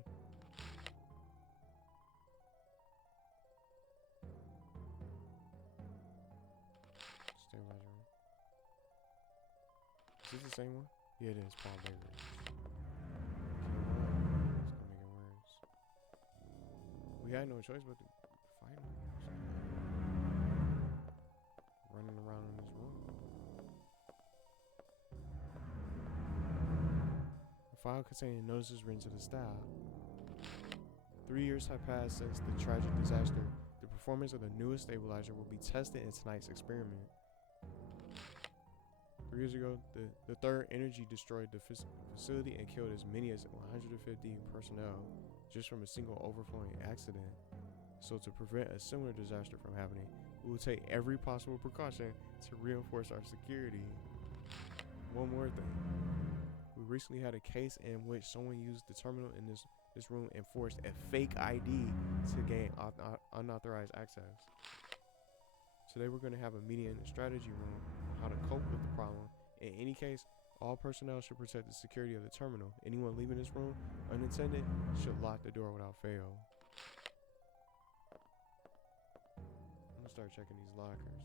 Stabilizer room. Is this the same one? Yeah, it is. Paul Baker. Can't run. It's gonna make it worse. We had no choice but to fight him. Running around in this room. file containing notices written to the staff. 3 years have passed since the tragic disaster. The performance of the newest stabilizer will be tested in tonight's experiment. 3 years ago, the third energy destroyed the facility and killed as many as 150 personnel just from a single overflowing accident. So to prevent a similar disaster from happening, we will take every possible precaution to reinforce our security. One more thing. We recently had a case in which someone used the terminal in this room and forced a fake ID to gain unauthorized access. Today we're going to have a meeting in the strategy room on how to cope with the problem. In any case, all personnel should protect the security of the terminal. Anyone leaving this room unattended should lock the door without fail. I'm gonna start checking these lockers.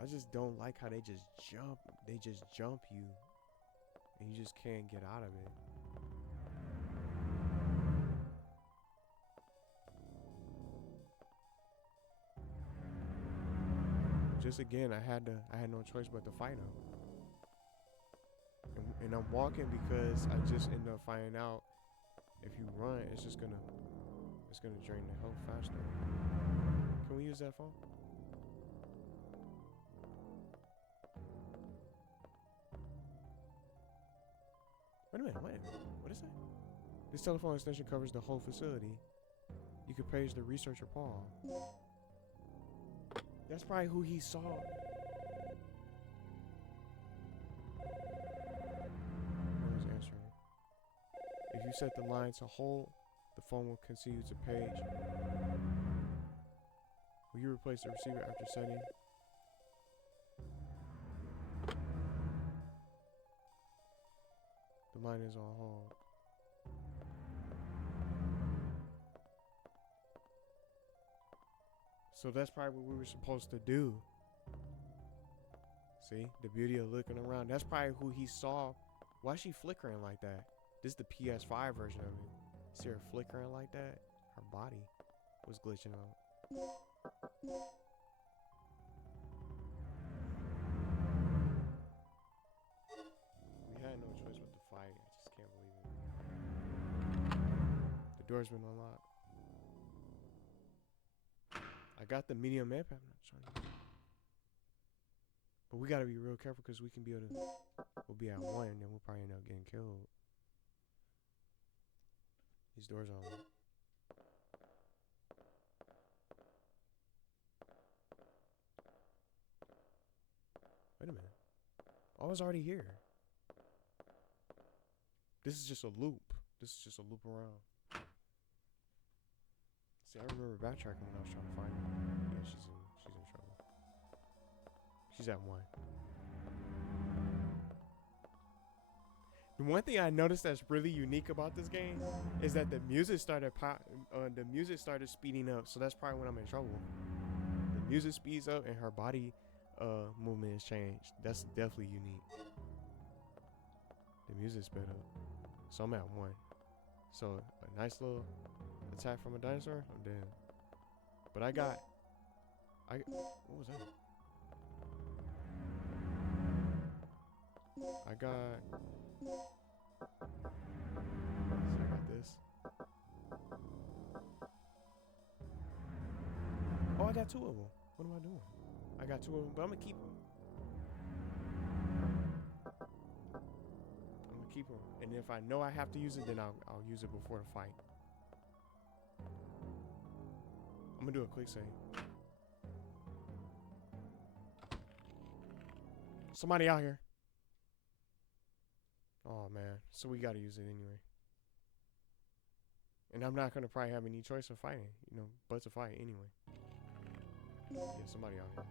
I just don't like how they just jump you and you just can't get out of it. Just again, I had no choice but to fight him. And I'm walking because I just end up finding out if you run, it's gonna drain the health faster. Can we use that phone? Wait a minute. What is that? This telephone extension covers the whole facility. You could page the researcher Paul. That's probably who he saw. No one's answering. If you set the line to hold, the phone will continue to page. Will you replace the receiver after setting? The line is on hold. So that's probably what we were supposed to do. See, the beauty of looking around. That's probably who he saw. Why is she flickering like that? This is the PS5 version of it. See her flickering like that? Her body was glitching out. We had no choice but to fight. I just can't believe it. The door's been unlocked. I got the medium map. I'm not trying to. But we gotta be real careful because we can be able to. We'll be at 1 and then we'll probably end up getting killed. These doors are unlocked. Wait a minute. I was already here. This is just a loop. This is just a loop around. See, I remember backtracking when I was trying to find her. Yeah, she's in trouble. She's at 1. The one thing I noticed that's really unique about this game is that the music started speeding up, so that's probably when I'm in trouble. The music speeds up and her body movement has changed. That's definitely unique. The music sped up, so I'm at 1. So a nice little attack from a dinosaur, I'm dead. But what was that? I got this. Oh, I got 2 of them. What am I doing? I got 2 of them, but I'm gonna keep them. Keep them, and if I know I have to use it, then I'll use it before the fight. I'm gonna do a quick save. Somebody out here. Oh man, so we gotta use it anyway. And I'm not gonna probably have any choice of fighting, but to fight anyway. Yeah, somebody out here.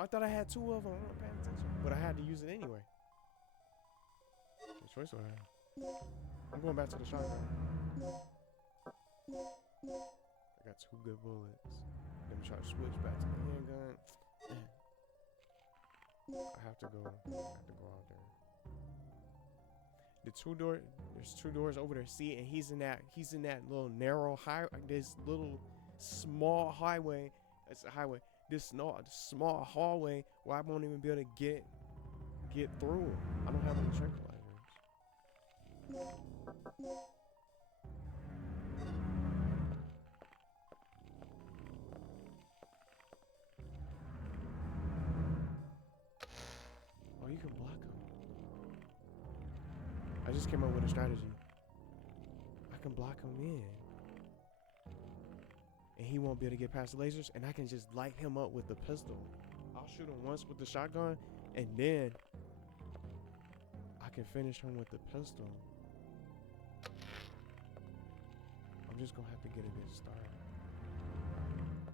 I thought I had 2 of them. I'm not paying attention. But I had to use it anyway. What choice do I have? I'm going back to the shotgun. I got 2 good bullets. Let me try to switch back to the handgun. I have to go out there. There's two doors over there. See, and he's in that little narrow this little small highway. It's a highway. This small hallway where I won't even be able to get through. I don't have any tranquilizers. Oh, you can block him. I just came up with a strategy. I can block him in. And he won't be able to get past the lasers, and I can just light him up with the pistol. I'll shoot him once with the shotgun, and then I can finish him with the pistol. I'm just gonna have to get a good start.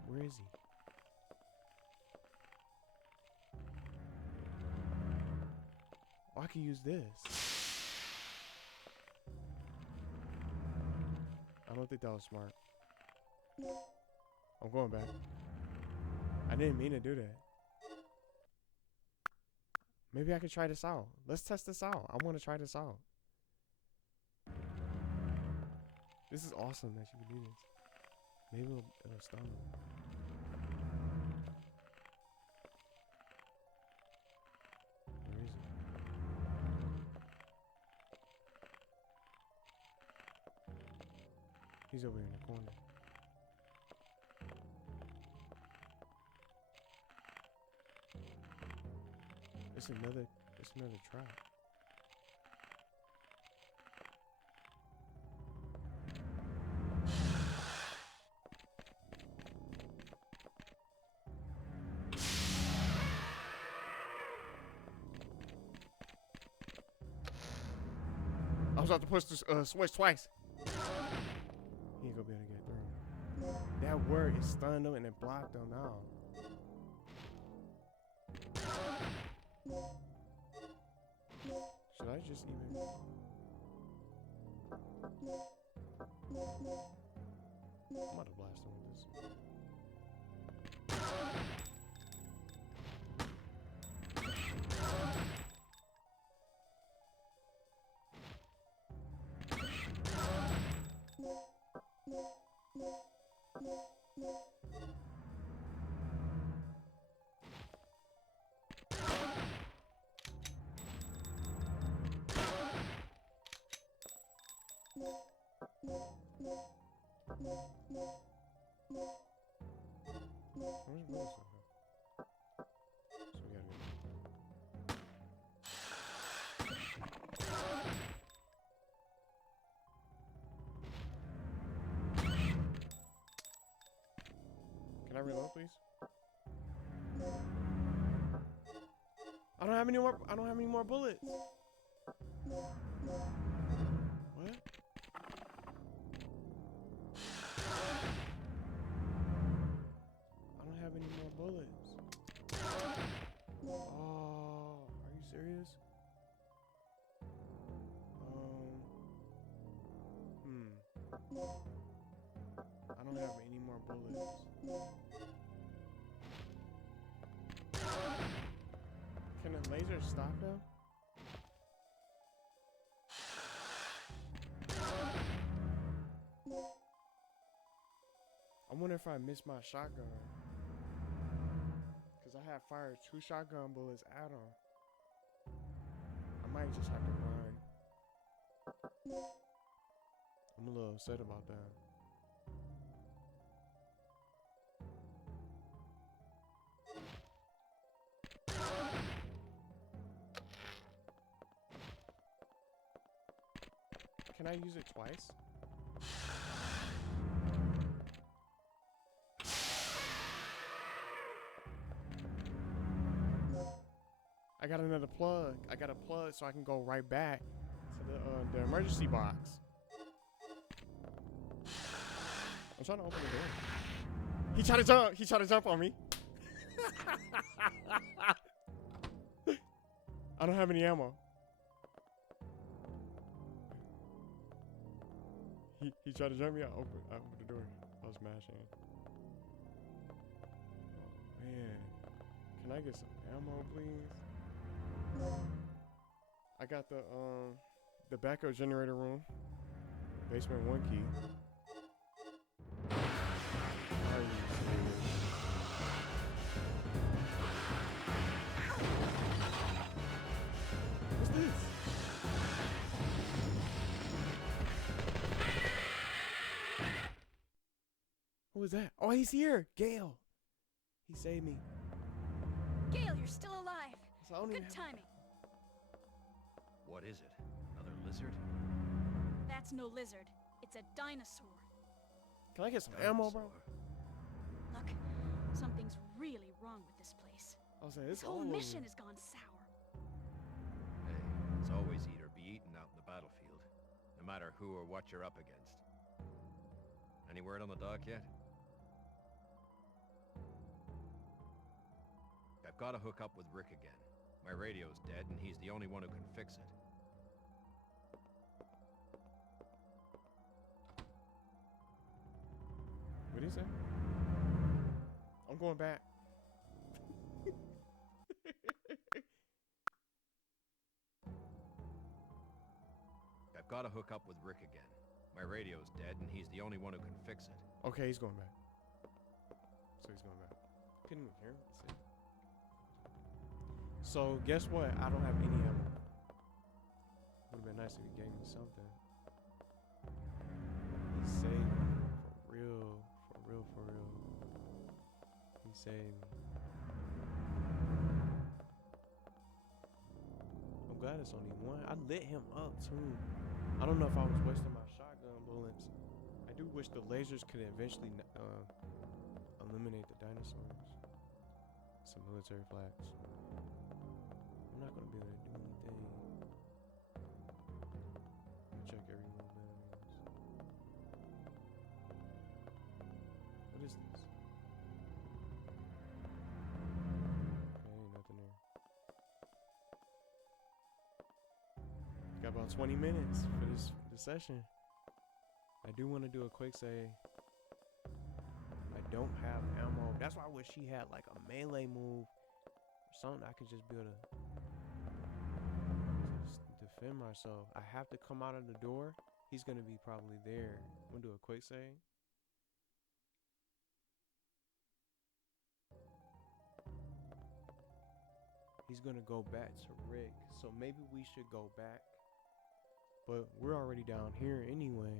Where is he? Oh, I can use this. I don't think that was smart. I'm going back. I didn't mean to do that. Maybe I could try this out. Let's test this out. I want to try this out. This is awesome that you can do this. Maybe it'll stun him. Where is he? He's over here in the corner. It's another trap. I was about to push this switch twice. He ain't gonna be able to get through. That word is stunned him and it blocked him out. Should I just even... I'm about to blast him with this. Where's bullets at? So we gotta Can I reload, please? I don't have any more bullets. What? I don't have any more bullets. Oh, are you serious? I don't have any more bullets. Can the laser stop him? I wonder if I missed my shotgun. Because I have fired 2 shotgun bullets at him. I might just have to run. I'm a little upset about that. Can I use it twice? I got another plug. I got a plug so I can go right back to the emergency box. I'm trying to open the door. He tried to jump. He tried to jump on me. I don't have any ammo. He tried to jump me. I opened the door. I was mashing. Oh man, can I get some ammo, please? I got the The backup generator room. Basement 1 key. Are you serious? What's this? Who is that? Oh, he's here. Gale. He saved me. Gale, you're still alive. So I don't even Good have- timing. What is it? Another lizard? That's no lizard. It's a dinosaur. Can I get some ammo, bro? Look, something's really wrong with this place. I was saying, This it's whole all mission over. has gone sour. Hey, it's always eat or be eaten out in the battlefield, no matter who or what you're up against. Any word on the dock yet? I've got to hook up with Rick again. My radio's dead, and he's the only one who can fix it. What did he say? I'm going back. I've got to hook up with Rick again. My radio's dead, and he's the only one who can fix it. Okay, he's going back. So he's going back. Couldn't even hear him. Let's see. So guess what? I don't have any ammo. Would have been nice if he gave me something. He saved me. For real. For real, for real. He saved me. I'm glad it's only one. I lit him up too. I don't know if I was wasting my shotgun bullets. I do wish the lasers could eventually eliminate the dinosaurs. Some military flags. I'm not gonna be able to do anything. Let me check every little bit of these. What is this? Okay, ain't nothing there. Got about 20 minutes for this session. I do want to do a quick save. I don't have ammo. That's why I wish he had like a melee move or something I could just be able to just defend myself. I have to come out of the door. He's gonna be probably there. I'm gonna do a quick save. He's gonna go back to Rick, so maybe we should go back. But we're already down here anyway.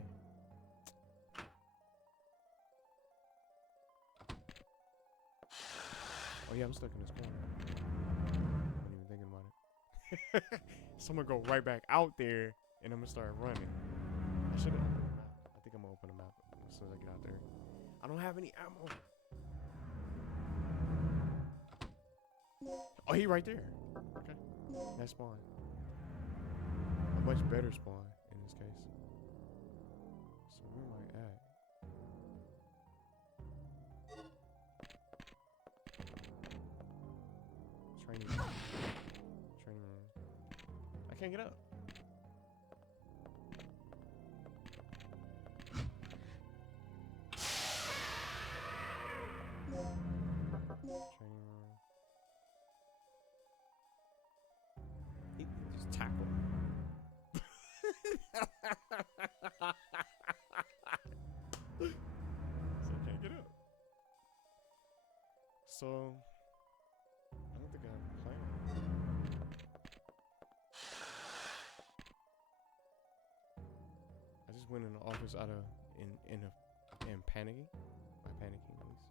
Oh yeah, I'm stuck in this corner. I wasn't even thinking about it. So I'm gonna go right back out there and I'm gonna start running. I should have opened the map. I think I'm gonna open the map as soon as I get out there. I don't have any ammo. Oh, he right there. Okay. Nice spawn. A much better spawn in this case. So where am I at? Training room. I can't get up. Training room. He just tackled me. So I can't get up. So I don't think I have a plan. I just went in the office out of in panicking. By panicking at least.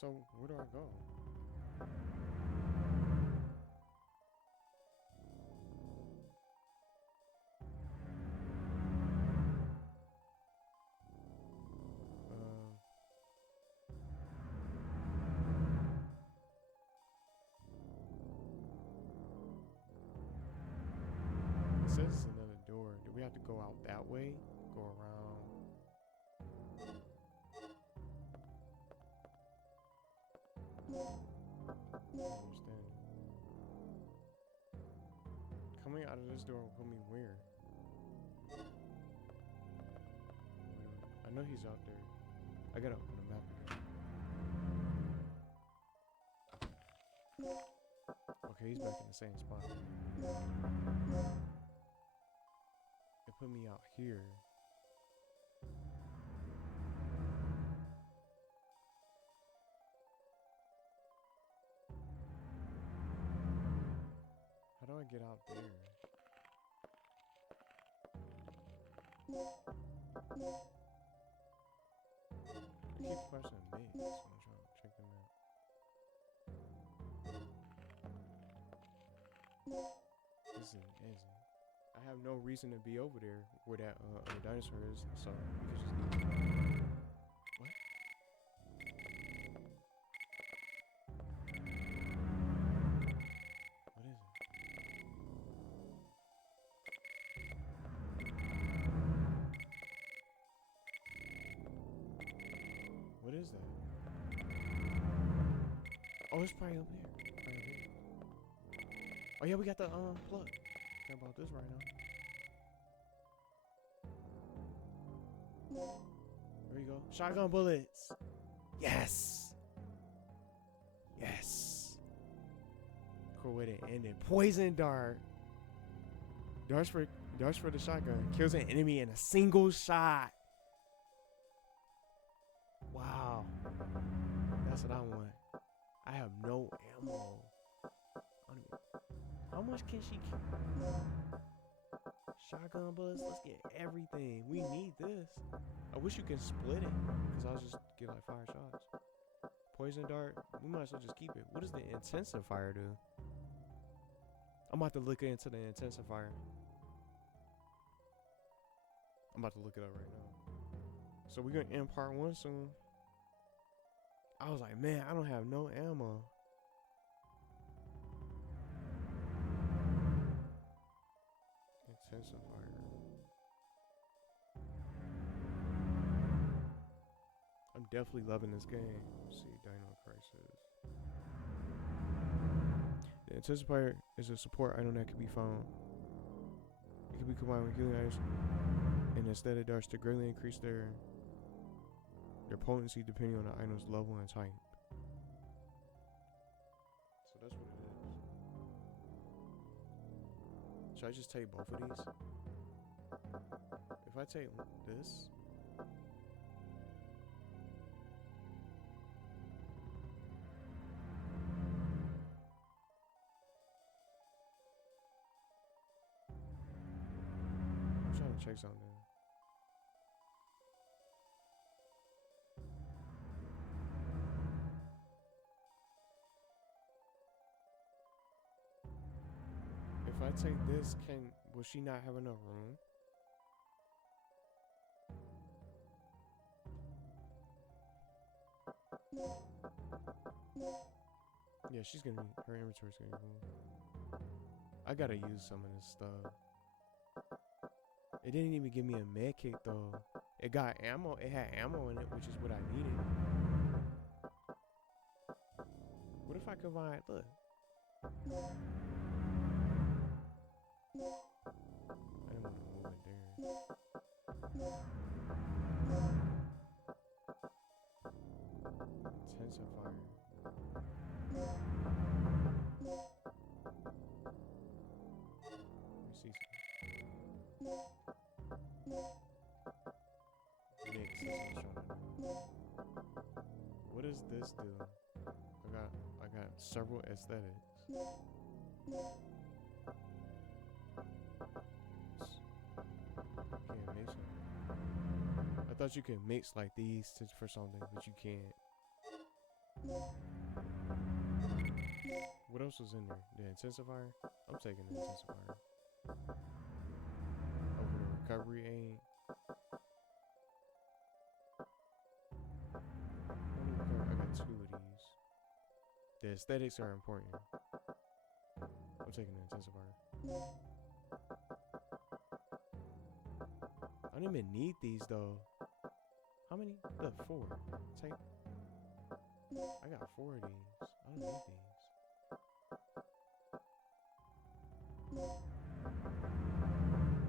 So where do I go? It says it's another door. Do we have to go out that way? Go around? I don't understand. Coming out of this door will put me where? I know he's out there. I gotta open the map again. Okay, he's back in the same spot. It put me out here. How do I get out there? I keep pressing mates when I'm trying to check them out. This is amazing. I have no reason to be over there where that other dinosaur is, so we could just leave. What? What is it? What is that? Oh, it's probably up here. Right up here. Oh yeah, we got the plug. Care about this right now. There you go. Shotgun bullets. Yes. Yes. Cool way to end it. Poison dart. Darts for the shotgun. Kills an enemy in a single shot. Wow. That's what I want. I have no ammo. How much can she kill? Shotgun bullets, let's get everything. We need this. I wish you can split it, because I'll just get like 5 shots. Poison dart, we might as well just keep it. What does the intensifier do? I'm about to look into the intensifier. I'm about to look it up right now. So we're gonna end part 1 soon. I was like, man, I don't have no ammo. Intensifier. I'm definitely loving this game. Let's see, Dino Crisis. The intensifier is a support item that can be found. It can be combined with healing items and instead of darts to greatly increase their potency depending on the item's level and type. So that's what it is. Should I just take both of these? If I take this, I'm trying to check something. If I take this, will she not have enough room? Yeah, she's gonna be, her inventory's gonna be full. I gotta use some of this stuff. It didn't even give me a med kit though. It got ammo, it had ammo in it, which is what I needed. What if I combine, look. I didn't want to move it there. Intensifier. Let me see some. Mix, that's what I'm trying to do. What does this do? I got several aesthetics. Can't mix them. I thought you could mix like these for something, but you can't. What else was in there? The intensifier? I'm taking the intensifier. Over the recovery aid. I got 2 of these. The aesthetics are important. I'm taking the intensifier. I don't even need these though. How many? Look, 4. Take. I got 4 of these. I don't need these.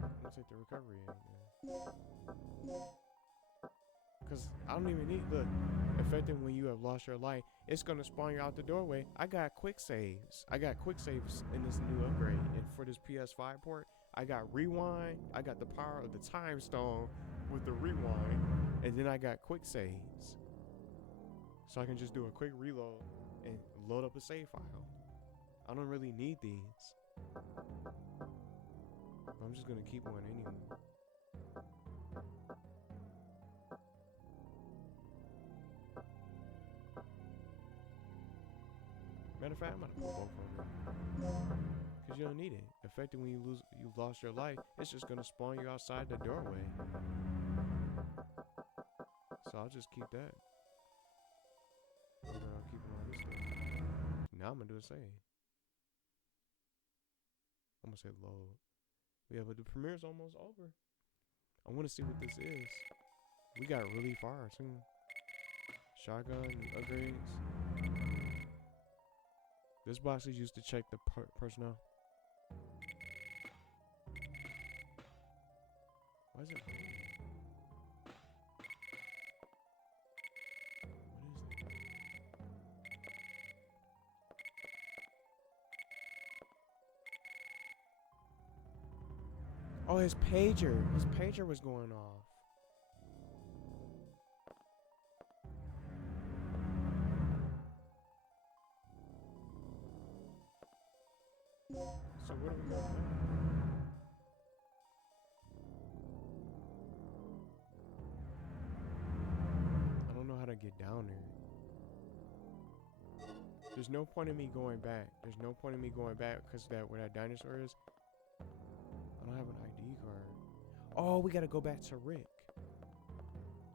I'm gonna take the recovery aid then. Cause I don't even need, look, affecting when you have lost your life. It's gonna spawn you out the doorway. I got quick saves. I got quick saves in this new upgrade. And for this PS5 port, I got rewind. I got the power of the time stone with the rewind. And then I got quick saves. So I can just do a quick reload and load up a save file. I don't really need these. I'm just gonna keep one anyway. Matter of fact, I'm gonna put both on there. Cause you don't need it. Effectively, when you've lost your life, it's just gonna spawn you outside the doorway. So I'll just keep that. And then I'll keep all this stuff. Now I'm gonna do a save. I'm gonna say load. Yeah, but the premiere's almost over. I wanna see what this is. We got really far too. Shotgun upgrades. This box is used to check the personnel. Why is it? What is it? Oh, his pager. His pager was going off. So what are we gonna do? I don't know how to get down there. There's no point in me going back. There's no point in me going back because that where that dinosaur is. I don't have an ID card. Oh, we gotta go back to Rick.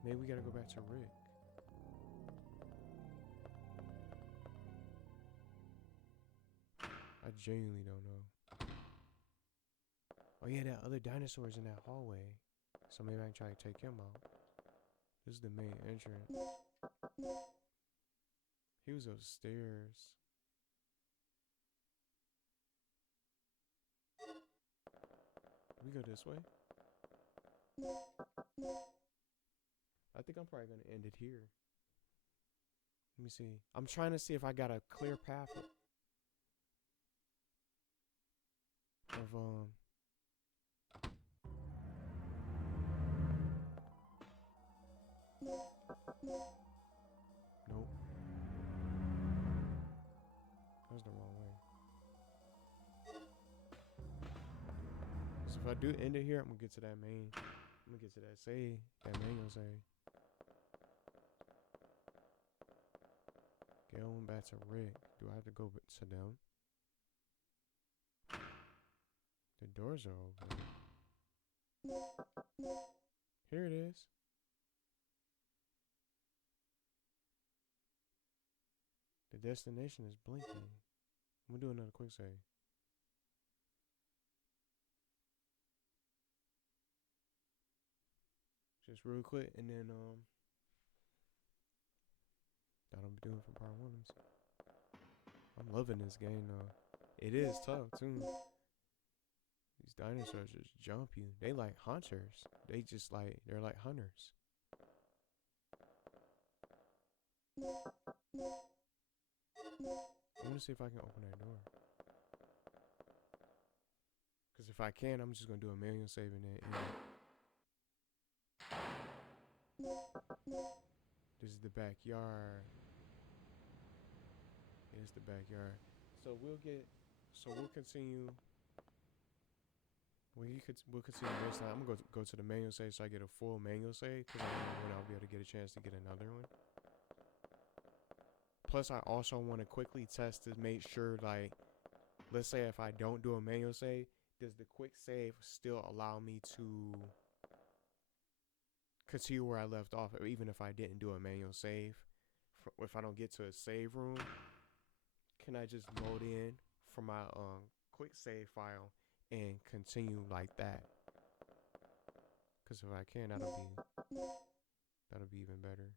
Maybe we gotta go back to Rick. I genuinely don't know. Oh yeah, that other dinosaur is in that hallway. So maybe I can try to take him out. This is the main entrance. He was upstairs. We go this way. I think I'm probably gonna end it here. Let me see. I'm trying to see if I got a clear path of nope. That was the wrong way. So if I do end it here, I'm gonna get to that main. I'm gonna get to that save. That manual save. Going back to Rick. Do I have to go to them? The doors are open. Here it is. The destination is blinking. I'm gonna do another quick save. Just real quick, and then that'll be doing for part 1. I'm loving this game though. It is tough too. These dinosaurs just jump you. They like hunters. They're like hunters. I want to see if I can open that door. Because if I can, I'm just going to do a manual save and then end it. This is the backyard. Yeah, it's the backyard. So we'll continue. We'll continue next time. I'm going to go to the manual save so I get a full manual save. Because I don't know when I'll be able to get a chance to get another one. Plus, I also want to quickly test to make sure, like, let's say if I don't do a manual save, does the quick save still allow me to continue where I left off, or even if I didn't do a manual save? If I don't get to a save room, can I just load in from my quick save file and continue like that? Because if I can, that'll be even better.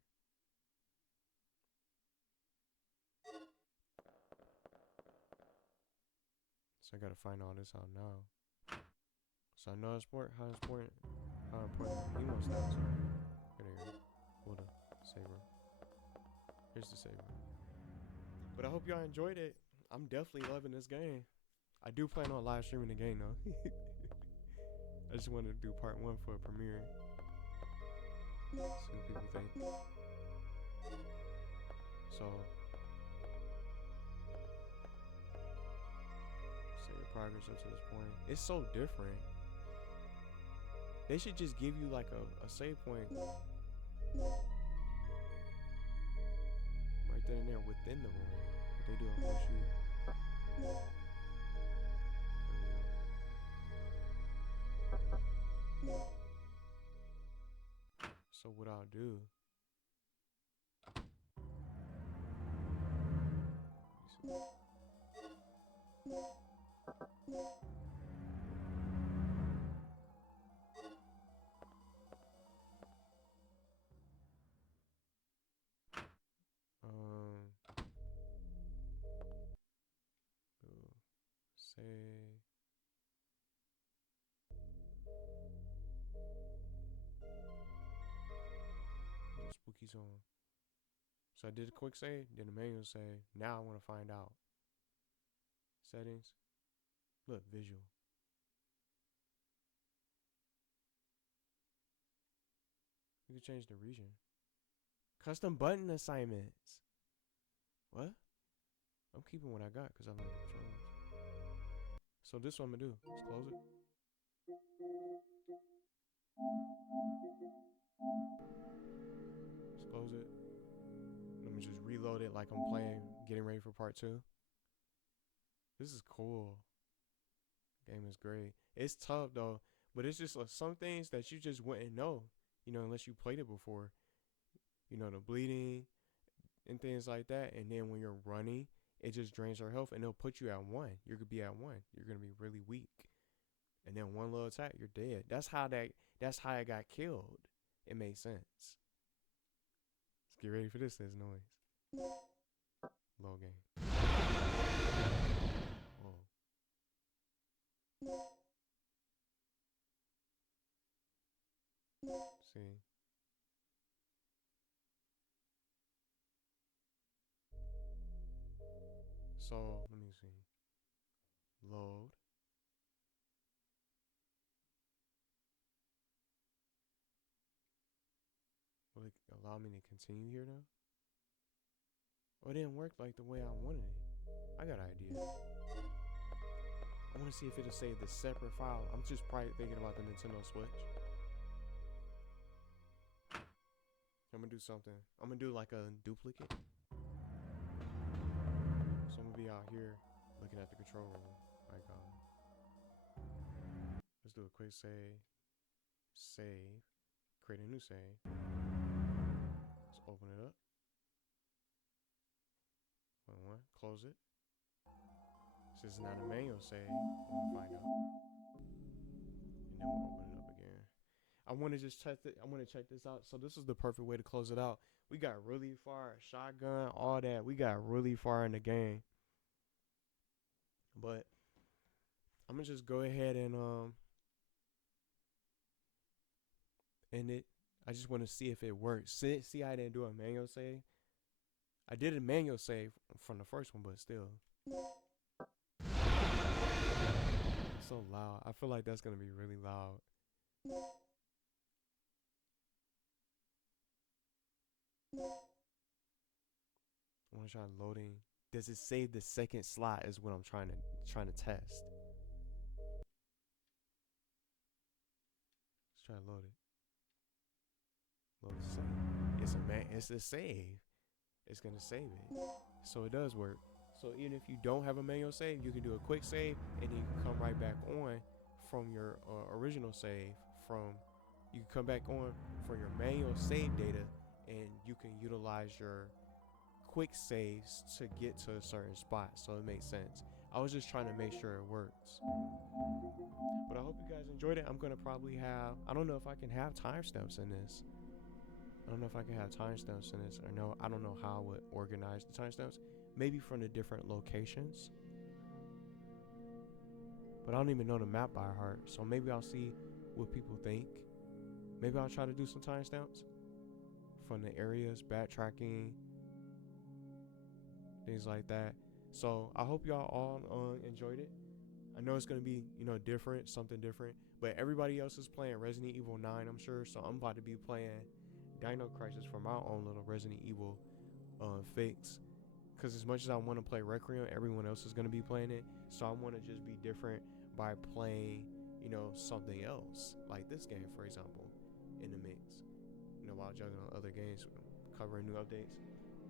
So I gotta find all this out now. So I know how important the emo stats are. There you go. Here's the save room. But I hope y'all enjoyed it. I'm definitely loving this game. I do plan on live streaming the game though. I just wanted to do part 1 for a premiere. See what people think. So, say your progress up to this point. It's so different. They should just give you like a save point right then and there within the room. What they do, I'll push you. So what I'll do, say spooky zone. So I did a quick save, then a manual save. Now I want to find out. Settings. Look, visual. You can change the region. Custom button assignments. What? I'm keeping what I got because I love the controls. So this is what I'm gonna do. Let's close it. Let's close it. Let me just reload it like I'm playing, getting ready for part 2. This is cool. Game is great. It's tough though, but it's just some things that you just wouldn't know, you know, unless you played it before. You know, the bleeding and things like that. And then when you're running, it just drains your health and it'll put you at 1. You're gonna be at 1. You're gonna be really weak. And then one little attack, you're dead. That's how I got killed. It makes sense. Let's get ready for this. There's noise. Low game. Whoa. See. So let me see. Load. Will it allow me to continue here though? Oh, it didn't work like the way I wanted it. I got an idea. I want to see if it'll save the separate file. I'm just probably thinking about the Nintendo Switch. I'm gonna do something. I'm gonna do like a duplicate. So I'm gonna be out here looking at the control room. Like, let's do a quick save. Save. Create a new save. Let's open it up. One. Close it. This is not a manual save. We'll find out. And then we'll open it up again. I want to just check it. I want to check this out. So this is the perfect way to close it out. We got really far, shotgun, all that. We got really far in the game. But I'm gonna just go ahead and end it. I just want to see if it works. See, I didn't do a manual save. I did a manual save from the first one, but still. It's so loud. I feel like that's gonna be really loud. I want to try loading. Does it save the second slot? Is what I'm trying to test. Let's try to load it. Load the save. It's a save. It's gonna save it. So it does work. So even if you don't have a manual save, you can do a quick save and then you can come right back on from your original save. You can come back on from your manual save data, and you can utilize your quick saves to get to a certain spot. So it makes sense. I was just trying to make sure it works. But I hope you guys enjoyed it. I'm gonna probably have, I don't know if I can have timestamps in this. I don't know if I can have timestamps in this or no. I don't know how I would organize the timestamps. Maybe from the different locations. But I don't even know the map by heart. So maybe I'll see what people think. Maybe I'll try to do some timestamps from the areas, backtracking, things like that. So I hope y'all all enjoyed it. I know it's gonna be, different, something different. But everybody else is playing Resident Evil 9, I'm sure. So I'm about to be playing Dino Crisis for my own little Resident Evil fix. Because as much as I want to play Requiem, everyone else is gonna be playing it. So I want to just be different by playing, something else, like this game, for example, in the mix. While juggling on other games, covering new updates,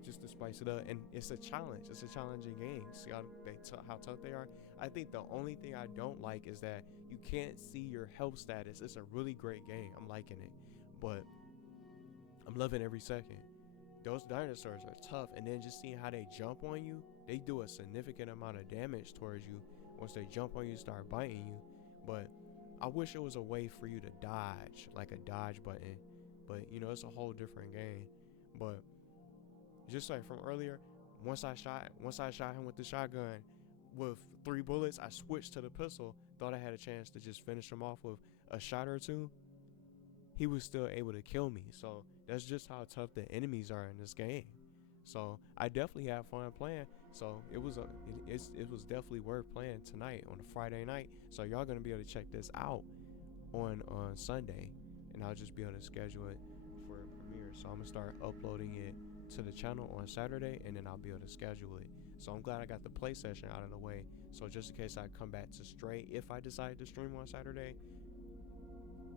just to spice it up. And it's a challenge. It's a challenging game. See how tough they are. I think the only thing I don't like is that you can't see your health status. It's a really great game. I'm liking it, but I'm loving every second. Those dinosaurs are tough, and then just seeing how they jump on you, they do a significant amount of damage towards you once they jump on you, start biting you. But I wish it was a way for you to dodge, like a dodge button. But it's a whole different game. But just like from earlier, once I shot him with the shotgun with 3 bullets, I switched to the pistol. Thought I had a chance to just finish him off with a shot or two. He was still able to kill me. So that's just how tough the enemies are in this game. So I definitely had fun playing. So it was definitely worth playing tonight on a Friday night. So y'all gonna be able to check this out on Sunday. And I'll just be able to schedule it for a premiere. So I'm gonna start uploading it to the channel on Saturday, and then I'll be able to schedule it. So I'm glad I got the play session out of the way. So just in case I come back to Stray, if I decide to stream on Saturday,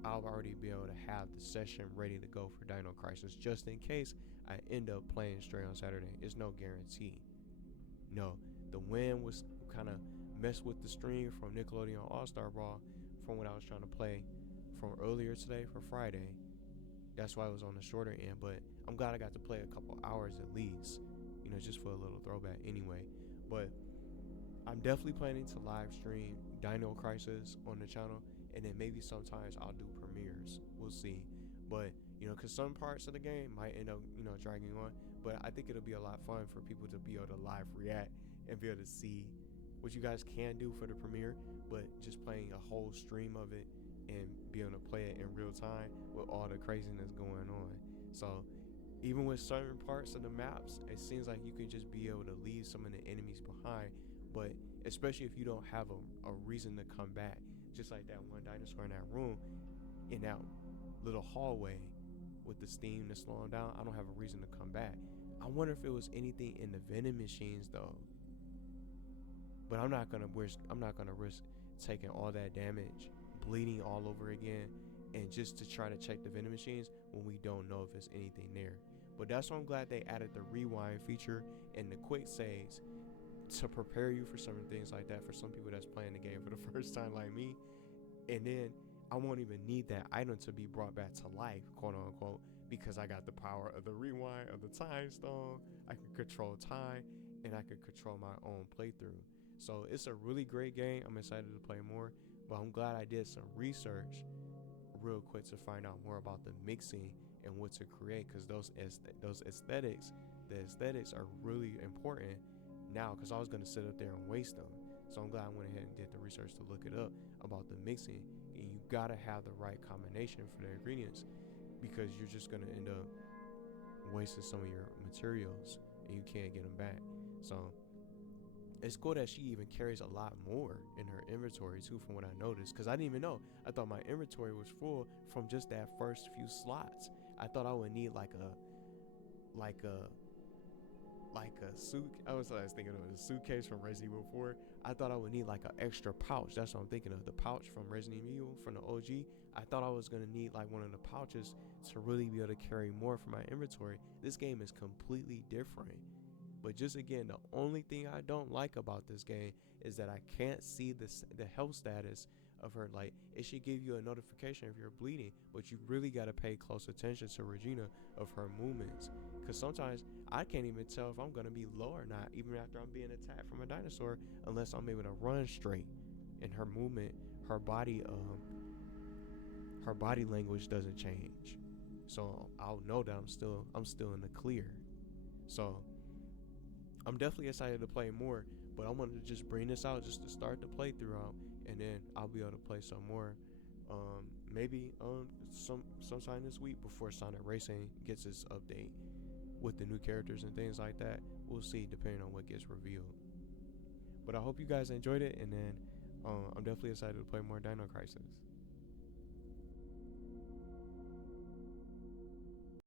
I'll already be able to have the session ready to go for Dino Crisis, just in case I end up playing Stray on Saturday. It's no guarantee. No, the win was kind of messed with the stream from Nickelodeon All-Star Brawl from what I was trying to play from earlier today for Friday. That's why it was on the shorter end, but I'm glad I got to play a couple hours at least, just for a little throwback anyway. But I'm definitely planning to live stream Dino Crisis on the channel, and then maybe sometimes I'll do premieres. We'll see. But because some parts of the game might end up dragging on, but I think it'll be a lot fun for people to be able to live react and be able to see what you guys can do for the premiere, but just playing a whole stream of it and be able to play it in real time with all the craziness going on. So even with certain parts of the maps, it seems like you can just be able to leave some of the enemies behind, but especially if you don't have a reason to come back, just like that one dinosaur in that room, in that little hallway with the steam to slow him down, I don't have a reason to come back. I wonder if it was anything in the vending machines though. But I'm not gonna risk taking all that damage, bleeding all over again, and just to try to check the vending machines when we don't know if there's anything there. But that's why I'm glad they added the rewind feature and the quick saves to prepare you for certain things like that for some people that's playing the game for the first time like me. And then I won't even need that item to be brought back to life, quote unquote, because I got the power of the rewind, of the time stone. I can control time, and I can control my own playthrough. So it's a really great game. I'm excited to play more, but I'm glad I did some research real quick to find out more about the mixing and what to create, because those aesthetics, the aesthetics are really important now, because I was going to sit up there and waste them. So I'm glad I went ahead and did the research to look it up about the mixing, and you got to have the right combination for the ingredients, because you're just going to end up wasting some of your materials and you can't get them back. So it's cool that she even carries a lot more in her inventory too, from what I noticed, because I didn't even know. I thought my inventory was full from just that first few slots. I thought I would need like a suit. I was thinking of a suitcase from Resident Evil 4. I thought I would need like an extra pouch. That's what I'm thinking of. The pouch from Resident Evil, from the OG. I thought I was gonna need like one of the pouches to really be able to carry more for my inventory. This game is completely different. But just again, the only thing I don't like about this game is that I can't see the health status of her. Like, it should give you a notification if you're bleeding, but you really got to pay close attention to Regina of her movements, because sometimes I can't even tell if I'm going to be low or not, even after I'm being attacked from a dinosaur, unless I'm able to run straight. And her movement, her body language doesn't change, so I'll know that I'm still in the clear. So I'm definitely excited to play more, but I wanted to just bring this out just to start the playthrough out, and then I'll be able to play some more. Maybe sometime this week before Sonic Racing gets its update with the new characters and things like that. we'll see depending on what gets revealed. But I hope you guys enjoyed it, and then I'm definitely excited to play more Dino Crisis.